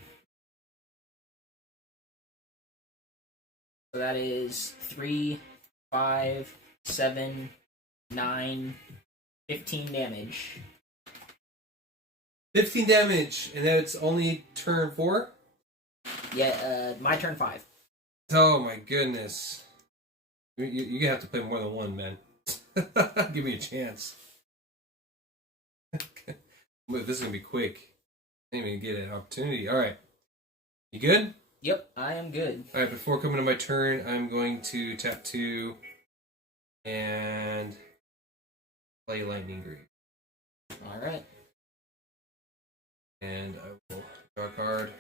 So that is 3, 5, 7, 9, 15 damage. 15 damage, and then it's only turn 4? Yeah, my turn 5. Oh my goodness. You're gonna have to play more than one, man. Give me a chance. But this is gonna be quick. I didn't even get an opportunity. Alright. You good? Yep, I am good. Alright, before coming to my turn, I'm going to tap 2 and play Lightning Greave. Alright. And I will draw a card.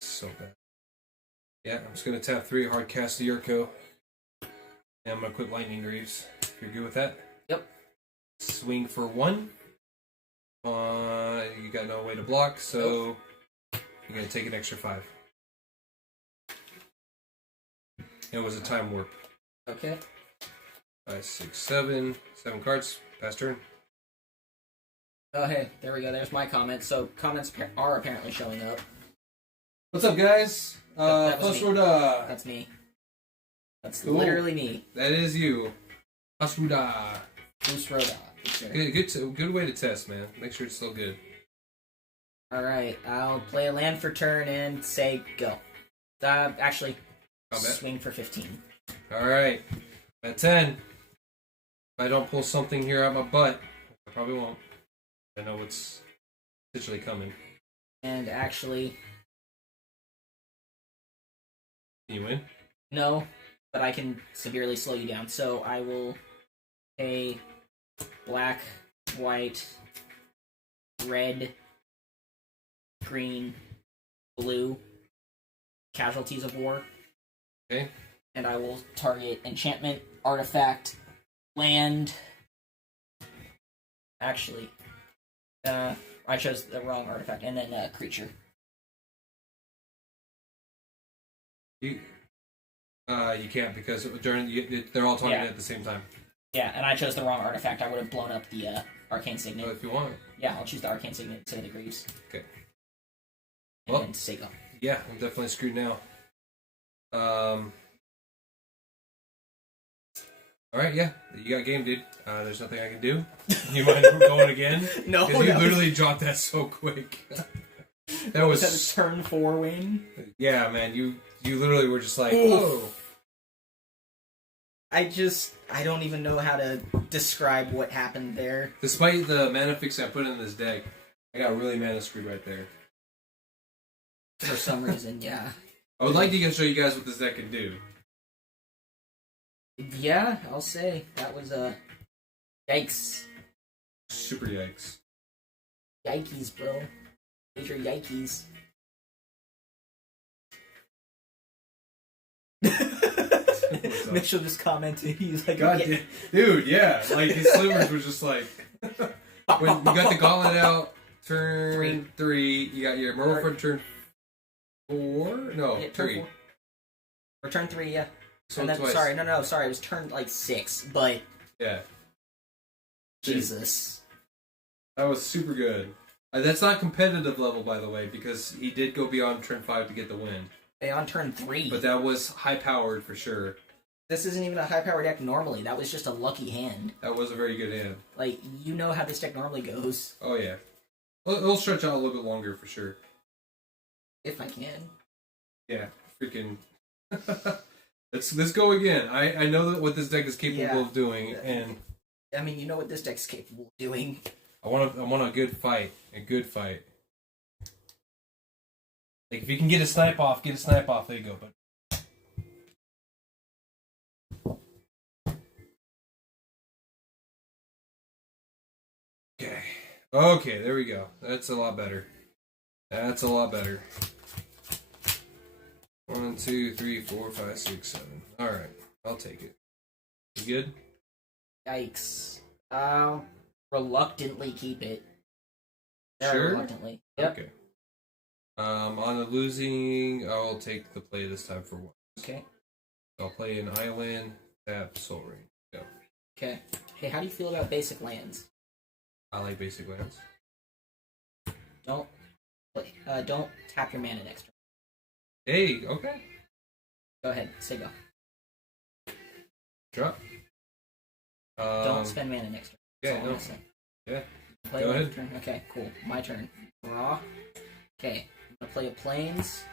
So bad. Yeah, I'm just going to tap 3, hard cast the Yurko. And I'm going to quit Lightning Greaves. If you're good with that. Yep. Swing for 1. You got no way to block, so you're going to take an extra 5. It was a time warp. Okay. 5, 6, 7. 7 cards. Pass turn. Oh, hey, there we go. There's my comment. So, comments are apparently showing up. What's up, guys? That was Plus me. Roda. That's me. That's Cool. literally me. That is you. Plus Roda. Bruce Roda. Sure. Good way to test, man. Make sure it's still good. Alright, I'll play a land for turn and say go. Actually, Combat. swing for 15. Alright. At 10. If I don't pull something here out my butt, I probably won't. I know what's essentially coming. And actually, Can you win? no, but I can severely slow you down. So I will pay black, white, red, green, blue, casualties of war. Okay. And I will target enchantment, artifact, land. Actually, I chose the wrong artifact, and then creature. You can't because they're all talking Yeah. at the same time. Yeah, and I chose the wrong artifact. I would have blown up the arcane signet. So if you want. Yeah, I'll choose the arcane signet instead of the greaves. Okay. And Well, say go. yeah, I'm definitely screwed now. Alright, yeah. You got game, dude. There's nothing I can do. You mind going again? No, Because you literally dropped that so quick. That was... Was that a turn 4 win? Yeah, man. You literally were just like, Oof. oh. I don't even know how to describe what happened there. Despite the mana fix I put in this deck, I got really mana screwed right there. For some reason, yeah. I would like to show you guys what this deck can do. Yeah, I'll say. That was yikes. Super yikes. Yikes, bro. Major yikes. Mitchell just commented. He's like, God, yeah. dude, yeah. Like, his slivers was just like... When you got the gauntlet out, turn 3. You got your Merle for turn 4? No, Yeah, turn 3. 4. Or turn 3, yeah. So And then, twice. sorry, it was turn, 6, but... Yeah. Jesus. That was super good. That's not competitive level, by the way, because he did go beyond turn 5 to get the win. Hey, on turn 3. But that was high-powered for sure. This isn't even a high-power deck normally. That was just a lucky hand. That was a very good hand. Like, you know how this deck normally goes. Oh, yeah. It'll stretch out a little bit longer for sure. If I can. Yeah, freaking... Let's go again. I know that what this deck is capable Yeah. of doing, and... I mean, you know what this deck's capable of doing. I want a good fight. A good fight. Like if you can get a snipe off, get a snipe off. There you go. But okay. Okay, there we go. That's a lot better. That's a lot better. 1, 2, 3, 4, 5, 6, 7. Alright, I'll take it. You good? Yikes. I'll reluctantly keep it. Very Sure? reluctantly. Yep. Okay. On the losing, I'll take the play this time for 1. Okay. I'll play an island, tap, soul ring. Go. Okay. Hey, how do you feel about basic lands? I like basic lands. Don't tap your mana next turn. Hey, okay. Go ahead, say go. Drop. Don't spend mana next turn. Yeah, That's all I'm no. gonna say. Yeah. Play Go one ahead. Turn. Okay, cool. My turn. Draw. Okay, I'm gonna play a plains.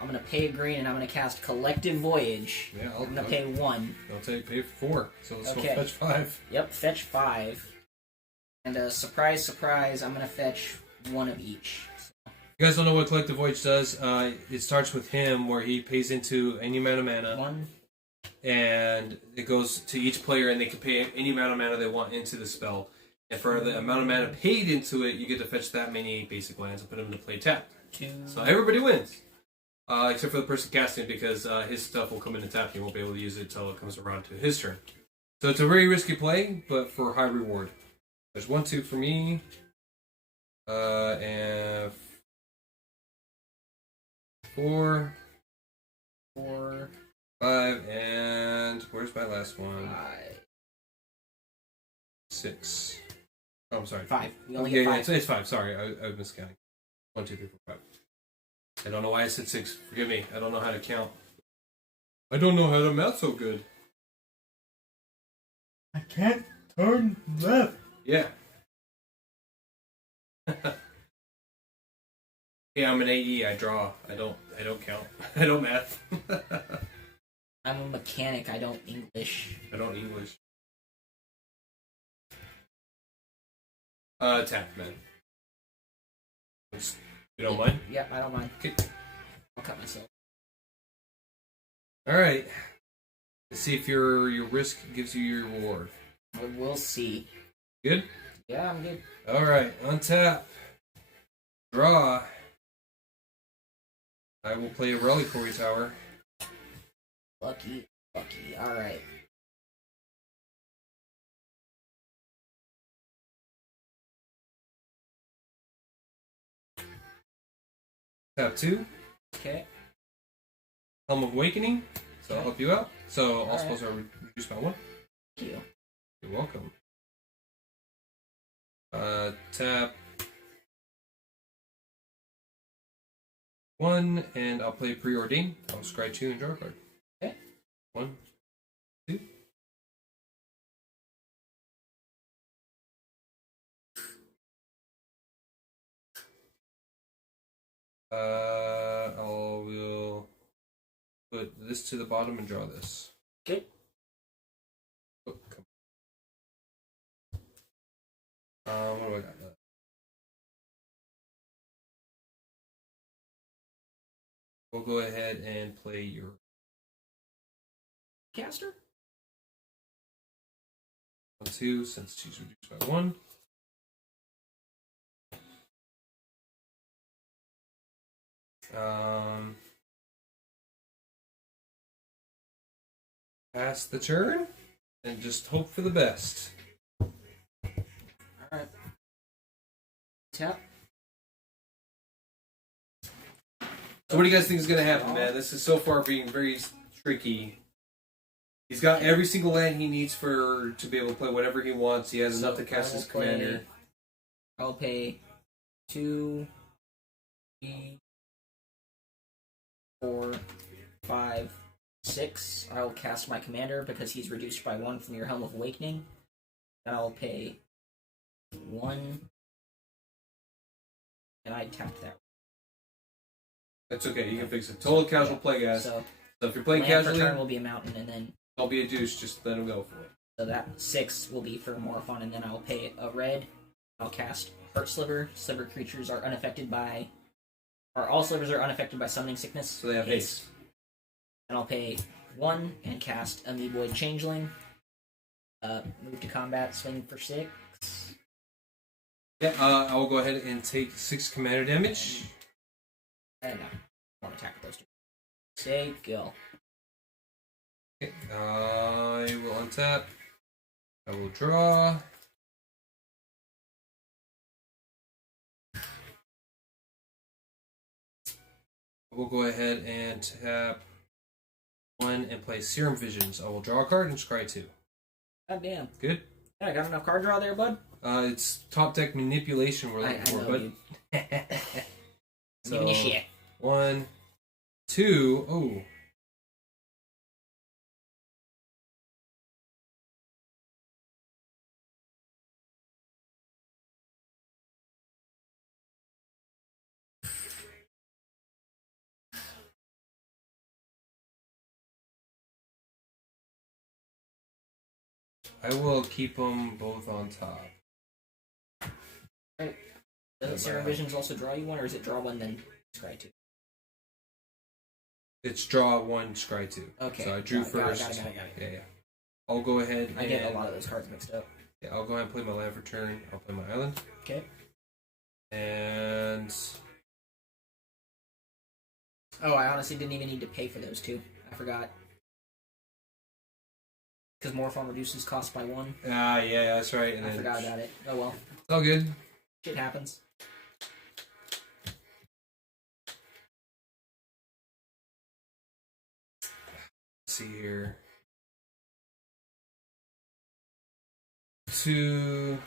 I'm gonna pay a green, and I'm gonna cast Collective Voyage. Yeah, I'm gonna pay 1. I'll pay for 4. So let's Okay. go fetch 5. Yep, fetch 5. And surprise, surprise, I'm gonna fetch 1 of each. You guys don't know what Collective Voyage does? It starts with him where he pays into any amount of mana. 1. And it goes to each player, and they can pay any amount of mana they want into the spell. And for the amount of mana paid into it, you get to fetch that many basic lands and put them into play tapped. 2. So everybody wins. Except for the person casting it, because his stuff will come into tap. He won't be able to use it until it comes around to his turn. So it's a very risky play, but for high reward. There's 1, 2 for me. And 4. 4. 5, and where's my last one? 5. 6. Oh, I'm sorry. 5. We only Okay, get yeah, 5. it's 5. Sorry, I was miscounting. 1, 2, 3, 4, 5. I don't know why I said 6. Forgive me. I don't know how to count. I don't know how to math so good. I can't turn left. Yeah. Yeah, I'm an AE. I draw. I don't count. I don't math. I'm a mechanic, I don't English. I don't English. Tap, man. You don't mind? Yep, I don't mind. Okay. I'll cut myself. All right. Let's see if your risk gives you your reward. We'll see. Good? Yeah, I'm good. All right. Untap. Draw. I will play a Reliquary Tower. Lucky. Alright. Tap 2. Okay. Helm of Awakening. So I'll help you out. So all All spells are reduced by 1. Thank you. You're welcome. Tap 1, and I'll play Preordain. I'll scry 2 and draw a card. Okay. 1, 2. We'll put this to the bottom and draw this. Okay. Oh, come what do I got left? We'll go ahead and play your Caster? 1, 2, since she's reduced by 1. Pass the turn and just hope for the best. Alright. Tap. So what do you guys think is going to happen, man? This is so far being very tricky. He's got every single land he needs to be able to play whatever he wants. He has enough to cast his commander. I'll pay 2, 3, 4, 5, 6. I'll cast my commander because he's reduced by 1 from your Helm of Awakening. Then I'll pay 1. And I tapped that. That's okay, you can fix it. Total casual play, guys. So if you're playing land per casually, turn will be a mountain, and then don't be a douche, just let him go for it. so that 6 will be for more fun, and then I'll pay a red I'll cast Heart Sliver. Sliver creatures are unaffected by, or all slivers are unaffected by summoning sickness. So they have haste. And I'll pay 1 and cast Amoeboid Changeling. Move to combat, swing for 6. Yeah, I will go ahead and take 6 commander damage. And I won't attack with those 2. Stay, go. Okay, I will untap. I will draw. I will go ahead and tap 1 and play Serum Visions. I will draw a card and scry 2. God damn. Good? Yeah, I got enough card draw there, bud? It's top deck manipulation we're looking for, know, bud. dude. Giving you shit. 1, 2. Oh. I will keep them both on top. Right. Doesn't Serum Visions also draw you one, or is it draw 1 then scry 2? It's draw 1, scry 2. Okay. So I drew first. Got it. Yeah. I'll go ahead I get a lot of those cards mixed up. Yeah, I'll go ahead and play my land for turn. I'll play my island. Okay. And Oh, I honestly didn't even need to pay for those 2. I forgot. Because Morphon reduces cost by 1. yeah, that's right. And I then forgot about it. Oh well. It's all good. Shit happens. Let's see here. 2,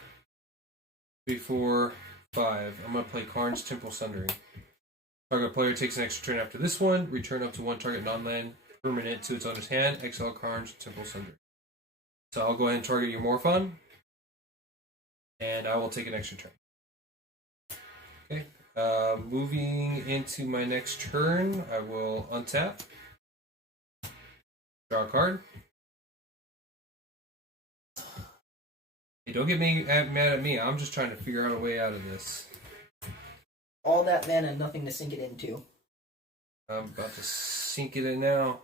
3, 4, 5. I'm gonna play Karn's Temple Sundering. Target player takes an extra turn after this one. Return up to 1 target non-land permanent to its owner's hand. Exile Karn's Temple Sundering. So I'll go ahead and target your Morphon. And I will take an extra turn. Okay. Moving into my next turn, I will untap. Draw a card. Hey, don't get mad at me. I'm just trying to figure out a way out of this. All that mana, nothing to sink it into. I'm about to sink it in now.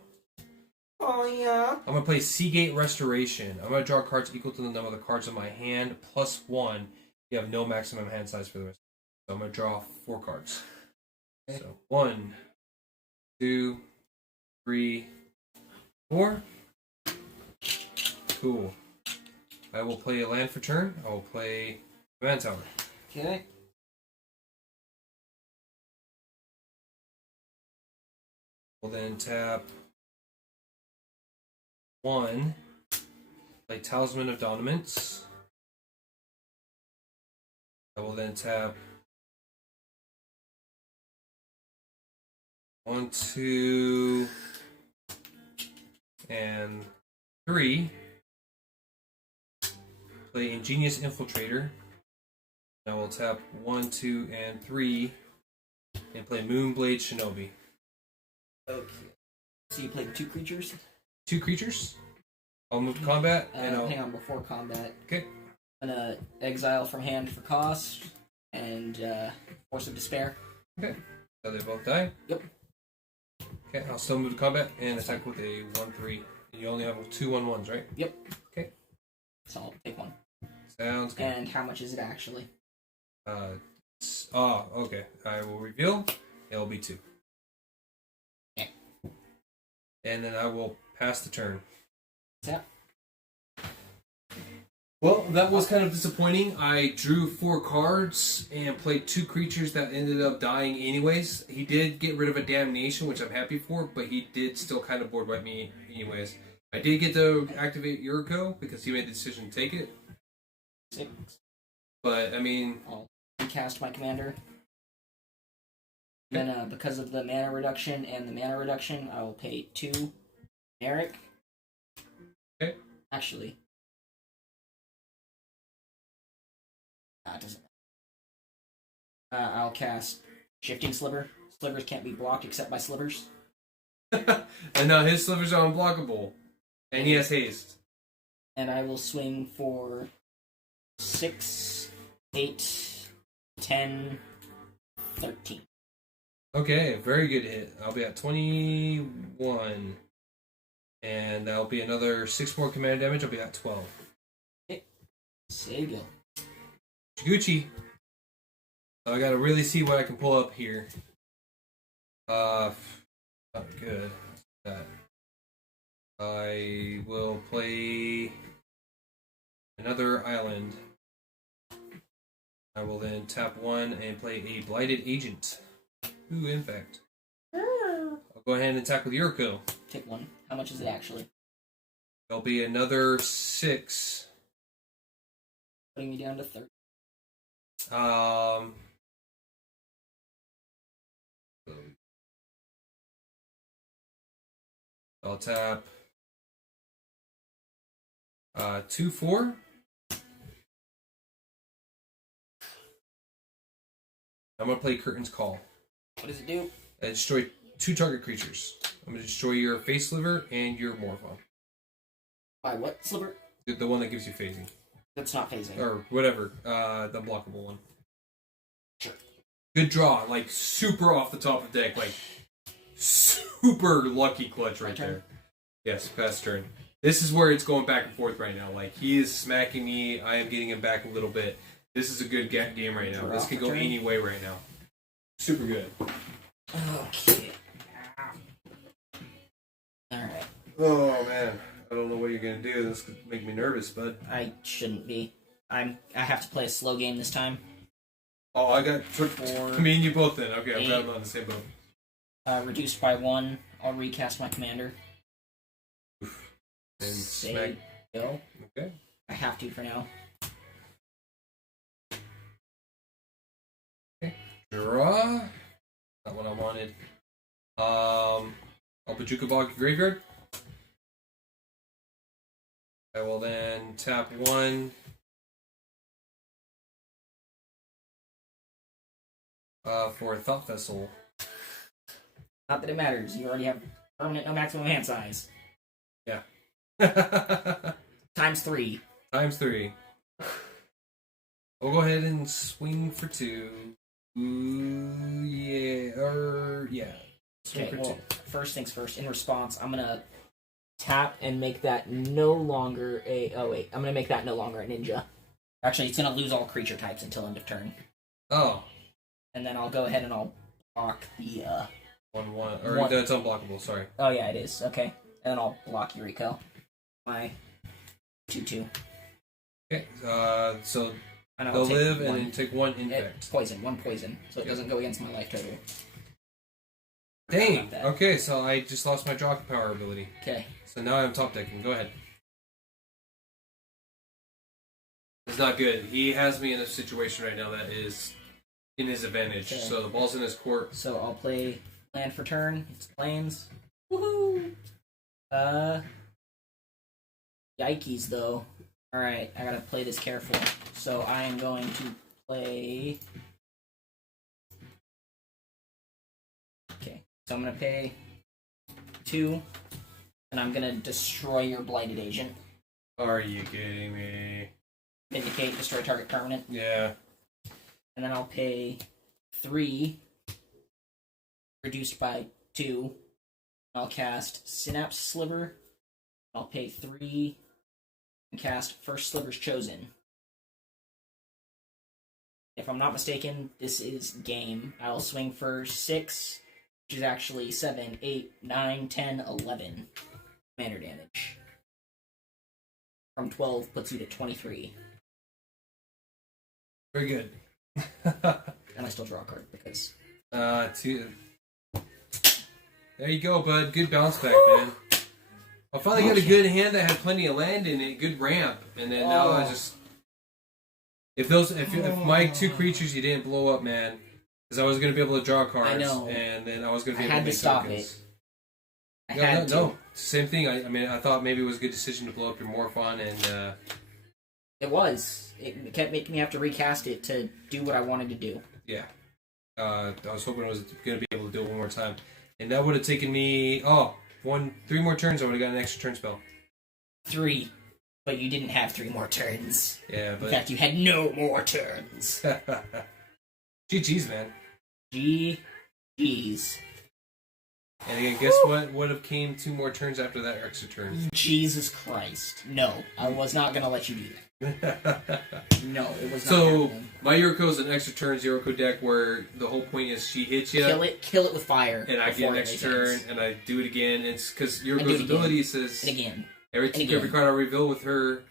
Oh yeah. I'm going to play Seagate Restoration. I'm going to draw cards equal to the number of the cards in my hand, plus 1. You have no maximum hand size for the rest. So I'm going to draw 4 cards. Okay. So 1, 2, 3, 4. Cool. I will play a land for turn. I will play Command Tower. Okay. We'll then tap 1. Play Talisman of Dominance. I will then tap 1, 2, and 3. Play Ingenious Infiltrator. I will tap 1, 2, and 3, and play Moonblade Shinobi. Okay. So you played 2 creatures? 2 creatures. I'll move to combat, and I'll... Hang on, before combat. Okay. I'm gonna exile from hand for cost, and Force of Despair. Okay. So they both die? Yep. Okay, I'll still move to combat and attack with a 1/3. And you only have 2 1/1s, right? Yep. Okay. So I'll take 1. Sounds good. And how much is it actually? Okay. I will reveal. It'll be 2. Okay. And then I will pass the turn. Yeah. Well, that was kind of disappointing. I drew 4 cards and played 2 creatures that ended up dying anyways. He did get rid of a Damnation, which I'm happy for, but he did still kind of board wipe me anyways. I did get to activate Yuriko because he made the decision to take it. 6. But, I mean... I'll recast my commander. Then, because of the mana reduction and the mana reduction, I will pay 2 generic. Okay. Actually... it doesn't matter. I'll cast Shifting Sliver. Slivers can't be blocked except by slivers. And now his slivers are unblockable. And he has haste. And I will swing for 6 8, 10, 13. Okay, very good hit. I'll be at 21. And that'll be another 6 more command damage. I'll be at 12. Sega. Gucci. I gotta really see what I can pull up here. Not good. That. I will play another island. I will then tap 1 and play a Blighted Agent. Ooh, Infect. I'll go ahead and attack with Yuriko. Take 1. How much is it actually? There'll be another 6. Putting me down to 30. I'll tap 2, 4. I'm gonna play Curtain's Call. What does it do? Destroy 2 target creatures. I'm gonna destroy your Face Sliver and your Morpho. By what sliver? The one that gives you phasing. That's not phasing. Or whatever. The blockable one. Sure. Good draw. Like, super off the top of the deck. Like, super lucky clutch right there. Yes, fast turn. This is where it's going back and forth right now. Like, he is smacking me. I am getting him back a little bit. This is a good game right now. This can go any way right now. Super good. Okay. Alright. Oh, man. I don't know what you're going to do. This could make me nervous, bud. I shouldn't be. I have to play a slow game this time. Oh, I got... Me and you both then. Okay, I'm 8. glad I'm on the same boat. Reduced by 1. I'll recast my commander. And Say smack. go. Okay. I have to for now. Draw. Not what I wanted. I'll Bajuka Bog Graveyard. I will then tap 1. For a Thought Vessel. Not that it matters. You already have permanent no maximum hand size. Yeah. Times 3. Times 3. We'll go ahead and swing for 2. Ooh, yeah. Swing Okay, for well, 2. first things first. In response, I'm gonna tap and make that no longer a... Oh, wait. I'm gonna make that no longer a ninja. Actually, it's gonna lose all creature types until end of turn. Oh. And then I'll go ahead and I'll block the, 1/1. Or One. that's unblockable, sorry. Oh, yeah, it is. Okay. And then I'll block Yuriko. My 2/2. Okay, so And they'll I'll take live 1. and then take 1 It, infect. poison. 1 poison. So it doesn't go against my life total. Dang! about that. Okay, so I just lost my draw power ability. Okay. So now I'm top decking. Go ahead. It's not good. He has me in a situation right now that is in his advantage. Okay. So the ball's in his court. So I'll play land for turn. It's planes. Woohoo! Yikes, though. Alright, I gotta play this careful. So I am going to play... Okay, so I'm gonna pay 2, and I'm gonna destroy your Blighted Agent. Are you kidding me? Vindicate, destroy target permanent. Yeah. And then I'll pay 3, reduced by 2. I'll cast Synapse Sliver. I'll pay 3 and cast First Sliver's Chosen. If I'm not mistaken, this is game. I'll swing for 6, which is actually 7, 8, 9, 10, 11 commander damage. From 12 puts you to 23. Very good. And I still draw a card because... 2. There you go, bud. Good bounce back, man. I finally got a good hand that had plenty of land in it, good ramp, and then now I just... If my 2 creatures you didn't blow up, man, because I was going to be able to draw cards, I know. and then I was going to be I able to had to make stop tokens. it. I had to. No, same thing. I mean, I thought maybe it was a good decision to blow up your Morphon, and It was. It kept making me have to recast it to do what I wanted to do. yeah. I was hoping I was going to be able to do it one more time. And that would have taken me, 3 more turns, I would have got an extra turn spell. 3. But you didn't have 3 more turns. Yeah, In but fact, you had no more turns. GG's, man. GG's. And again, guess what? Would have came 2 more turns after that extra turn. Jesus Christ. No, I was not going to let you do that. No, it was not So happening. my Yuriko is an extra turn Yuriko deck where the whole point is she hits you, Kill it with fire. and I get an before it extra turn, begins. and I do it again. It's because do Yuriko's it ability says And again. every again. card I reveal with her,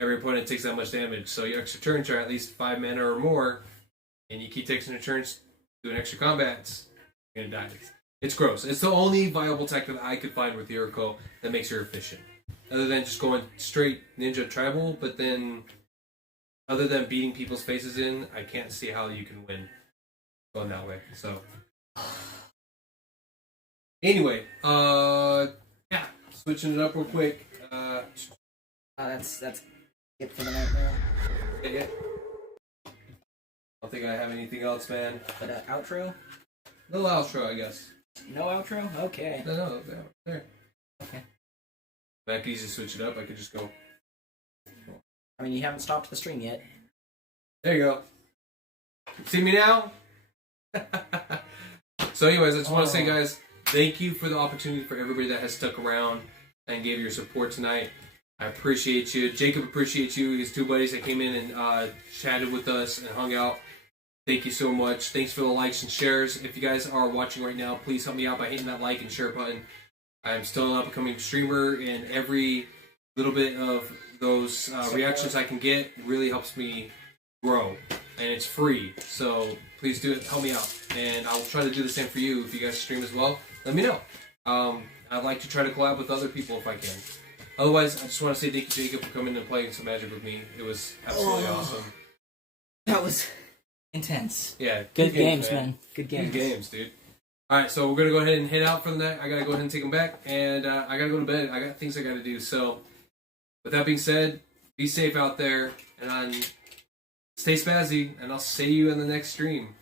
every opponent takes that much damage. So your extra turns are at least 5 mana or more, and you keep taking your turns doing extra combats, you're gonna die. It's gross. It's the only viable tech that I could find with Yuriko that makes her efficient. Other than just going straight ninja tribal, but then other than beating people's faces in, I can't see how you can win going that way. So anyway, yeah, switching it up real quick. That's it for the night now. Yeah. I don't think I have anything else, man. But outro? Little outro, I guess. No outro? Okay. No, there. Okay. I could easily switch it up. I could just go. I mean, you haven't stopped the stream yet. There you go. See me now? So anyways, I just want to say, guys, thank you for the opportunity for everybody that has stuck around and gave your support tonight. I appreciate you. Jacob appreciates you. His 2 buddies that came in and chatted with us and hung out. Thank you so much. Thanks for the likes and shares. If you guys are watching right now, please help me out by hitting that like and share button. I'm still an up-and-coming streamer, and every little bit of those reactions I can get really helps me grow. And it's free, so please do it. Help me out. And I'll try to do the same for you. If you guys stream as well, let me know. I'd like to try to collab with other people if I can. Otherwise, I just want to say thank you, Jacob, for coming and playing some Magic with me. It was absolutely awesome. That was intense. Yeah, Good games, man. Good games. Good games, dude. Alright, so we're going to go ahead and head out for the night. I got to go ahead and take them back, and I got to go to bed. I got things I got to do. So, with that being said, be safe out there, and stay spazzy, and I'll see you in the next stream.